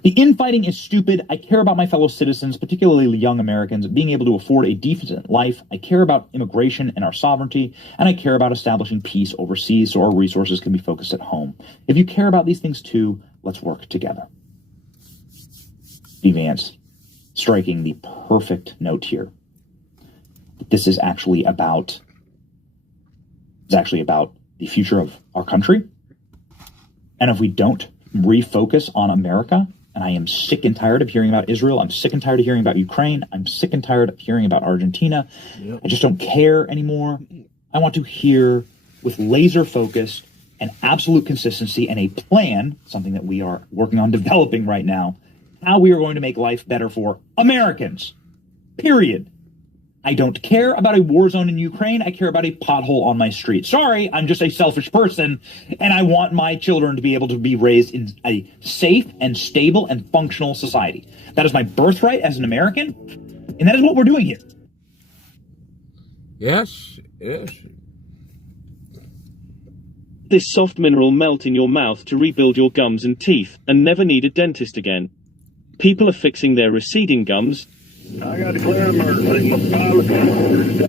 The infighting is stupid. I care about my fellow citizens, particularly young Americans, being able to afford a decent life. I care about immigration and our sovereignty, and I care about establishing peace overseas so our resources can be focused at home. If you care about these things too, let's work together. D. Vance striking the perfect note here. This is actually about the future of our country. And if we don't refocus on America, and I am sick and tired of hearing about Israel, I'm sick and tired of hearing about Ukraine, I'm sick and tired of hearing about Argentina. Yep. I just don't care anymore. I want to hear with laser focus and absolute consistency and a plan, something that we are working on developing right now, how we are going to make life better for Americans. Period. I don't care about a war zone in Ukraine. I care about a pothole on my street. Sorry, I'm just a selfish person, and I want my children to be able to be raised in a safe and stable and functional society. That is my birthright as an American, and that is what we're doing here. Yes, yes. This soft mineral melt in your mouth to rebuild your gums and teeth, and never need a dentist again. People are fixing their receding gums. I got to declare an emergency.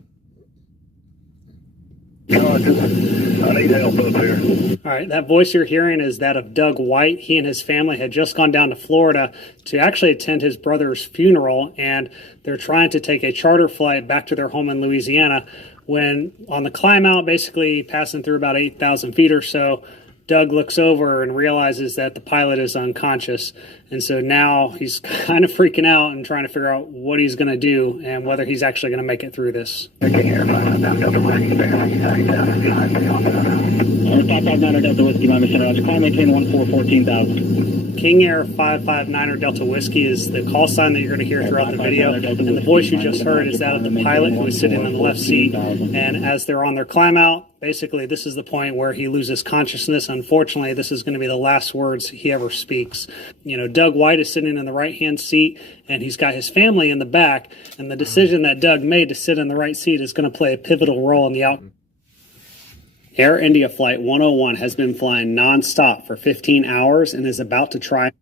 I need help up here. All right, that voice you're hearing is that of Doug White. He and his family had just gone down to Florida to actually attend his brother's funeral, and they're trying to take a charter flight back to their home in Louisiana. When on the climb out, basically passing through about 8,000 feet or so, Doug looks over and realizes that the pilot is unconscious. And so now he's kind of freaking out and trying to figure out what he's going to do and whether he's actually going to make it through this. King Air 559 Delta Whiskey, my mission, Roger. Climb maintain 14,000. King Air 559 Delta Whiskey is the call sign that you're going to hear throughout the video. And the voice you just heard is that of the pilot who is sitting in the left seat. And as they're on their climb out, basically this is the point where he loses consciousness. Unfortunately, this is going to be the last words he ever speaks. You know, Doug White is sitting in the right-hand seat, and he's got his family in the back. And the decision that Doug made to sit in the right seat is going to play a pivotal role in the outcome. Air India Flight 101 has been flying nonstop for 15 hours and is about to try.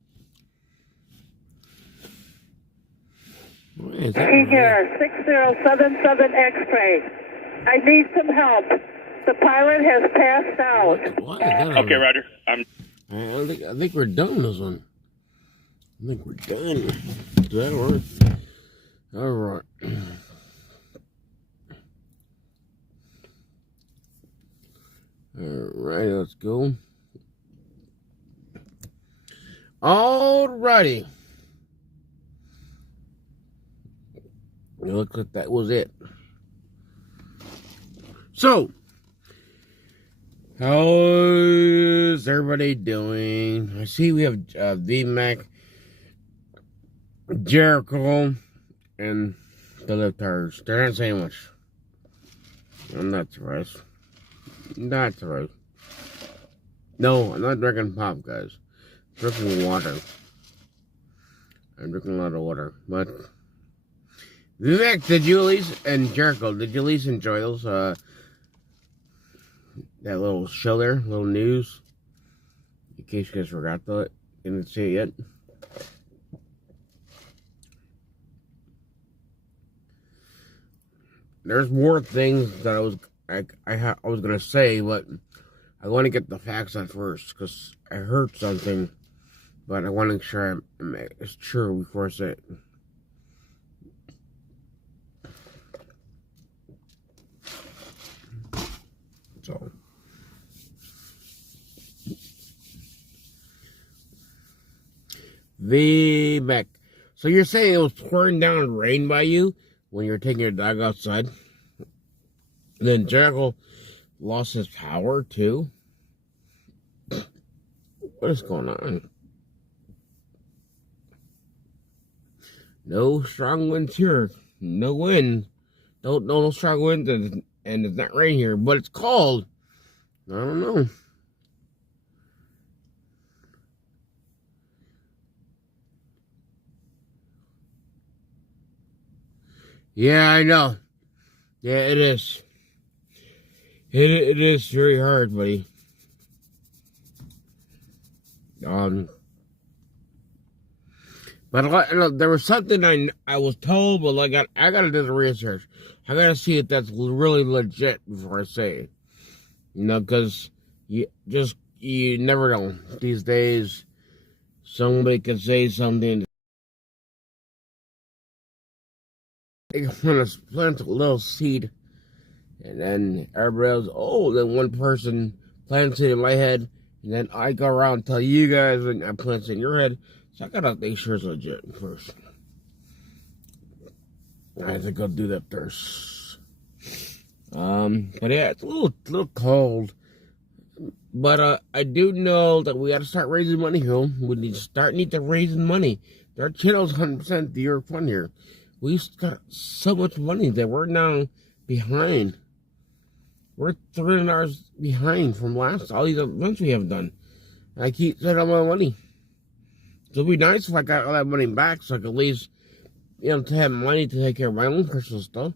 King Air 6077 X-ray. I need some help. The pilot has passed out. Okay, Roger. I think we're done with this one. I think we're done. Does that work? All right. Alright, let's go. Alrighty. It looks like that was it. So, how is everybody doing? I see we have VMAC, Jericho, and the Liftards. They're not saying much. I'm not surprised. Not surprised. No, I'm not drinking pop, guys. I'm drinking water. I'm drinking a lot of water. But Vivek, did you at least, and Jericho, did you at least enjoy those that little show there, little news? In case you guys forgot that, didn't see it yet. There's more things that I was gonna say, but I want to get the facts on first because I heard something, but I want to make sure it's true before I say it. So, VMAC. So you're saying it was pouring down rain by you when you were taking your dog outside? And then Jericho lost his power too? What is going on? No strong winds here. No wind. No strong winds, and it's not rain here, but it's cold. I don't know. Yeah, I know. Yeah, it is. It is very hard, buddy. But there was something I was told, but I gotta do the research. I gotta see if that's really legit before I say it. You know, because you never know. These days, somebody could say something. They plant a little seed, and then everybody else, then one person plants it in my head, and then I go around and tell you guys, and I plant it in your head. So I gotta make sure it's legit first. I think I'll do that first. But yeah, it's a little cold. But I do know that we gotta start raising money here. We need to raising money. Our channel's 100% the Europe fund here. We got so much money that we're now behind. We're $300 behind from all these events we have done. I keep setting up my money. So it'd be nice if I got all that money back so I could at least, to have money to take care of my own personal stuff.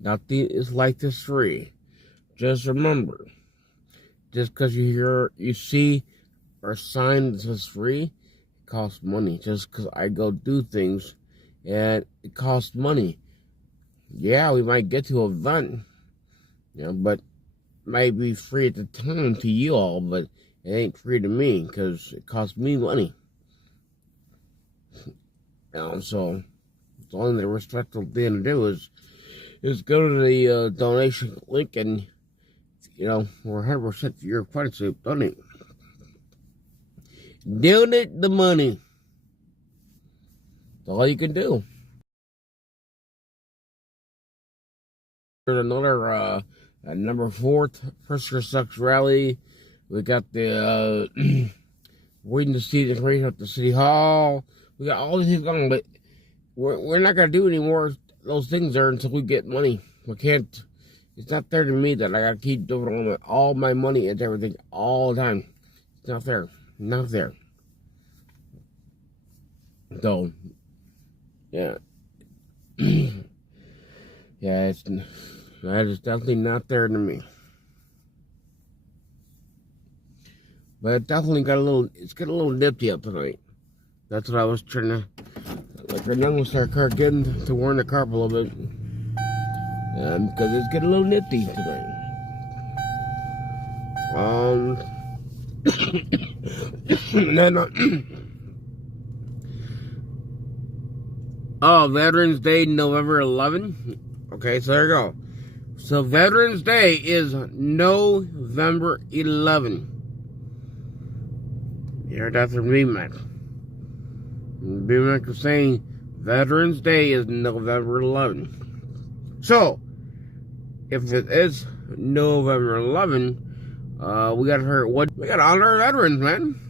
Nothing is like this free. Just remember, just because you see or sign this is free, it costs money. Just because I go do things, and it costs money. Yeah, we might get to an event, but it might be free at the time to you all, but it ain't free to me because it costs me money. So the only respectful thing to do is go to the donation link and, we're 100% for your credit, so donate. Donate the money. That's all you can do. There's another number 4 Pritzker Sucks rally. We got the waiting to see the decoration at the city hall. We got all these things going, but we're not gonna do any more of those things there until we get money. We can't. It's not fair to me that I gotta keep doing all my money and everything all the time. It's not fair. Not fair. So, yeah. Yeah, that is definitely not fair to me. But it definitely it's got a little nifty up tonight. That's what I was trying to, like, right now we'll start getting to warm the carpet a little bit. Because it's getting a little nifty tonight. And then, Veterans Day, November 11. Okay, so there you go. So Veterans Day is November 11. You heard that from VMAX. VMAX was saying Veterans Day is November 11. So, if it is November 11, we gotta honor our veterans, man.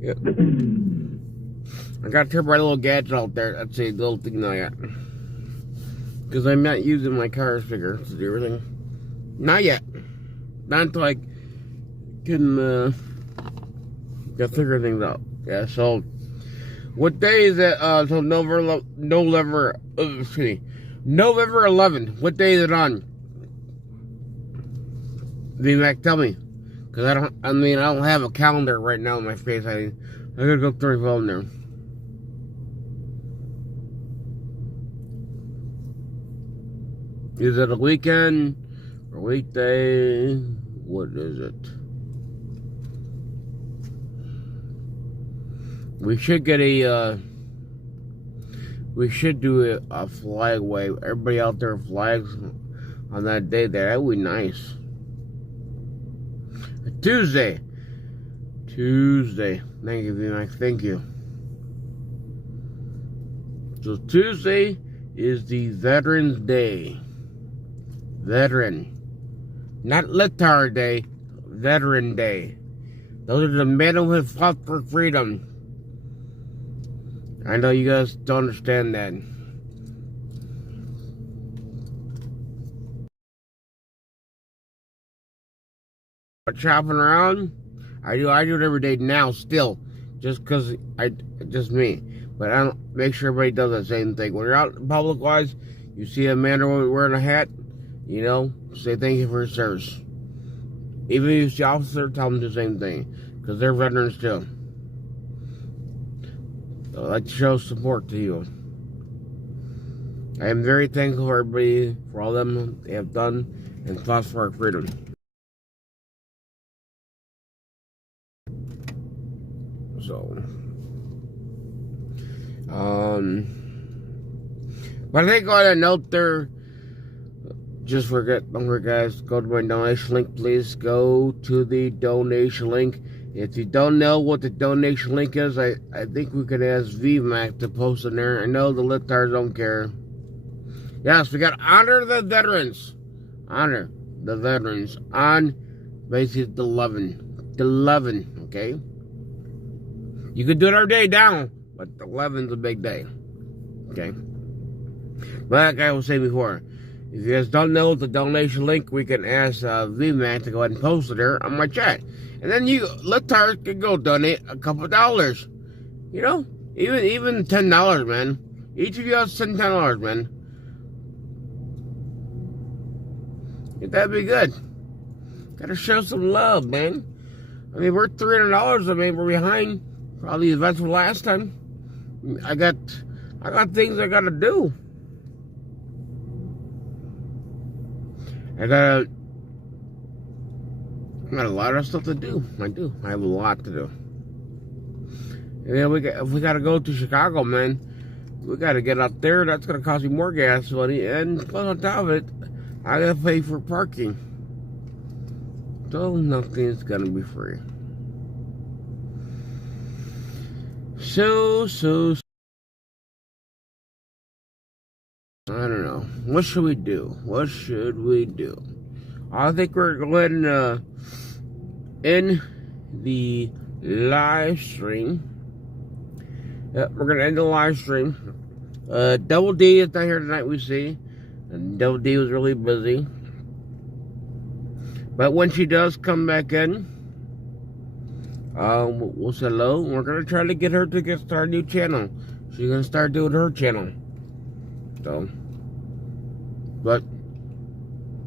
Yep. I gotta turn my little gadget out there. That's a little thing I got. Because I'm not using my car sticker to do everything. Not yet. Not until I can figure things out. Yeah, so what day is it? So November 11. What day is it on? VMAC, tell me. Because I don't have a calendar right now in my face. I gotta go through my phone there. Is it a weekend or weekday? What is it? We should get we should do a flag wave. Everybody out there flags on that day there. That would be nice. Tuesday. Thank you, V-Max. Thank you. So Tuesday is the Veterans Day. Veteran. Not Letard Day. Veteran Day. Those are the men who have fought for freedom. I know you guys don't understand that. But chopping around, I do it every day now still. Just because just me. But I don't make sure everybody does the same thing. When you're out public wise, you see a man wearing a hat, say thank you for your service. Even if it's the officer, tell them the same thing. Because they're veterans too. So I'd like to show support to you. I am very thankful for everybody, for all them they have done and fought for our freedom. So, but I think on a note there, don't forget guys, go to my donation link, please. Go to the donation link. If you don't know what the donation link is, I think we could ask VMAC to post in there. I know the Litards don't care. Yes, we got honor the veterans. Honor. the veterans on basically the 11, okay? You could do it every day down, but the 11's a big day, okay? But like I was saying before, if you guys don't know the donation link, we can ask VMAT to go ahead and post it there on my chat. And then you, Liftars can go donate a couple dollars. You know, even $10, man. Each of you has $10, man. That'd be good. Gotta show some love, man. I mean, we're $300. I mean, we're behind probably the events from last time. I got things I gotta do. I got a lot of stuff to do. I do. I have a lot to do. And then if we gotta go to Chicago, man, we gotta get out there. That's gonna cost me more gas money, and plus on top of it, I gotta pay for parking. So nothing's gonna be free. So I don't know. What should we do? I think we're going to end the live stream. Yep, we're going to end the live stream. Double D is not here tonight, we see. And Double D was really busy. But when she does come back in, we'll say hello. We're going to try to get her to get start a new channel. She's going to start doing her channel. So, but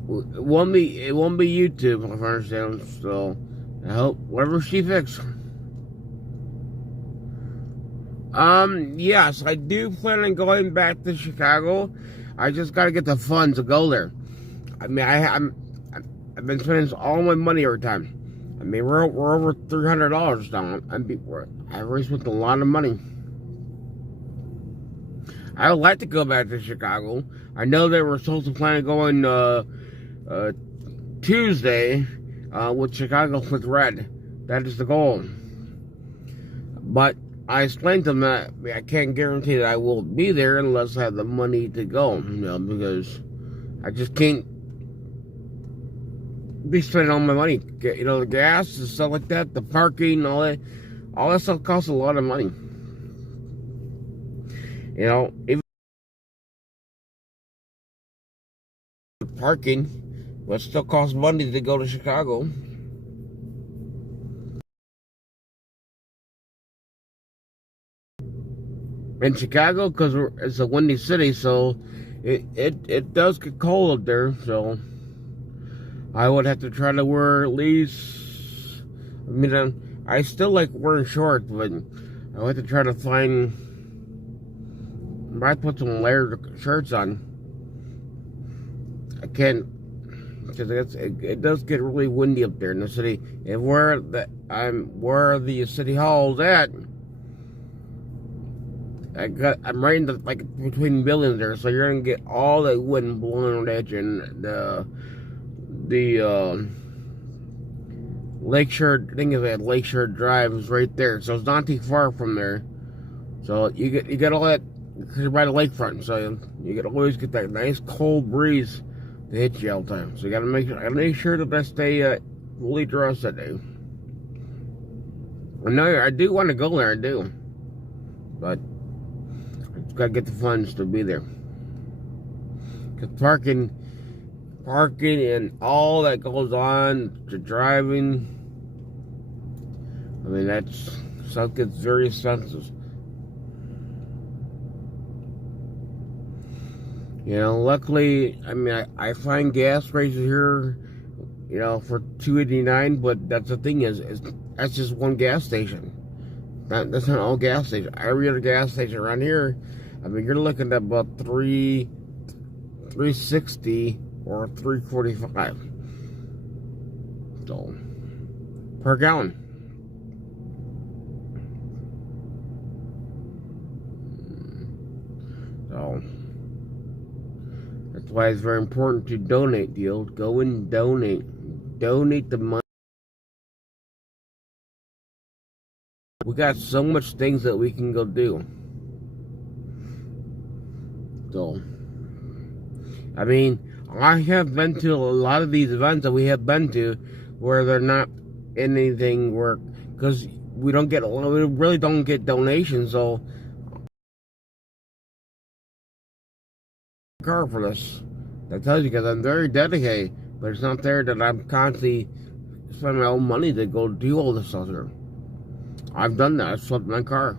it won't be YouTube, if I understand. So I hope whatever she fixes. Yes, I do plan on going back to Chicago. I just got to get the funds to go there. I mean, I've been spending all my money every time. I mean, we're over $300 now. I've already spent a lot of money. I would like to go back to Chicago. I know they were supposed to plan on going Tuesday with Chicago with Red. That is the goal. But I explained to them that I can't guarantee that I will be there unless I have the money to go. You know, because I just can't be spending all my money. You know, the gas and stuff like that, the parking, all that stuff costs a lot of money. You know, even parking, but still costs money to go to Chicago. In Chicago, because it's a windy city, so it does get cold up there. So I would have to try to wear at least. I mean, I still like wearing shorts, but I would have to try to find. I put some layered shirts on. I can't, because it does get really windy up there in the city. And where the city hall's at, I'm right in the, like, between buildings there, so you're gonna get all the wind blowing at you. And the Lakeshore, I think it's at Lakeshore Drive is right there, so it's not too far from there. So you get all that. Because you're by the lakefront, so you can always get that nice cold breeze to hit you all the time. So you gotta make sure that I stay fully dressed that day. I do want to go there, I do, but I just gotta get the funds to be there. Cause parking, and all that goes on to driving. I mean, that's stuff gets very expensive. You know, luckily, I mean, I find gas prices here, you know, for $2.89, but that's the thing is that's just one gas station. That's not all gas stations. Every other gas station around here, I mean, you're looking at about $3.60 or $3.45. So, per gallon. So, that's why it's very important to donate, deal. Go and donate. Donate the money. We got so much things that we can go do. So, I mean, I have been to a lot of these events that we have been to where they're not anything work because we really don't get donations. So, car for this. That tells you because I'm very dedicated, but it's not there that I'm constantly spending my own money to go do all this stuff here. I've done that. I've swept my car.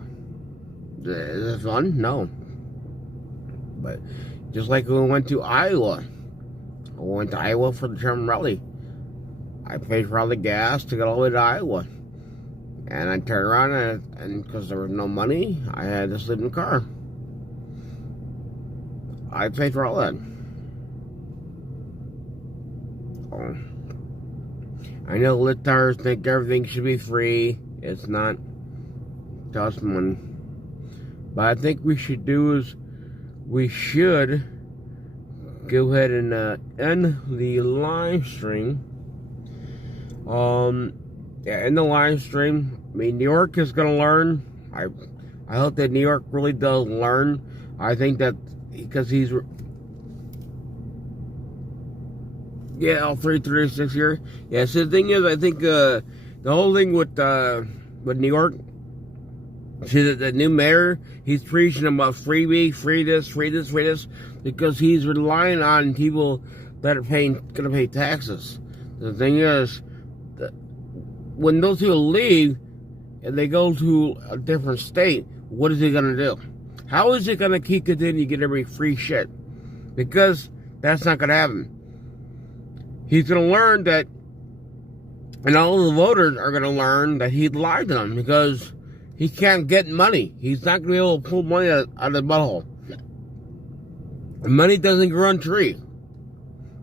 Is it fun? No. But just like when we went to Iowa. I went to Iowa for the Trump rally. I paid for all the gas to get all the way to Iowa. And I turned around and because there was no money, I had to sleep in the car. I paid for all that. Oh. I know litars think everything should be free. It's not. It costs money. But I think we should do is we should go ahead and end the live stream. In the live stream, I mean, New York is going to learn. I hope that New York really does learn. I think that because he's, all 336 here. Yeah, so the thing is, I think the whole thing with New York, see the new mayor, he's preaching about free this, because he's relying on people that are going to pay taxes. The thing is, when those people leave and they go to a different state, what is he going to do? How is he going to keep continuing to get every free shit? Because that's not going to happen. He's going to learn that, and all the voters are going to learn that he lied to them because he can't get money. He's not going to be able to pull money out of the butthole. Money doesn't grow on a tree.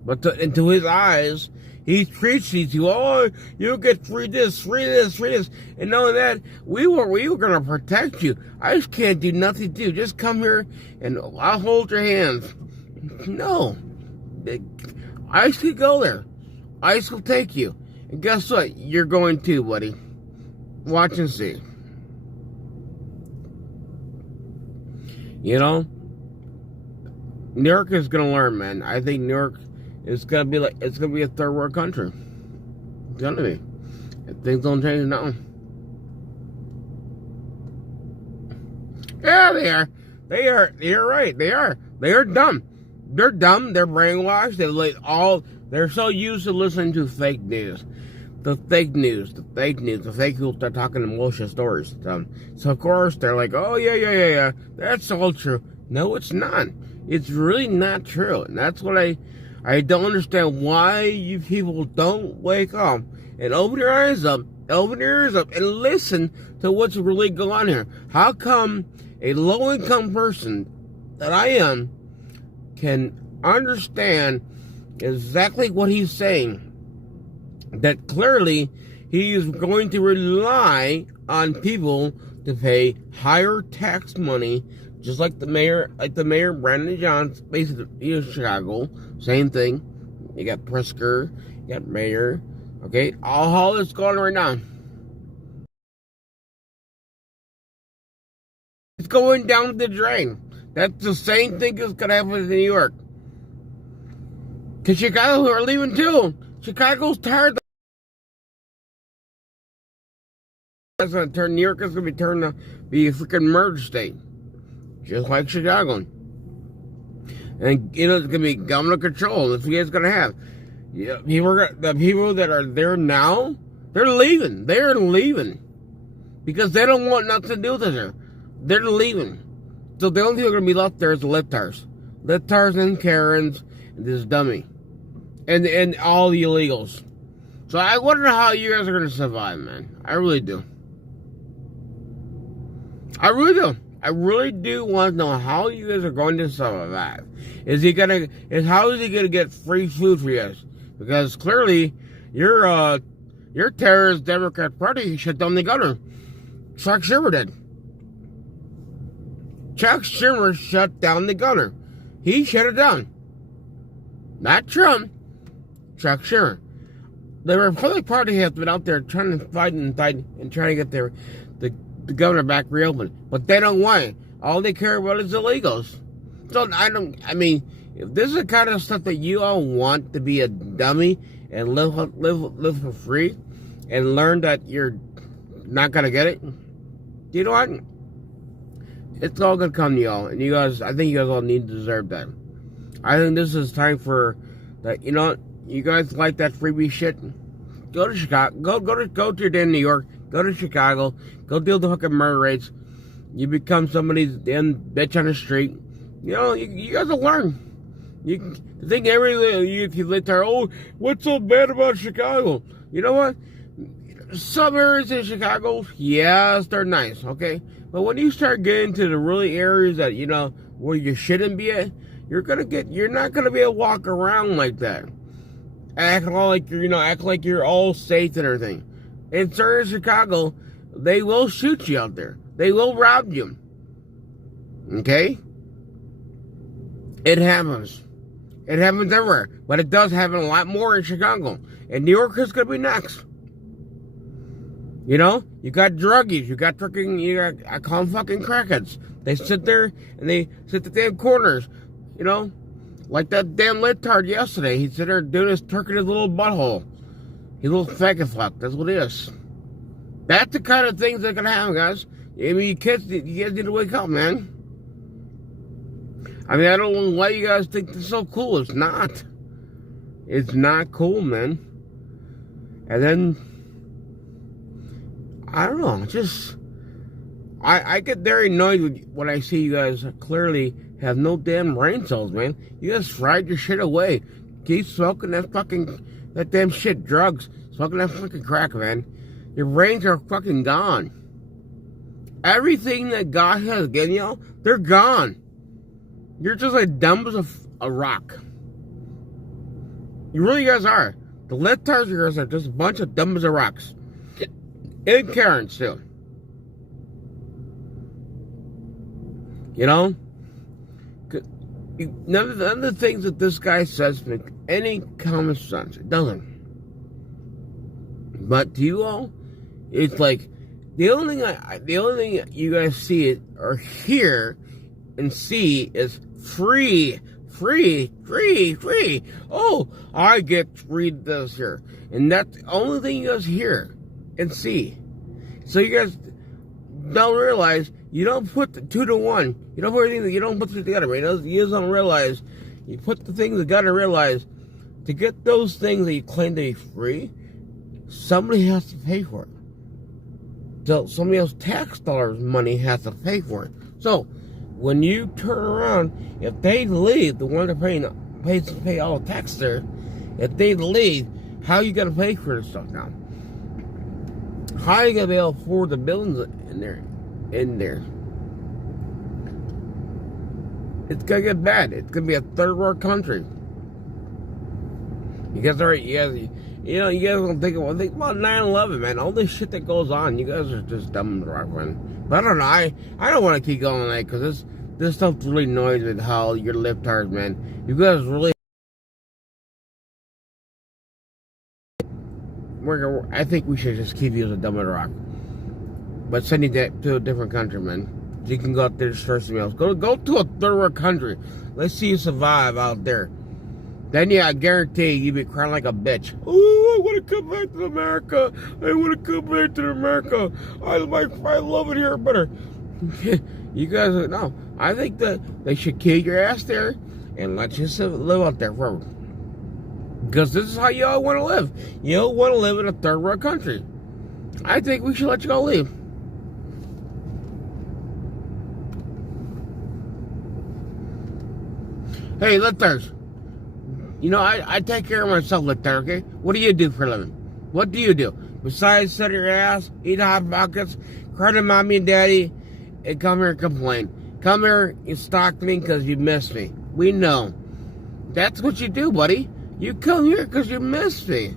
But into his eyes, he's preaching to you, oh, you'll get free this. And knowing that, we were going to protect you. I just can't do nothing to you. Just come here and I'll hold your hands. No. ICE could go there. ICE will take you. And guess what? You're going too, buddy. Watch and see. You know? New York is going to learn, man. I think New York is going to be a third world country. It's going to be. If things don't change now. Yeah, they are. You're right. They are. They are dumb. They're dumb. They're brainwashed. They're so used to listening to fake news. The fake people that are talking in bullshit stories. So of course they're like, oh yeah. That's all true. No, it's not. It's really not true. And that's what I don't understand why you people don't wake up and open your eyes up, open your ears up, and listen to what's really going on here. How come a low-income person that I am can understand exactly what he's saying? That clearly he is going to rely on people to pay higher tax money, just like the mayor Brandon Johnson, basically in Chicago. Same thing. You got PRITZKER, you got mayor. Okay, all this going on right now. It's going down the drain. That's the same thing that's gonna happen in New York. Cause Chicago are leaving too. Chicago's tired. That's gonna turn New York is gonna be turned to be a freaking murder state, just like Chicago. And it's gonna be government control. That's what it's gonna have. Yeah, the people that are there now, they're leaving. They're leaving because they don't want nothing to do with it. They're leaving. So the only people are gonna be left there is the liptards and Karens, and this dummy, and all the illegals. So I wonder how you guys are gonna survive, man. I really do. I really do want to know how you guys are going to survive. How is he gonna get free food for you guys? Because clearly, your terrorist Democrat Party shut down the governor. Chuck Schumer did. Chuck Schumer shut down the governor. He shut it down. Not Trump. Chuck Schumer. The Republican Party has been out there trying to fight and trying to get the governor back reopened. But they don't want it. All they care about is illegals. So if this is the kind of stuff that you all want to be a dummy and live for free and learn that you're not gonna get it, you know what? It's all gonna come to y'all, and you guys, I think you guys all need to deserve that. I think this is time for that. You know, you guys like that freebie shit? Go to Chicago. Go to your damn New York. Go to Chicago. Go deal with the fucking murder rates. You become somebody's damn bitch on the street. You know, you guys will learn. You think if you live there, oh, what's so bad about Chicago? You know what? Some areas in Chicago, yes, they're nice, okay? But when you start getting to the really areas that, you know, where you shouldn't be at, you're not gonna be able to walk around like that. Act like you're all safe and everything. In certain Chicago, they will shoot you out there. They will rob you. Okay? It happens. It happens everywhere. But it does happen a lot more in Chicago. And New York is gonna be next. You know? You got druggies. I call them fucking crackheads. They sit there and they sit at the damn corners. You know? Like that damn litard yesterday. He's sitting there doing his turk in his little butthole. His little faggot fuck. That's what it is. That's the kind of things that can happen, guys. I mean, you guys need to wake up, man. I mean, I don't know why you guys think this is so cool. It's not. It's not cool, man. And then, I don't know, just, I get very annoyed when I see you guys clearly have no damn brain cells, man. You guys fried your shit away. Keep smoking that damn shit, drugs. Smoking that fucking crack, man. Your brains are fucking gone. Everything that God has given y'all, they're gone. You're just like dumb as a rock. You really guys are. The leftards you guys are just a bunch of dumb as a rocks. And Karens too. You know? None of the things that this guy says make any common sense. It doesn't. But to you all, it's like the only thing you guys see it or hear and see is free. Oh, I get to read this here, and that's the only thing you guys hear and see. So you guys don't realize you don't put the 2 to 1. You don't put everything. You don't put it together. Right? You just don't realize. You put the things together and realize to get those things that you claim to be free, somebody has to pay for it. So somebody else's tax dollars money has to pay for it. So when you turn around, if they leave, the one that pay all the tax there, if they leave, how are you gonna pay for this stuff now? How are you gonna be able to afford the buildings in there? It's gonna get bad. It's gonna be a third world country. You guys gonna think about 9/11, man. All this shit that goes on, you guys are just dumb in the rock, man. But I don't know. I don't want to keep going on that because this stuff really annoys me. How you're lip-tards, man. You guys really. I think we should just keep you as a dumb in the rock, but send you to a different country, man. You can go out there and start something else. Go to a third world country. Let's see you survive out there. Then, yeah, I guarantee you'd be crying like a bitch. Oh, I want to come back to America. I want to come back to America. I love it here better. You guys, no. I think that they should kick your ass there and let you live out there forever. Because this is how y'all want to live. You don't want to live in a third world country. I think we should let you all leave. Hey, lifters. You know, I take care of myself, lifter, okay? What do you do for a living? What do you do? Besides sit your ass, eat Hot Pockets, cry to mommy and daddy, and come here and complain. Come here and stalk me because you miss me. We know. That's what you do, buddy. You come here because you miss me.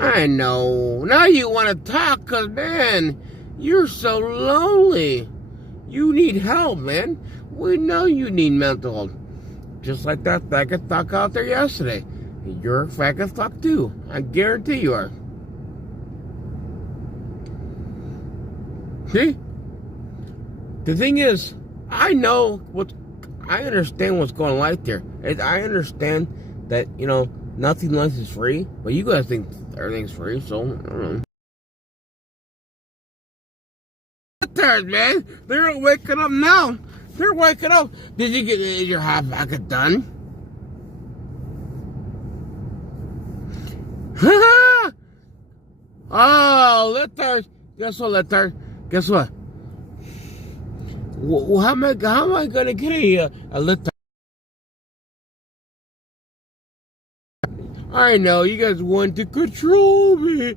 I know. Now you want to talk because, man, you're so lonely. You need help, man. We know you need mental health. Just like that faggot fuck out there yesterday. You're a faggot fuck too. I guarantee you are. See? The thing is, I know I understand what's going on right there. I understand that, you know, nothing less is free, but you guys think everything's free, so I don't know. Tired, man. They're waking up now. They're waking up. Is your hot pocket done? Oh, Litters. Guess what, Litters? Guess what? Well, how am I gonna get a Litters? I know you guys want to control me.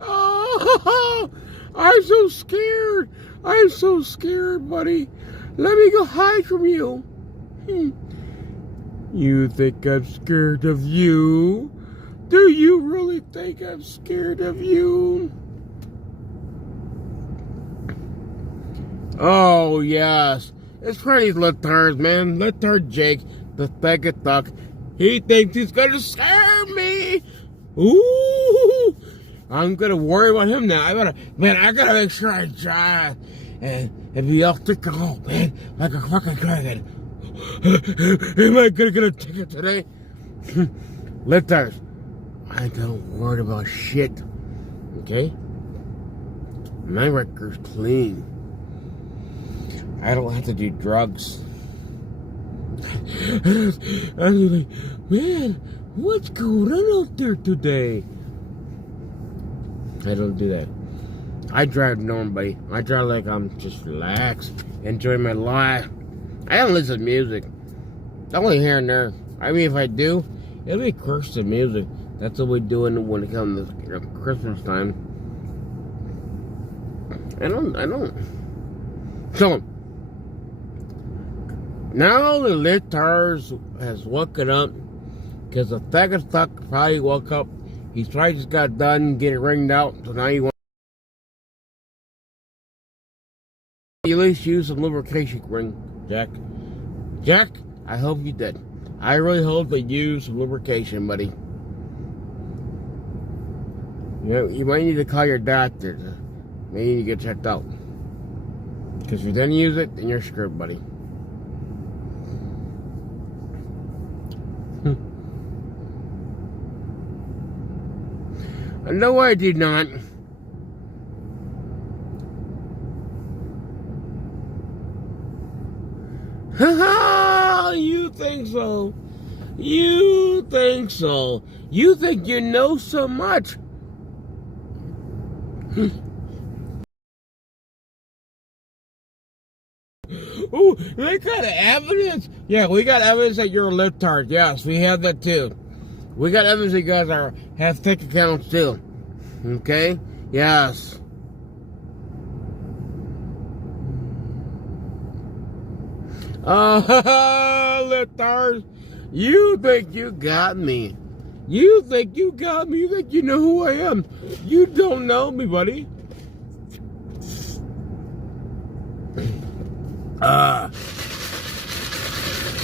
Oh, I'm so scared. I'm so scared, buddy. Let me go hide from you. You think I'm scared of you? Do you really think I'm scared of you? Oh, yes. It's pretty Litters, man. Litters Jake, the faggot duck. He thinks he's gonna scare me. Ooh, I'm gonna worry about him now. I gotta make sure I drive and be all thick and all, man, like a fucking dragon. Am I gonna get a ticket today? Litters, I don't worry about shit. Okay? My record's clean. I don't have to do drugs. I'm like, man, what's going on out there today? I don't do that. I drive normally. I drive like I'm just relaxed, enjoy my life. I don't listen to music. Only here and there. I mean, if I do, it'll be Christian music. That's what we're doing when it comes to Christmas time. I don't. So, now the Litters has woken up because the faggot stuck probably woke up. He's probably just got done getting ringed out, so now you want to at least use some lubrication ring, Jack. Jack, I hope you did. I really hope that you use some lubrication, buddy. You might need to call your doctor. Maybe you need to get checked out. Because if you didn't use it, then you're screwed, buddy. No, I did not. Ha! You think so? You think so? You think you know so much? Ooh, they got evidence. Yeah, we got evidence that you're a libtard. Yes, we have that too. We got evidence that you guys have fake accounts too. Okay? Yes. Libtards, you think you got me. You think you got me. You think you know who I am. You don't know me, buddy.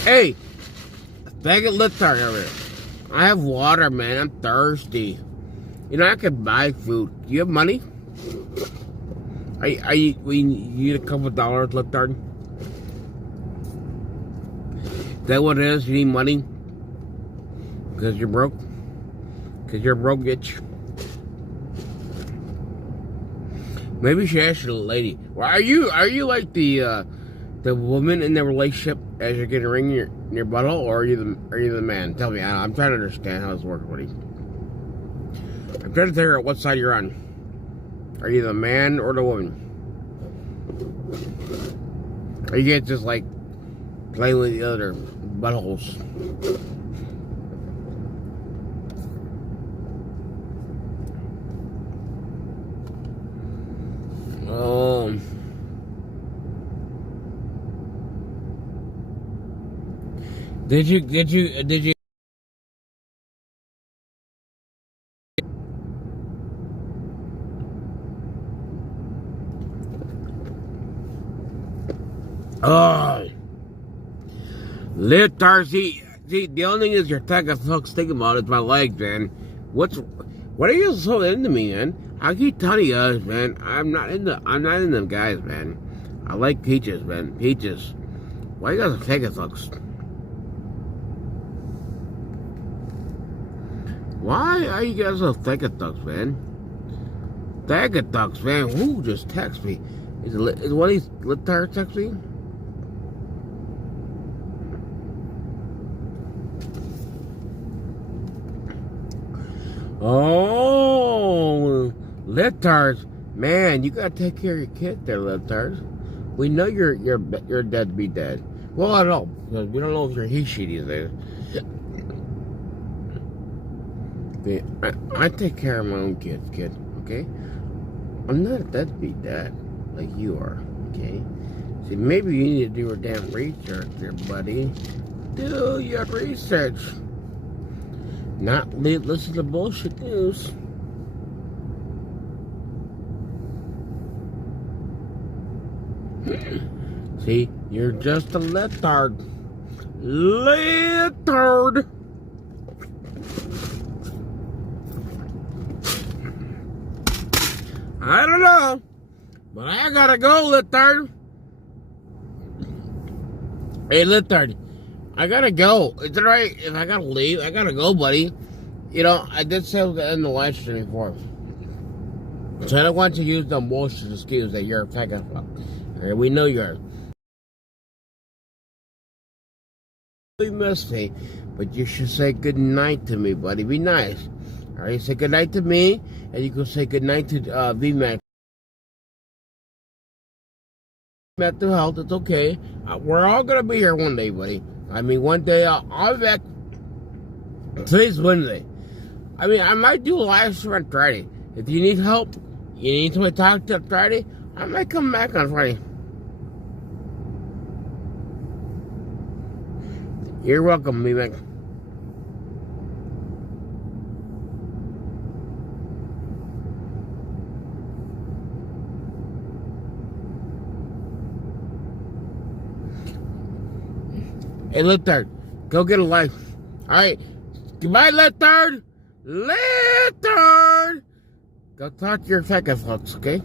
Hey, faggot libtard over here. I have water, man. I'm thirsty. You know, I could buy food. Do you have money? You need a couple of dollars, libtard? Is that what it is? You need money? Because you're broke? Because you're broke, bitch? Maybe you should ask the lady. Well, are you like the woman in the relationship as you're getting a ring in your butthole, or are you the man? Tell me. I'm trying to understand how this works, buddy. I'm trying to figure out what side you're on. Are you the man or the woman? Or you get just like playing with the other buttholes? Did you libtards, see, the only thing is your fuck's thinking about is my legs, man. What are you so into me, man? I keep telling you guys, man, I'm not into them guys, man. I like peaches, man. Peaches. Why you guys are taking thugs? Why are you guys so taking thugs, man? Taking thugs, man. Who just texted me? Is one of these littards text me? Oh, littards. Man, you gotta take care of your kid there, littards. We know you're dead to be dead. Well, I don't know, because we don't know if you're he, she these days. I take care of my own kids, kid, okay? I'm not a deadbeat dad like you are, okay? See, maybe you need to do your damn research there, buddy. Do your research. Not listen to bullshit news. See, you're just a leotard. Leotard! I don't know, but I gotta go, leotard. Hey, leotard, I gotta go. Is it right if I gotta leave? I gotta go, buddy. You know, I did say I was gonna end the live stream before. So I don't want you to use the bullshit excuse that you're a faggot. Okay, we know you're. You missed me, but you should say good night to me, buddy. Be nice. All right, say good night to me, and you can say good night to VMAX. Mental health, it's okay. We're all gonna be here one day, buddy. I mean, one day I'll be back. Today's Wednesday. I mean, I might do a live stream on Friday. If you need help, you need somebody to talk to on Friday, I might come back on Friday. You're welcome, VMAX. Hey, Leotard, go get a life. All right. Goodbye, Leotard. Leotard. Go talk to your faggot folks, okay?